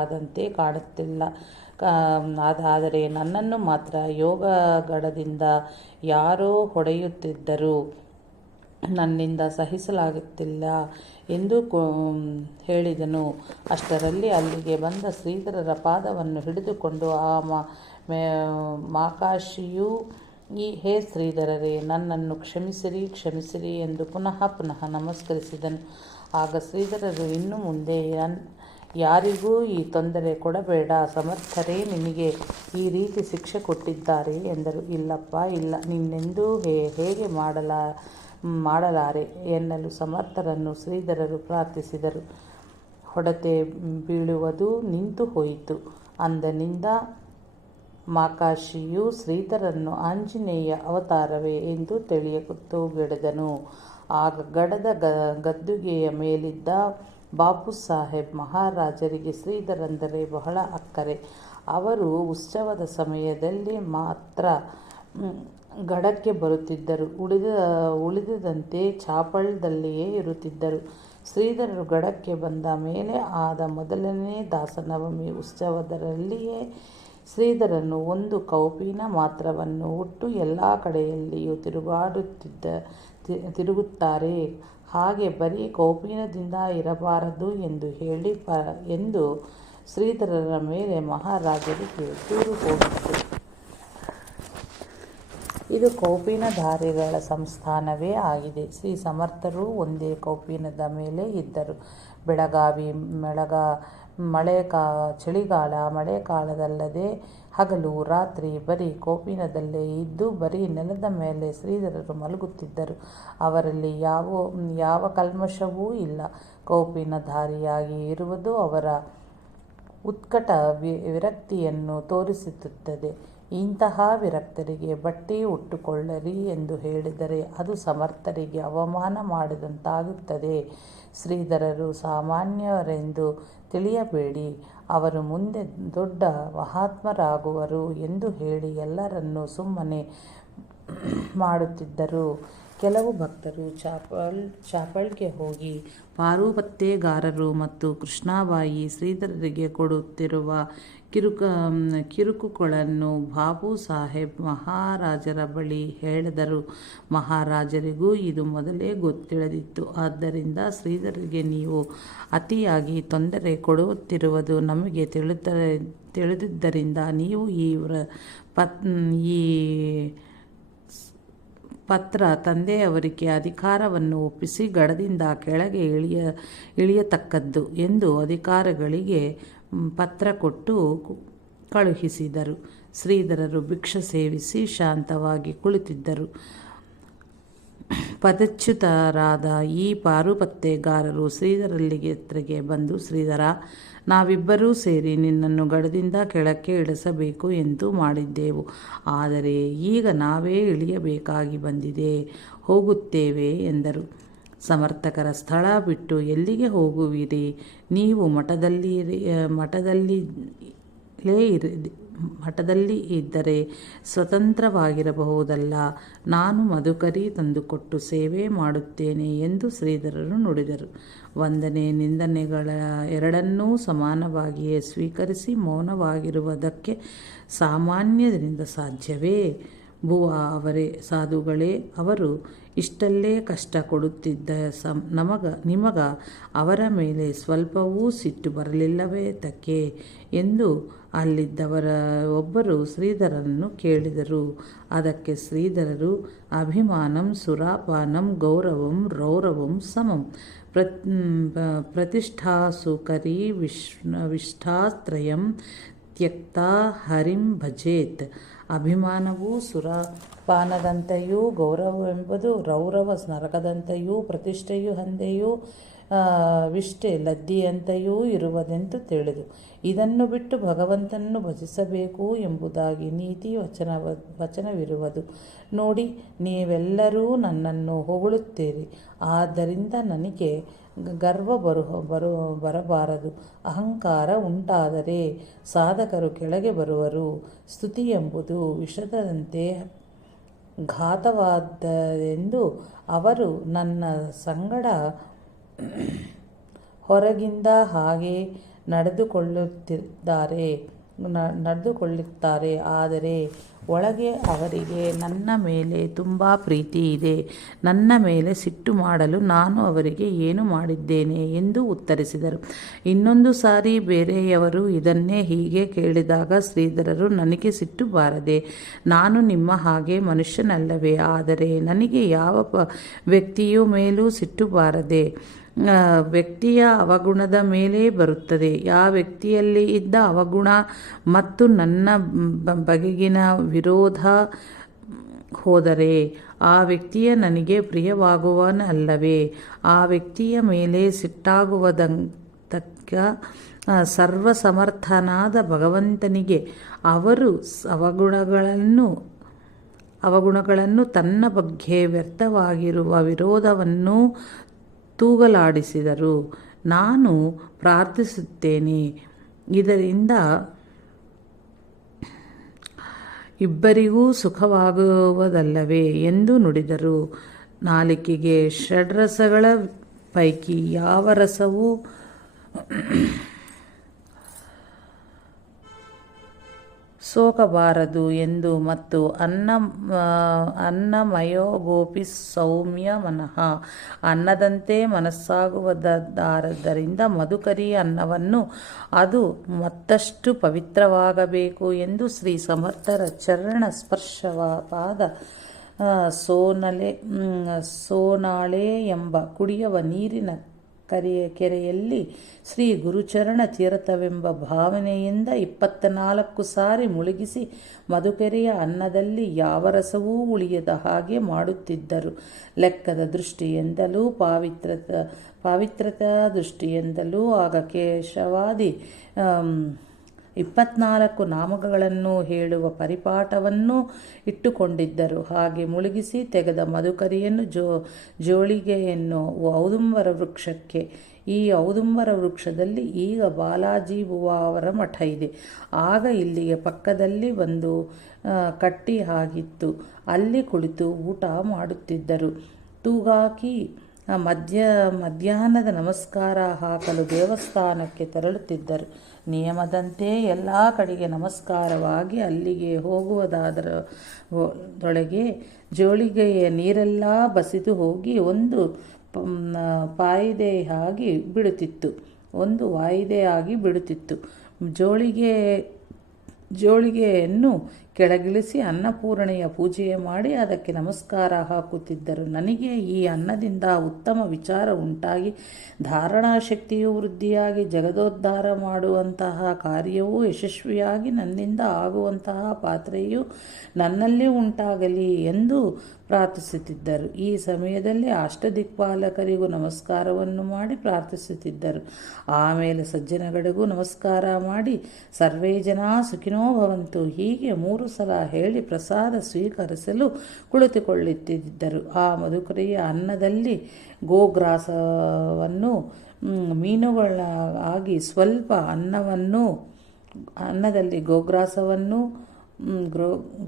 ಆದಂತೆ ಕಾಣುತ್ತಿಲ್ಲ. ಆದರೆ ನನ್ನನ್ನು ಮಾತ್ರ ಯೋಗಗಡದಿಂದ ಯಾರೋ ಹೊಡೆಯುತ್ತಿದ್ದರು. ನನ್ನಿಂದ ಸಹಿಸಲಾಗುತ್ತಿಲ್ಲ ಎಂದು ಹೇಳಿದನು. ಅಷ್ಟರಲ್ಲಿ ಅಲ್ಲಿಗೆ ಬಂದ ಶ್ರೀಧರರ ಪಾದವನ್ನು ಹಿಡಿದುಕೊಂಡು ಆ ಮಾಕಾಶಿಯು, ಹೇ ಶ್ರೀಧರರೇ, ನನ್ನನ್ನು ಕ್ಷಮಿಸಿರಿ ಎಂದು ಪುನಃ ನಮಸ್ಕರಿಸಿದನು. ಆಗ ಶ್ರೀಧರರು, ಇನ್ನು ಮುಂದೆ ಯಾರಿಗೂ ಈ ತೊಂದರೆ ಕೊಡಬೇಡ. ಸಮರ್ಥರೇ ನಿನಗೆ ಈ ರೀತಿ ಶಿಕ್ಷೆ ಕೊಟ್ಟಿದ್ದಾರೆ ಎಂದರು. ಇಲ್ಲಪ್ಪ, ಇಲ್ಲ, ನಿನ್ನೆಂದೂ ಹೇಗೆ ಮಾಡಲಾರೆ ಎನ್ನಲು ಸಮರ್ಥರನ್ನು ಶ್ರೀಧರರು ಪ್ರಾರ್ಥಿಸಿದರು. ಹೊಡೆತ ಬೀಳುವುದು ನಿಂತು ಹೋಯಿತು. ಅಂದಿನಿಂದ ಮಾಕಾಶಿಯು ಶ್ರೀಧರರನ್ನು ಆಂಜನೇಯ ಅವತಾರವೇ ಎಂದು ತಿಳಿಯತೊಡಗಿದನು. ಆಗ ಗಡದ ಗದ್ದುಗೆಯ ಮೇಲಿದ್ದ ಬಾಪು ಸಾಹೇಬ್ ಮಹಾರಾಜರಿಗೆ ಶ್ರೀಧರರೆಂದರೆ ಬಹಳ ಅಕ್ಕರೆ. ಅವರು ಉತ್ಸವದ ಸಮಯದಲ್ಲಿ ಮಾತ್ರ ಗಡಕ್ಕೆ ಬರುತ್ತಿದ್ದರು. ಉಳಿದಂತೆ ಚಾಪಳದಲ್ಲಿಯೇ ಇರುತ್ತಿದ್ದರು. ಶ್ರೀಧರರು ಗಡಕ್ಕೆ ಬಂದ ಮೇಲೆ ಆದ ಮೊದಲನೇ ದಾಸನವಮಿ ಉತ್ಸವದಲ್ಲಿಯೇ ಶ್ರೀಧರರು ಒಂದು ಕೌಪೀನ ಮಾತ್ರವನ್ನು ಉಟ್ಟು ಎಲ್ಲ ಕಡೆಯಲ್ಲಿಯೂ ತಿರುಗುತ್ತಾರೆ. ಹಾಗೆ ಬರೀ ಕೌಪೀನದಿಂದ ಇರಬಾರದು ಎಂದು ಶ್ರೀಧರರ ಮೇಲೆ ಮಹಾರಾಜರಿಗೆ ದೂರು ಹೋಗಿತ್ತು. ಇದು ಕೌಪೀನಧಾರಿಗಳ ಸಂಸ್ಥಾನವೇ ಆಗಿದೆ. ಶ್ರೀ ಸಮರ್ಥರು ಒಂದೇ ಕೌಪೀನದ ಮೇಲೆ ಇದ್ದರು. ಬೆಳಗಾವಿ ಚಳಿಗಾಲ ಮಳೆಗಾಲದಲ್ಲದೆ ಹಗಲು ರಾತ್ರಿ ಬರೀ ಕೌಪೀನದಲ್ಲೇ ಇದ್ದು ಬರೀ ನೆಲದ ಮೇಲೆ ಶ್ರೀಧರರು ಮಲಗುತ್ತಿದ್ದರು. ಅವರಲ್ಲಿ ಯಾವ ಕಲ್ಮಶವೂ ಇಲ್ಲ. ಕೌಪೀನಧಾರಿಯಾಗಿ ಇರುವುದು ಅವರ ಉತ್ಕಟ ವಿರಕ್ತಿಯನ್ನು ತೋರಿಸುತ್ತದೆ. ಇಂತಹ ವಿರಕ್ತರಿಗೆ ಬಟ್ಟೆ ಉಟ್ಟುಕೊಳ್ಳಿರಿ ಎಂದು ಹೇಳಿದರೆ ಅದು ಸಮರ್ಥರಿಗೆ ಅವಮಾನ ಮಾಡಿದಂತಾಗುತ್ತದೆ. ಶ್ರೀಧರರು ಸಾಮಾನ್ಯರೆಂದು ತಿಳಿಯಬೇಡಿ, ಅವರು ಮುಂದೆ ದೊಡ್ಡ ಮಹಾತ್ಮರಾಗುವರು ಎಂದು ಹೇಳಿ ಎಲ್ಲರನ್ನೂ ಸುಮ್ಮನೆ ಮಾಡುತ್ತಿದ್ದರು. ಕೆಲವು ಭಕ್ತರು ಚಾಪಳ್ಗೆ ಹೋಗಿ ಪಾರುಪತ್ಯೆಗಾರರು ಮತ್ತು ಕೃಷ್ಣಾಬಾಯಿ ಶ್ರೀಧರರಿಗೆ ಕೊಡುತ್ತಿರುವ ಕಿರುಕುಗಳನ್ನು ಬಾಬು ಸಾಹೇಬ್ ಮಹಾರಾಜರ ಬಳಿ ಹೇಳಿದರು. ಮಹಾರಾಜರಿಗೂ ಇದು ಮೊದಲೇ ತಿಳಿದಿತ್ತು. ಆದ್ದರಿಂದ ಶ್ರೀಧರರಿಗೆ ನೀವು ಅತಿಯಾಗಿ ತೊಂದರೆ ಕೊಡುತ್ತಿರುವುದು ನಮಗೆ ತಿಳಿದಿದ್ದರಿಂದ ನೀವು ಈ ಪತ್ರ ತಂದೆಯವರಿಗೆ ಅಧಿಕಾರವನ್ನು ಒಪ್ಪಿಸಿ ಗಡದಿಂದ ಕೆಳಗೆ ಇಳಿಯತಕ್ಕದ್ದು ಎಂದು ಅಧಿಕಾರಿಗಳಿಗೆ ಪತ್ರ ಕೊಟ್ಟು ಕಳುಹಿಸಿದರು. ಶ್ರೀಧರರು ಭಿಕ್ಷೆ ಸೇವಿಸಿ ಶಾಂತವಾಗಿ ಕುಳಿತಿದ್ದರು. ಪದಚ್ಯುತರಾದ ಈ ಪಾರುಪತ್ಯೆಗಾರರು ಶ್ರೀಧರಲ್ಲಿಗೆ ಬಂದು, ಶ್ರೀಧರ, ನಾವಿಬ್ಬರೂ ಸೇರಿ ನಿನ್ನನ್ನು ಗಡದಿಂದ ಕೆಳಕ್ಕೆ ಇಳಿಸಬೇಕು ಎಂದು ಮಾಡಿದ್ದೆವು. ಆದರೆ ಈಗ ನಾವೇ ಇಳಿಯಬೇಕಾಗಿ ಬಂದಿದೆ, ಹೋಗುತ್ತೇವೆ ಎಂದರು. ಸಮರ್ಥಕರ ಸ್ಥಳ ಬಿಟ್ಟು ಎಲ್ಲಿಗೆ ಹೋಗುವಿರಿ? ನೀವು ಮಠದಲ್ಲಿ ಇದ್ದರೆ ಸ್ವತಂತ್ರವಾಗಿರಬಹುದಲ್ಲ. ನಾನು ಮಧುಕರಿ ತಂದುಕೊಟ್ಟು ಸೇವೆ ಮಾಡುತ್ತೇನೆ ಎಂದು ಶ್ರೀಧರರು ನುಡಿದರು. ವಂದನೆ ನಿಂದನೆಗಳ ಎರಡನ್ನೂ ಸಮಾನವಾಗಿಯೇ ಸ್ವೀಕರಿಸಿ ಮೌನವಾಗಿರುವುದಕ್ಕೆ ಸಾಮಾನ್ಯರಿಂದ ಸಾಧ್ಯವೇ? ಭುವ ಅವರೇ, ಸಾಧುಗಳೇ, ಅವರು ಇಷ್ಟಲ್ಲೇ ಕಷ್ಟ ಕೊಡುತ್ತಿದ್ದ ನಿಮಗ ಅವರ ಮೇಲೆ ಸ್ವಲ್ಪವೂ ಸಿಟ್ಟು ಬರಲಿಲ್ಲವೇ ತಕ್ಕೆ ಎಂದು ಅಲ್ಲಿದ್ದವರ ಒಬ್ಬರು ಶ್ರೀಧರನನ್ನು ಕೇಳಿದರು. ಅದಕ್ಕೆ ಶ್ರೀಧರರು, ಅಭಿಮಾನಂ ಸುರಾಪಾನಂ ಗೌರವಂ ರೌರವಂ ಸಮಂ ಪ್ರತಿಷ್ಠಾಸುಕರಿ ವಿಷ್ಠಾತ್ರಯಂ ತ್ಯಕ್ತಾ ಹರಿಂ ಭಜೇತ್. ಅಭಿಮಾನವು ಸುರಾಪಾನದಂತೆಯೂ ಗೌರವವೆಂಬುದು ರೌರವ ನರಕದಂತೆಯೂ ಪ್ರತಿಷ್ಠೆಯು ಹಂದೆಯೂ ವಿಷ್ಠೆ ಲದ್ದಿಯಂತೆಯೂ ಇರುವುದೆಂದು ತಿಳಿದು ಇದನ್ನು ಬಿಟ್ಟು ಭಗವಂತನನ್ನು ಭಜಿಸಬೇಕು ಎಂಬುದಾಗಿ ನೀತಿ ವಚನವಿರುವುದು. ನೋಡಿ, ನೀವೆಲ್ಲರೂ ನನ್ನನ್ನು ಹೊಗಳುತ್ತೀರಿ, ಆದ್ದರಿಂದ ನನಗೆ ಗರ್ವ ಬರಬಾರದು. ಅಹಂಕಾರ ಉಂಟಾದರೆ ಸಾಧಕರು ಕೆಳಗೆ ಬರುವರು. ಸ್ತುತಿ ಎಂಬುದು ವಿಷದಂತೆ ಘಾತವಾದದೆಂದು ಅವರು ನನ್ನ ಸಂಗಡ ಹೊರಗಿಂದ ಹಾಗೆ ನಡೆದುಕೊಳ್ಳುತ್ತಾರೆ, ಆದರೆ ಒಳಗೆ ಅವರಿಗೆ ನನ್ನ ಮೇಲೆ ತುಂಬ ಪ್ರೀತಿ ಇದೆ. ನನ್ನ ಮೇಲೆ ಸಿಟ್ಟು ಮಾಡಲು ನಾನು ಅವರಿಗೆ ಏನು ಮಾಡಿದ್ದೇನೆ ಎಂದು ಉತ್ತರಿಸಿದರು. ಇನ್ನೊಂದು ಸಾರಿ ಬೇರೆಯವರು ಇದನ್ನೇ ಹೀಗೆ ಕೇಳಿದಾಗ ಶ್ರೀಧರರು, ನನಗೆ ಸಿಟ್ಟು ಬಾರದೆ? ನಾನು ನಿಮ್ಮ ಹಾಗೆ ಮನುಷ್ಯನಲ್ಲವೇ? ಆದರೆ ನನಗೆ ಯಾವ ವ್ಯಕ್ತಿಯ ಮೇಲೂ ಸಿಟ್ಟು ಬಾರದೆ? ವ್ಯಕ್ತಿಯ ಅವಗುಣದ ಮೇಲೆ ಬರುತ್ತದೆ. ಆ ವ್ಯಕ್ತಿಯಲ್ಲಿ ಇದ್ದ ಅವಗುಣ ಮತ್ತು ನನ್ನ ಬಗೆಗಿನ ವಿರೋಧ ಹೋದರೆ ಆ ವ್ಯಕ್ತಿಯ ನನಗೆ ಪ್ರಿಯವಾಗುವನಲ್ಲವೇ? ಆ ವ್ಯಕ್ತಿಯ ಮೇಲೆ ಸಿಟ್ಟಾಗುವುದಕ್ಕ ಸರ್ವಸಮರ್ಥನಾದ ಭಗವಂತನಿಗೆ ಅವರು ಅವಗುಣಗಳನ್ನು ತನ್ನ ಬಗ್ಗೆ ವ್ಯರ್ಥವಾಗಿರುವ ವಿರೋಧವನ್ನು ತೂಗಲಾಡಿಸಿದರು. ನಾನು ಪ್ರಾರ್ಥಿಸುತ್ತೇನೆ, ಇದರಿಂದ ಇಬ್ಬರಿಗೂ ಸುಖವಾಗುವುದಲ್ಲವೇ ಎಂದು ನುಡಿದರು. ನಾಲಿಗೆಗೆ ಷಡ್ರಸಗಳ ಪೈಕಿ ಯಾವ ರಸವೂ ಸೋಕಬಾರದು ಎಂದು ಮತ್ತು ಅನ್ನಮಯೋಗೋಪಿ ಸೌಮ್ಯ ಮನಃ, ಅನ್ನದಂತೆ ಮನಸ್ಸಾಗುವುದಾದ್ದರಿಂದ ಮಧುಕರಿ ಅನ್ನವನ್ನು ಅದು ಮತ್ತಷ್ಟು ಪವಿತ್ರವಾಗಬೇಕು ಎಂದು ಶ್ರೀ ಸಮರ್ಥರ ಚರಣ ಸ್ಪರ್ಶವಾದ ಸೋನಾಳೆ ಎಂಬ ಕುಡಿಯುವ ನೀರಿನ ಕೆರೆಯಲ್ಲಿ ಶ್ರೀ ಗುರುಚರಣ ತೀರ್ಥವೆಂಬ ಭಾವನೆಯಿಂದ 24 ಸಾರಿ ಮುಳುಗಿಸಿ ಮಧುಕೆರೆಯ ಅನ್ನದಲ್ಲಿ ಯಾವ ರಸವೂ ಉಳಿಯದ ಹಾಗೆ ಮಾಡುತ್ತಿದ್ದರು. ಲೆಕ್ಕದ ದೃಷ್ಟಿಯಿಂದಲೂ ಪಾವಿತ್ರತಾ ದೃಷ್ಟಿಯಿಂದಲೂ ಆಗ ಕೇಶವಾದಿ 24 ನಾಮಗಳನ್ನು ಹೇಳುವ ಪರಿಪಾಠವನ್ನು ಇಟ್ಟುಕೊಂಡಿದ್ದರು. ಹಾಗೆ ಮುಳುಗಿಸಿ ತೆಗೆದ ಮಧುಕರಿಯನ್ನು ಜೋಳಿಗೆಯನ್ನು ಔದುಂಬರ ವೃಕ್ಷಕ್ಕೆ. ಈ ಔದುಂಬರ ವೃಕ್ಷದಲ್ಲಿ ಈಗ ಬಾಲಾಜಿ ಬುವಾ ಅವರ ಮಠ ಇದೆ. ಆಗ ಇಲ್ಲಿಗೆ ಪಕ್ಕದಲ್ಲಿ ಒಂದು ಕಟ್ಟಿ ಆಗಿತ್ತು. ಅಲ್ಲಿ ಕುಳಿತು ಊಟ ಮಾಡುತ್ತಿದ್ದರು. ತೂಗಾಕಿ ಮಧ್ಯಾಹ್ನದ ನಮಸ್ಕಾರ ಹಾಕಲು ದೇವಸ್ಥಾನಕ್ಕೆ ತೆರಳುತ್ತಿದ್ದರು. ನಿಯಮದಂತೆ ಎಲ್ಲ ಕಡೆಗೆ ನಮಸ್ಕಾರವಾಗಿ ಅಲ್ಲಿಗೆ ಹೋಗುವುದರೊಳಗೆ ಜೋಳಿಗೆಯ ನೀರೆಲ್ಲ ಬಸಿದು ಹೋಗಿ ಒಂದು ವಾಯಿದೆಯಾಗಿ ಬಿಡುತ್ತಿತ್ತು. ಜೋಳಿಗೆಯನ್ನು ಕೆಳಗಿಳಿಸಿ ಅನ್ನಪೂರ್ಣೆಯ ಪೂಜೆ ಮಾಡಿ ಅದಕ್ಕೆ ನಮಸ್ಕಾರ ಹಾಕುತ್ತಿದ್ದರು. ನನಗೆ ಈ ಅನ್ನದಿಂದ ಉತ್ತಮ ವಿಚಾರ ಉಂಟಾಗಿ ಧಾರಣಾಶಕ್ತಿಯು ವೃದ್ಧಿಯಾಗಿ ಜಗದೋದ್ಧಾರ ಮಾಡುವಂತಹ ಕಾರ್ಯವೂ ಯಶಸ್ವಿಯಾಗಿ ನನ್ನಿಂದ ಆಗುವಂತಹ ಪಾತ್ರೆಯು ನನ್ನಲ್ಲಿ ಉಂಟಾಗಲಿ ಎಂದು ಪ್ರಾರ್ಥಿಸುತ್ತಿದ್ದರು. ಈ ಸಮಯದಲ್ಲಿ ಅಷ್ಟದಿಕ್ಪಾಲಕರಿಗೂ ನಮಸ್ಕಾರವನ್ನು ಮಾಡಿ ಪ್ರಾರ್ಥಿಸುತ್ತಿದ್ದರು. ಆಮೇಲೆ ಸಜ್ಜನಗಳಿಗೂ ನಮಸ್ಕಾರ ಮಾಡಿ ಸರ್ವೇ ಜನ ಸುಖಿನೋ ಭವಂತು ಹೀಗೆ 3 ಸಲ ಹೇಳಿ ಪ್ರಸಾದ ಸ್ವೀಕರಿಸಲು ಕುಳಿತುಕೊಳ್ಳುತ್ತಿದ್ದರು. ಆ ಮಧುಕರಿಯ ಅನ್ನದಲ್ಲಿ ಗೋಗ್ರಾಸವನ್ನು ಮೀನುಗಳಾಗಿ ಸ್ವಲ್ಪ ಅನ್ನದಲ್ಲಿ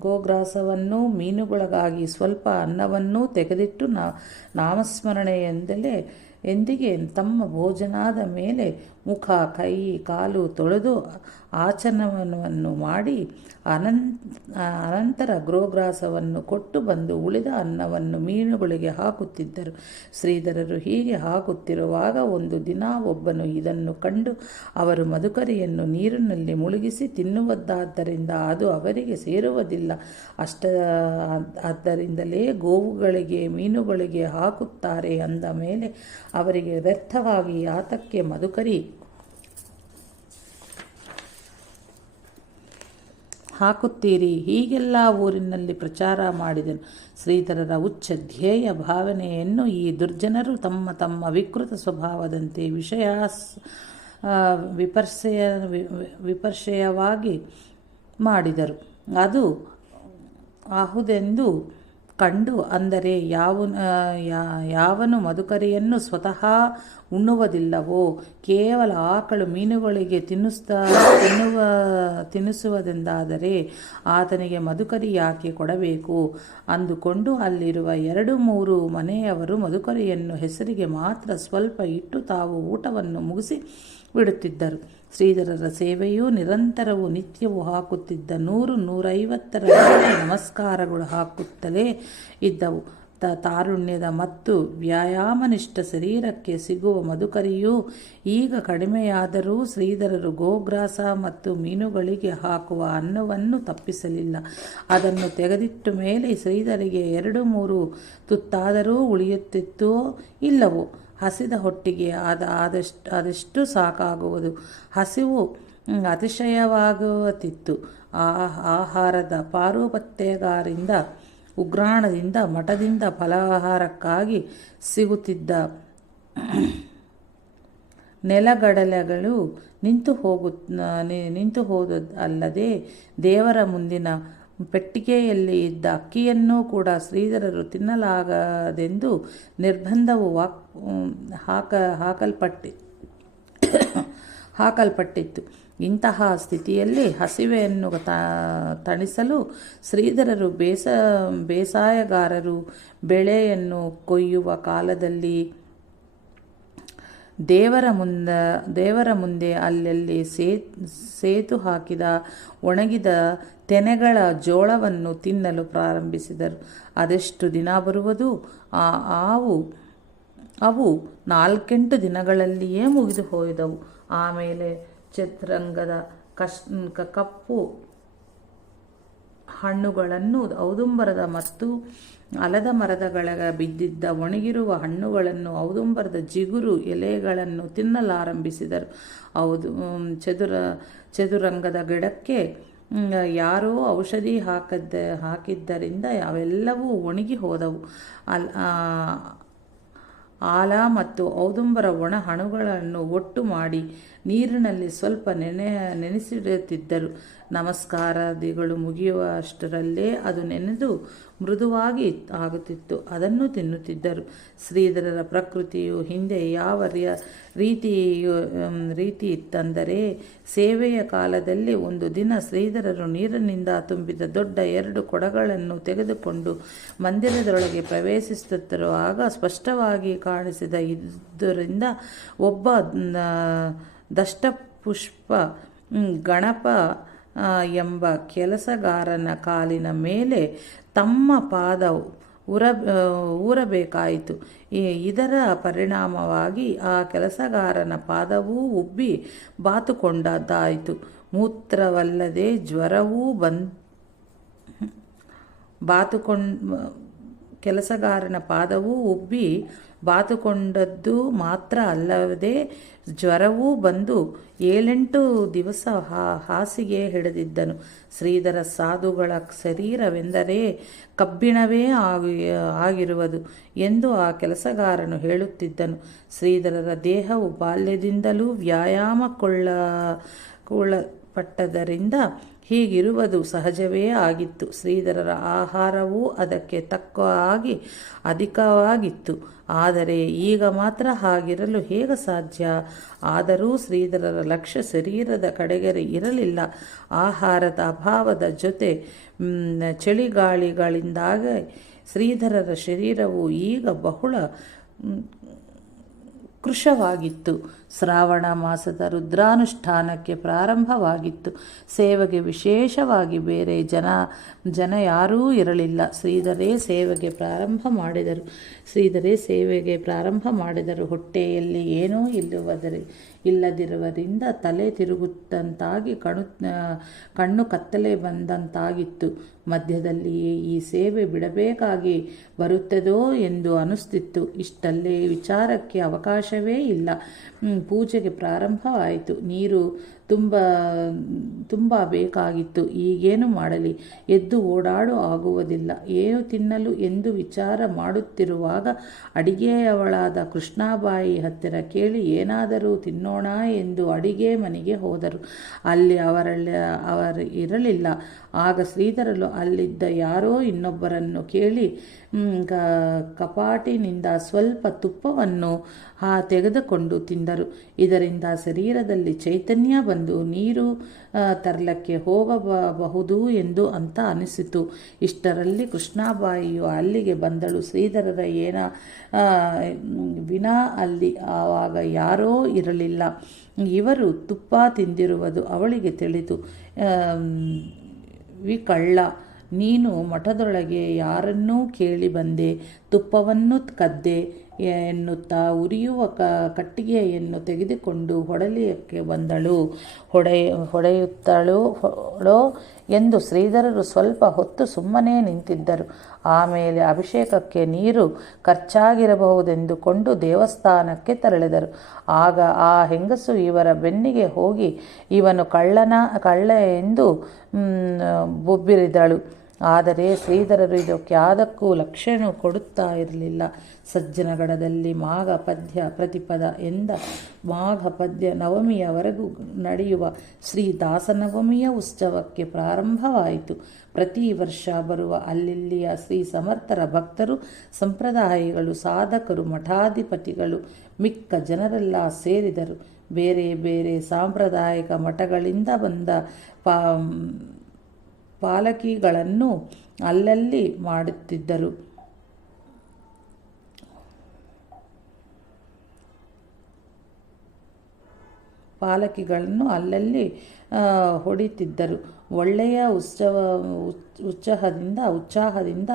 ಗೋಗ್ರಾಸವನ್ನು ಮೀನುಗಳಿಗಾಗಿ ಸ್ವಲ್ಪ ಅನ್ನವನ್ನು ತೆಗೆದಿಟ್ಟು ನಾಮಸ್ಮರಣೆಯೊಂದಿಗೆ ತಮ್ಮ ಭೋಜನಾದ ಮೇಲೆ ಮುಖ ಕೈ ಕಾಲು ತೊಳೆದು ಆಚರಣವನ್ನು ಮಾಡಿ ಅನಂತರ ಗೋಗ್ರಾಸವನ್ನು ಕೊಟ್ಟು ಬಂದು ಉಳಿದ ಅನ್ನವನ್ನು ಮೀನುಗಳಿಗೆ ಹಾಕುತ್ತಿದ್ದರು. ಶ್ರೀಧರರು ಹೀಗೆ ಹಾಕುತ್ತಿರುವಾಗ ಒಂದು ದಿನ ಒಬ್ಬನು ಇದನ್ನು ಕಂಡು ಅವರು ಮಧುಕರಿಯನ್ನು ನೀರಿನಲ್ಲಿ ಮುಳುಗಿಸಿ ತಿನ್ನುವುದಾದ್ದರಿಂದ ಅದು ಅವರಿಗೆ ಸೇರುವುದಿಲ್ಲ, ಆದ್ದರಿಂದಲೇ ಗೋವುಗಳಿಗೆ ಮೀನುಗಳಿಗೆ ಹಾಕುತ್ತಾರೆ ಅಂದ ಮೇಲೆ ಅವರಿಗೆ ವ್ಯರ್ಥವಾಗಿ ಯಾತಕ್ಕೆ ಮಧುಕರಿ ಹಾಕುತ್ತೀರಿ? ಹೀಗೆಲ್ಲ ಊರಿನಲ್ಲಿ ಪ್ರಚಾರ ಮಾಡಿದನು. ಶ್ರೀಧರರ ಉಚ್ಚ ಧ್ಯೇಯ ಭಾವನೆಯನ್ನು ಈ ದುರ್ಜನರು ತಮ್ಮ ತಮ್ಮ ವಿಕೃತ ಸ್ವಭಾವದಂತೆ ವಿಪರ್ಶಯವಾಗಿ ಮಾಡಿದರು. ಅದು ಆಹುದೆಂದು ಕಂಡು, ಅಂದರೆ ಯಾವನು ಮಧುಕರಿಯನ್ನು ಸ್ವತಃ ಉಣ್ಣುವುದಿಲ್ಲವೋ ಕೇವಲ ಆಕಳು ಮೀನುಗಳಿಗೆ ತಿನ್ನಿಸುವುದೆಂದಾದರೆ ಆತನಿಗೆ ಮಧುಕರಿ ಯಾಕೆ ಕೊಡಬೇಕು ಅಂದುಕೊಂಡು ಅಲ್ಲಿರುವ 2-3 ಮನೆಯವರು ಮಧುಕರಿಯನ್ನು ಹೆಸರಿಗೆ ಮಾತ್ರ ಸ್ವಲ್ಪ ಇಟ್ಟು ತಾವು ಊಟವನ್ನು ಮುಗಿಸಿ ಬಿಡುತ್ತಿದ್ದರು. ಶ್ರೀಧರರ ಸೇವೆಯು ನಿರಂತರವೂ ನಿತ್ಯವೂ ಹಾಕುತ್ತಿದ್ದ 100-150 ನಮಸ್ಕಾರಗಳು ಹಾಕುತ್ತಲೇ ಇದ್ದವು. ತಾರುಣ್ಯದ ಮತ್ತು ವ್ಯಾಯಾಮನಿಷ್ಠ ಶರೀರಕ್ಕೆ ಸಿಗುವ ಮಧುಕರಿಯು ಈಗ ಕಡಿಮೆಯಾದರೂ ಶ್ರೀಧರರು ಗೋಗ್ರಾಸ ಮತ್ತು ಮೀನುಗಳಿಗೆ ಹಾಕುವ ಅನ್ನವನ್ನು ತಪ್ಪಿಸಲಿಲ್ಲ. ಅದನ್ನು ತೆಗೆದಿಟ್ಟ ಮೇಲೆ ಶ್ರೀಧರಿಗೆ 2-3 ತುತ್ತಾದರೂ ಉಳಿಯುತ್ತಿತ್ತೋ ಇಲ್ಲವೋ ಹಸಿದ ಹೊಟ್ಟಿಗೆ ಆದಷ್ಟು ಸಾಕಾಗುವುದು. ಹಸಿವು ಅತಿಶಯವಾಗುತ್ತಿತ್ತು. ಆಹಾರದ ಪಾರುಪತ್ಯಗಾರಿಂದ ಉಗ್ರಾಣದಿಂದ ಮಠದಿಂದ ಫಲಾಹಾರಕ್ಕಾಗಿ ಸಿಗುತ್ತಿದ್ದ ನೆಲಗಡಲೆಗಳು ನಿಂತು ಹೋದಲ್ಲದೆ ದೇವರ ಮುಂದಿನ ಪೆಟ್ಟಿಗೆಯಲ್ಲಿ ಇದ್ದ ಅಕ್ಕಿಯನ್ನೂ ಕೂಡ ಶ್ರೀಧರರು ತಿನ್ನಲಾಗದೆಂದು ನಿರ್ಬಂಧವು ಹಾಕಲ್ಪಟ್ಟಿತ್ತು. ಇಂತಹ ಸ್ಥಿತಿಯಲ್ಲಿ ಹಸಿವೆಯನ್ನು ತಣಿಸಲು ಶ್ರೀಧರರು ಬೇಸಾಯಗಾರರು ಬೆಳೆಯನ್ನು ಕೊಯ್ಯುವ ಕಾಲದಲ್ಲಿ ದೇವರ ಮುಂದೆ ಅಲ್ಲಲ್ಲಿ ಸೇತು ಹಾಕಿದ ಒಣಗಿದ ತೆನೆಗಳ ಜೋಳವನ್ನು ತಿನ್ನಲು ಪ್ರಾರಂಭಿಸಿದರು. ಅದೆಷ್ಟು ದಿನ ಬರುವುದು? ಅವು 4-8 ದಿನಗಳಲ್ಲಿಯೇ ಮುಗಿದು ಹೋದವು. ಆಮೇಲೆ ಚತುರಂಗದ ಕಪ್ಪು ಹಣ್ಣುಗಳನ್ನು, ಔದುಂಬರದ ಮತ್ತು ಆಲದ ಮರದಗಳ ಬಿದ್ದಿದ್ದ ಒಣಗಿರುವ ಹಣ್ಣುಗಳನ್ನು, ಔದುಂಬರದ ಚಿಗುರು ಎಲೆಗಳನ್ನು ತಿನ್ನಲಾರಂಭಿಸಿದರು. ಚದುರಂಗದ ಗಿಡಕ್ಕೆ ಯಾರೋ ಔಷಧಿ ಹಾಕಿದ್ದರಿಂದ ಅವೆಲ್ಲವೂ ಒಣಗಿ ಹೋದವು. ಆಲ ಮತ್ತು ಔದುಂಬರ ಒಣ ಹಣುಗಳನ್ನು ಒಟ್ಟು ಮಾಡಿ ನೀರಿನಲ್ಲಿ ಸ್ವಲ್ಪ ನೆನೆಸಿಡುತ್ತಿದ್ದರು. ನಮಸ್ಕಾರಾದಿಗಳು ಮುಗಿಯುವಷ್ಟರಲ್ಲೇ ಅದು ನೆನೆದು ಮೃದುವಾಗಿ ಆಗುತ್ತಿತ್ತು. ಅದನ್ನು ತಿನ್ನುತ್ತಿದ್ದರು. ಶ್ರೀಧರರ ಪ್ರಕೃತಿಯು ಹಿಂದೆ ಯಾವ ರೀತಿ ಇತ್ತಂದರೆ, ಸೇವೆಯ ಕಾಲದಲ್ಲಿ ಒಂದು ದಿನ ಶ್ರೀಧರರು ನೀರಿನಿಂದ ತುಂಬಿದ ದೊಡ್ಡ 2 ಕೊಡಗಳನ್ನು ತೆಗೆದುಕೊಂಡು ಮಂದಿರದೊಳಗೆ ಪ್ರವೇಶಿಸುತ್ತಿರುವಾಗ ಸ್ಪಷ್ಟವಾಗಿ ಕಾಣಿಸಿದ ಇದರಿಂದ ಒಬ್ಬ ದಷ್ಟಪುಷ್ಪ ಗಣಪ ಎಂಬ ಕೆಲಸಗಾರನ ಕಾಲಿನ ಮೇಲೆ ತಮ್ಮ ಪಾದ ಊರಬೇಕಾಯಿತು. ಇದರ ಪರಿಣಾಮವಾಗಿ ಆ ಕೆಲಸಗಾರನ ಪಾದವೂ ಉಬ್ಬಿ ಬಾತುಕೊಂಡದ್ದಾಯಿತು. ಮೂತ್ರವಲ್ಲದೆ ಜ್ವರವೂ ಕೆಲಸಗಾರನ ಪಾದವೂ ಉಬ್ಬಿ ಬಾತುಕೊಂಡದ್ದು ಮಾತ್ರ ಅಲ್ಲದೆ ಜ್ವರವೂ ಬಂದು 7-8 ದಿವಸ ಹಾಸಿಗೆ ಹಿಡಿದಿದ್ದನು. ಶ್ರೀಧರ ಸಾಧುಗಳ ಶರೀರವೆಂದರೆ ಕಬ್ಬಿಣವೇ ಆಗಿರುವುದು ಎಂದು ಆ ಕೆಲಸಗಾರನು ಹೇಳುತ್ತಿದ್ದನು. ಶ್ರೀಧರರ ದೇಹವು ಬಾಲ್ಯದಿಂದಲೂ ವ್ಯಾಯಾಮಕ್ಕೊಳಪಟ್ಟದ್ದರಿಂದ ಹೀಗಿರುವುದು ಸಹಜವೇ ಆಗಿತ್ತು. ಶ್ರೀಧರರ ಆಹಾರವೂ ಅದಕ್ಕೆ ತಕ್ಕ ಹಾಗೆ ಅಧಿಕವಾಗಿತ್ತು. ಆದರೆ ಈಗ ಮಾತ್ರ ಹಾಗಿರಲು ಹೇಗೆ ಸಾಧ್ಯ? ಆದರೂ ಶ್ರೀಧರರ ಲಕ್ಷ್ಯ ಶರೀರದ ಕಡೆಗೆ ಇರಲಿಲ್ಲ. ಆಹಾರದ ಅಭಾವದ ಜೊತೆ ಚಳಿಗಾಳಿಗಳಿಂದಾಗಿ ಶ್ರೀಧರರ ಶರೀರವು ಈಗ ಬಹಳ ಕೃಶವಾಗಿತ್ತು. ಶ್ರಾವಣ ಮಾಸದ ರುದ್ರಾನುಷ್ಠಾನಕ್ಕೆ ಪ್ರಾರಂಭವಾಗಿತ್ತು. ಸೇವೆಗೆ ವಿಶೇಷವಾಗಿ ಬೇರೆ ಜನ ಯಾರೂ ಇರಲಿಲ್ಲ. ಶ್ರೀಧರೇ ಸೇವೆಗೆ ಪ್ರಾರಂಭ ಮಾಡಿದರು. ಹೊಟ್ಟೆಯಲ್ಲಿ ಏನೂ ಇಲ್ಲದಿರುವುದರಿಂದ ತಲೆ ತಿರುಗುತ್ತಂತಾಗಿ ಕಣ್ಣು ಕತ್ತಲೆ ಬಂದಂತಾಗಿತ್ತು. ಮಧ್ಯದಲ್ಲಿಯೇ ಈ ಸೇವೆ ಬಿಡಬೇಕಾಗಿ ಬರುತ್ತದೋ ಎಂದು ಅನಿಸ್ತಿತ್ತು. ಇಷ್ಟಲ್ಲೇ ವಿಚಾರಕ್ಕೆ ಅವಕಾಶವೇ ಇಲ್ಲ. ಪೂಜೆಗೆ ಪ್ರಾರಂಭವಾಯಿತು. ನೀರು ತುಂಬ ಬೇಕಾಗಿತ್ತು. ಈಗೇನು ಮಾಡಲಿ? ಎದ್ದು ಓಡಾಡು ಆಗುವುದಿಲ್ಲ. ಏನು ತಿನ್ನಲು ಎಂದು ವಿಚಾರ ಮಾಡುತ್ತಿರುವಾಗ ಅಡಿಗೆಯವಳಾದ ಕೃಷ್ಣಾಬಾಯಿ ಹತ್ತಿರ ಕೇಳಿ ಏನಾದರೂ ತಿನ್ನೋಣ ಎಂದು ಅಡಿಗೆ ಮನೆಗೆ ಹೋದರು. ಅಲ್ಲಿ ಅವರು ಇರಲಿಲ್ಲ. ಆಗ ಶ್ರೀಧರರು ಅಲ್ಲಿದ್ದ ಯಾರೋ ಇನ್ನೊಬ್ಬರನ್ನು ಕೇಳಿ ಕಪಾಟಿನಿಂದ ಸ್ವಲ್ಪ ತುಪ್ಪವನ್ನು ತೆಗೆದುಕೊಂಡು ತಿಂದರು. ಇದರಿಂದ ಶರೀರದಲ್ಲಿ ಚೈತನ್ಯ ಬಂದು ನೀರು ತರಲಕ್ಕೆ ಹೋಗಬಹುದು ಎಂದು ಅಂತ ಅನಿಸಿತು. ಇಷ್ಟರಲ್ಲಿ ಕೃಷ್ಣಾಬಾಯಿಯು ಅಲ್ಲಿಗೆ ಬಂದಳು. ಶ್ರೀಧರರ ವಿನಾ ಅಲ್ಲಿ ಆವಾಗ ಯಾರೂ ಇರಲಿಲ್ಲ. ಇವರು ತುಪ್ಪ ತಿಂದಿರುವುದು ಅವಳಿಗೆ ತಿಳಿತು. ವಿಕಳ್ಳ, ನೀನು ಮಠದೊಳಗೆ ಯಾರನ್ನೂ ಕೇಳಿ ಬಂದೆ, ತುಪ್ಪವನ್ನು ಕದ್ದೆ ಎನ್ನುತ್ತಾ ಉರಿಯುವ ಕಟ್ಟಿಗೆಯನ್ನು ತೆಗೆದುಕೊಂಡು ಹೊಡೆಯಲಿಕ್ಕೆ ಬಂದಳು. ಹೊಡೆಯುತ್ತಳೋ ಎಂದು ಶ್ರೀಧರರು ಸ್ವಲ್ಪ ಹೊತ್ತು ಸುಮ್ಮನೆ ನಿಂತಿದ್ದರು. ಆಮೇಲೆ ಅಭಿಷೇಕಕ್ಕೆ ನೀರು ಖರ್ಚಾಗಿರಬಹುದೆಂದುಕೊಂಡು ದೇವಸ್ಥಾನಕ್ಕೆ ತೆರಳಿದರು. ಆಗ ಆ ಹೆಂಗಸು ಇವರ ಬೆನ್ನಿಗೆ ಹೋಗಿ ಇವನು ಕಳ್ಳ ಎಂದು ಬೊಬ್ಬಿರಿದಳು. ಆದರೆ ಶ್ರೀಧರರು ಇದಕ್ಯಾವುದಕ್ಕೂ ಲಕ್ಷ್ಯ ಕೊಡುತ್ತಾ ಇರಲಿಲ್ಲ. ಸಜ್ಜನಗಡದಲ್ಲಿ ಮಾಘ ಪದ್ಯ ಪ್ರತಿಪದ ಎಂದ ಮಾಘ ಪದ್ಯ ನವಮಿಯವರೆಗೂ ನಡೆಯುವ ಶ್ರೀ ದಾಸನವಮಿಯ ಉತ್ಸವಕ್ಕೆ ಪ್ರಾರಂಭವಾಯಿತು. ಪ್ರತಿ ವರ್ಷ ಬರುವ ಅಲ್ಲಿಯ ಶ್ರೀ ಸಮರ್ಥರ ಭಕ್ತರು, ಸಂಪ್ರದಾಯಿಗಳು, ಸಾಧಕರು, ಮಠಾಧಿಪತಿಗಳು, ಮಿಕ್ಕ ಜನರೆಲ್ಲ ಸೇರಿದರು. ಬೇರೆ ಬೇರೆ ಸಾಂಪ್ರದಾಯಿಕ ಮಠಗಳಿಂದ ಬಂದ ಪಾಲಕಿಗಳನ್ನು ಅಲ್ಲಲ್ಲಿ ಮಾಡುತ್ತಿದ್ದರು. ಹೊಡಿತಿದ್ದರು. ಒಳ್ಳೆಯ ಉತ್ಸಾಹದಿಂದ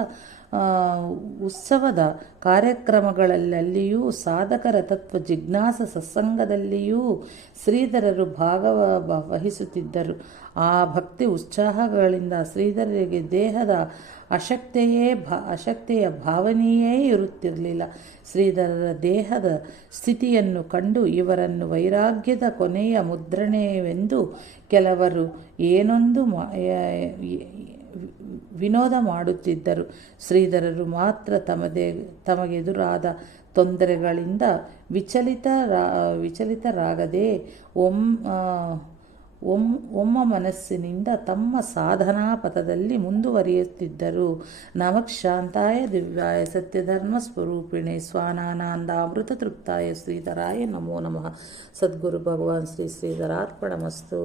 ಉತ್ಸವದ ಕಾರ್ಯಕ್ರಮಗಳಲ್ಲಿಯೂ ಸಾಧಕರ ತತ್ವ ಜಿಜ್ಞಾಸ ಸತ್ಸಂಗದಲ್ಲಿಯೂ ಶ್ರೀಧರರು ವಹಿಸುತ್ತಿದ್ದರು. ಆ ಭಕ್ತಿ ಉತ್ಸಾಹಗಳಿಂದ ಶ್ರೀಧರರಿಗೆ ದೇಹದ ಅಶಕ್ತಿಯ ಭಾವನೆಯೇ ಇರುತ್ತಿರಲಿಲ್ಲ. ಶ್ರೀಧರರ ದೇಹದ ಸ್ಥಿತಿಯನ್ನು ಕಂಡು ಇವರನ್ನು ವೈರಾಗ್ಯದ ಕೊನೆಯ ಮುದ್ರಣೆವೆಂದು, ಕೆಲವರು ವಿನೋದ ಮಾಡುತ್ತಿದ್ದರು. ಶ್ರೀಧರರು ಮಾತ್ರ ತಮಗೆದುರಾದ ತೊಂದರೆಗಳಿಂದ ವಿಚಲಿತರಾಗದೆ ಒಮ್ಮ ಮನಸ್ಸಿನಿಂದ ತಮ್ಮ ಸಾಧನಾ ಪಥದಲ್ಲಿ ಮುಂದುವರಿಯುತ್ತಿದ್ದರು. ನಮಃ ಶಾಂತಾಯ ದಿವ್ಯಾಯ ಸತ್ಯಧರ್ಮ ಸ್ವರೂಪಿಣೆ ಸ್ವಾನಾನಂದಾಮೃತ ತೃಪ್ತಾಯ ಶ್ರೀಧರಾಯ ನಮೋ ನಮಃ. ಸದ್ಗುರು ಭಗವಾನ್ ಶ್ರೀ ಶ್ರೀಧರಾರ್ಪಣಮಸ್ತು.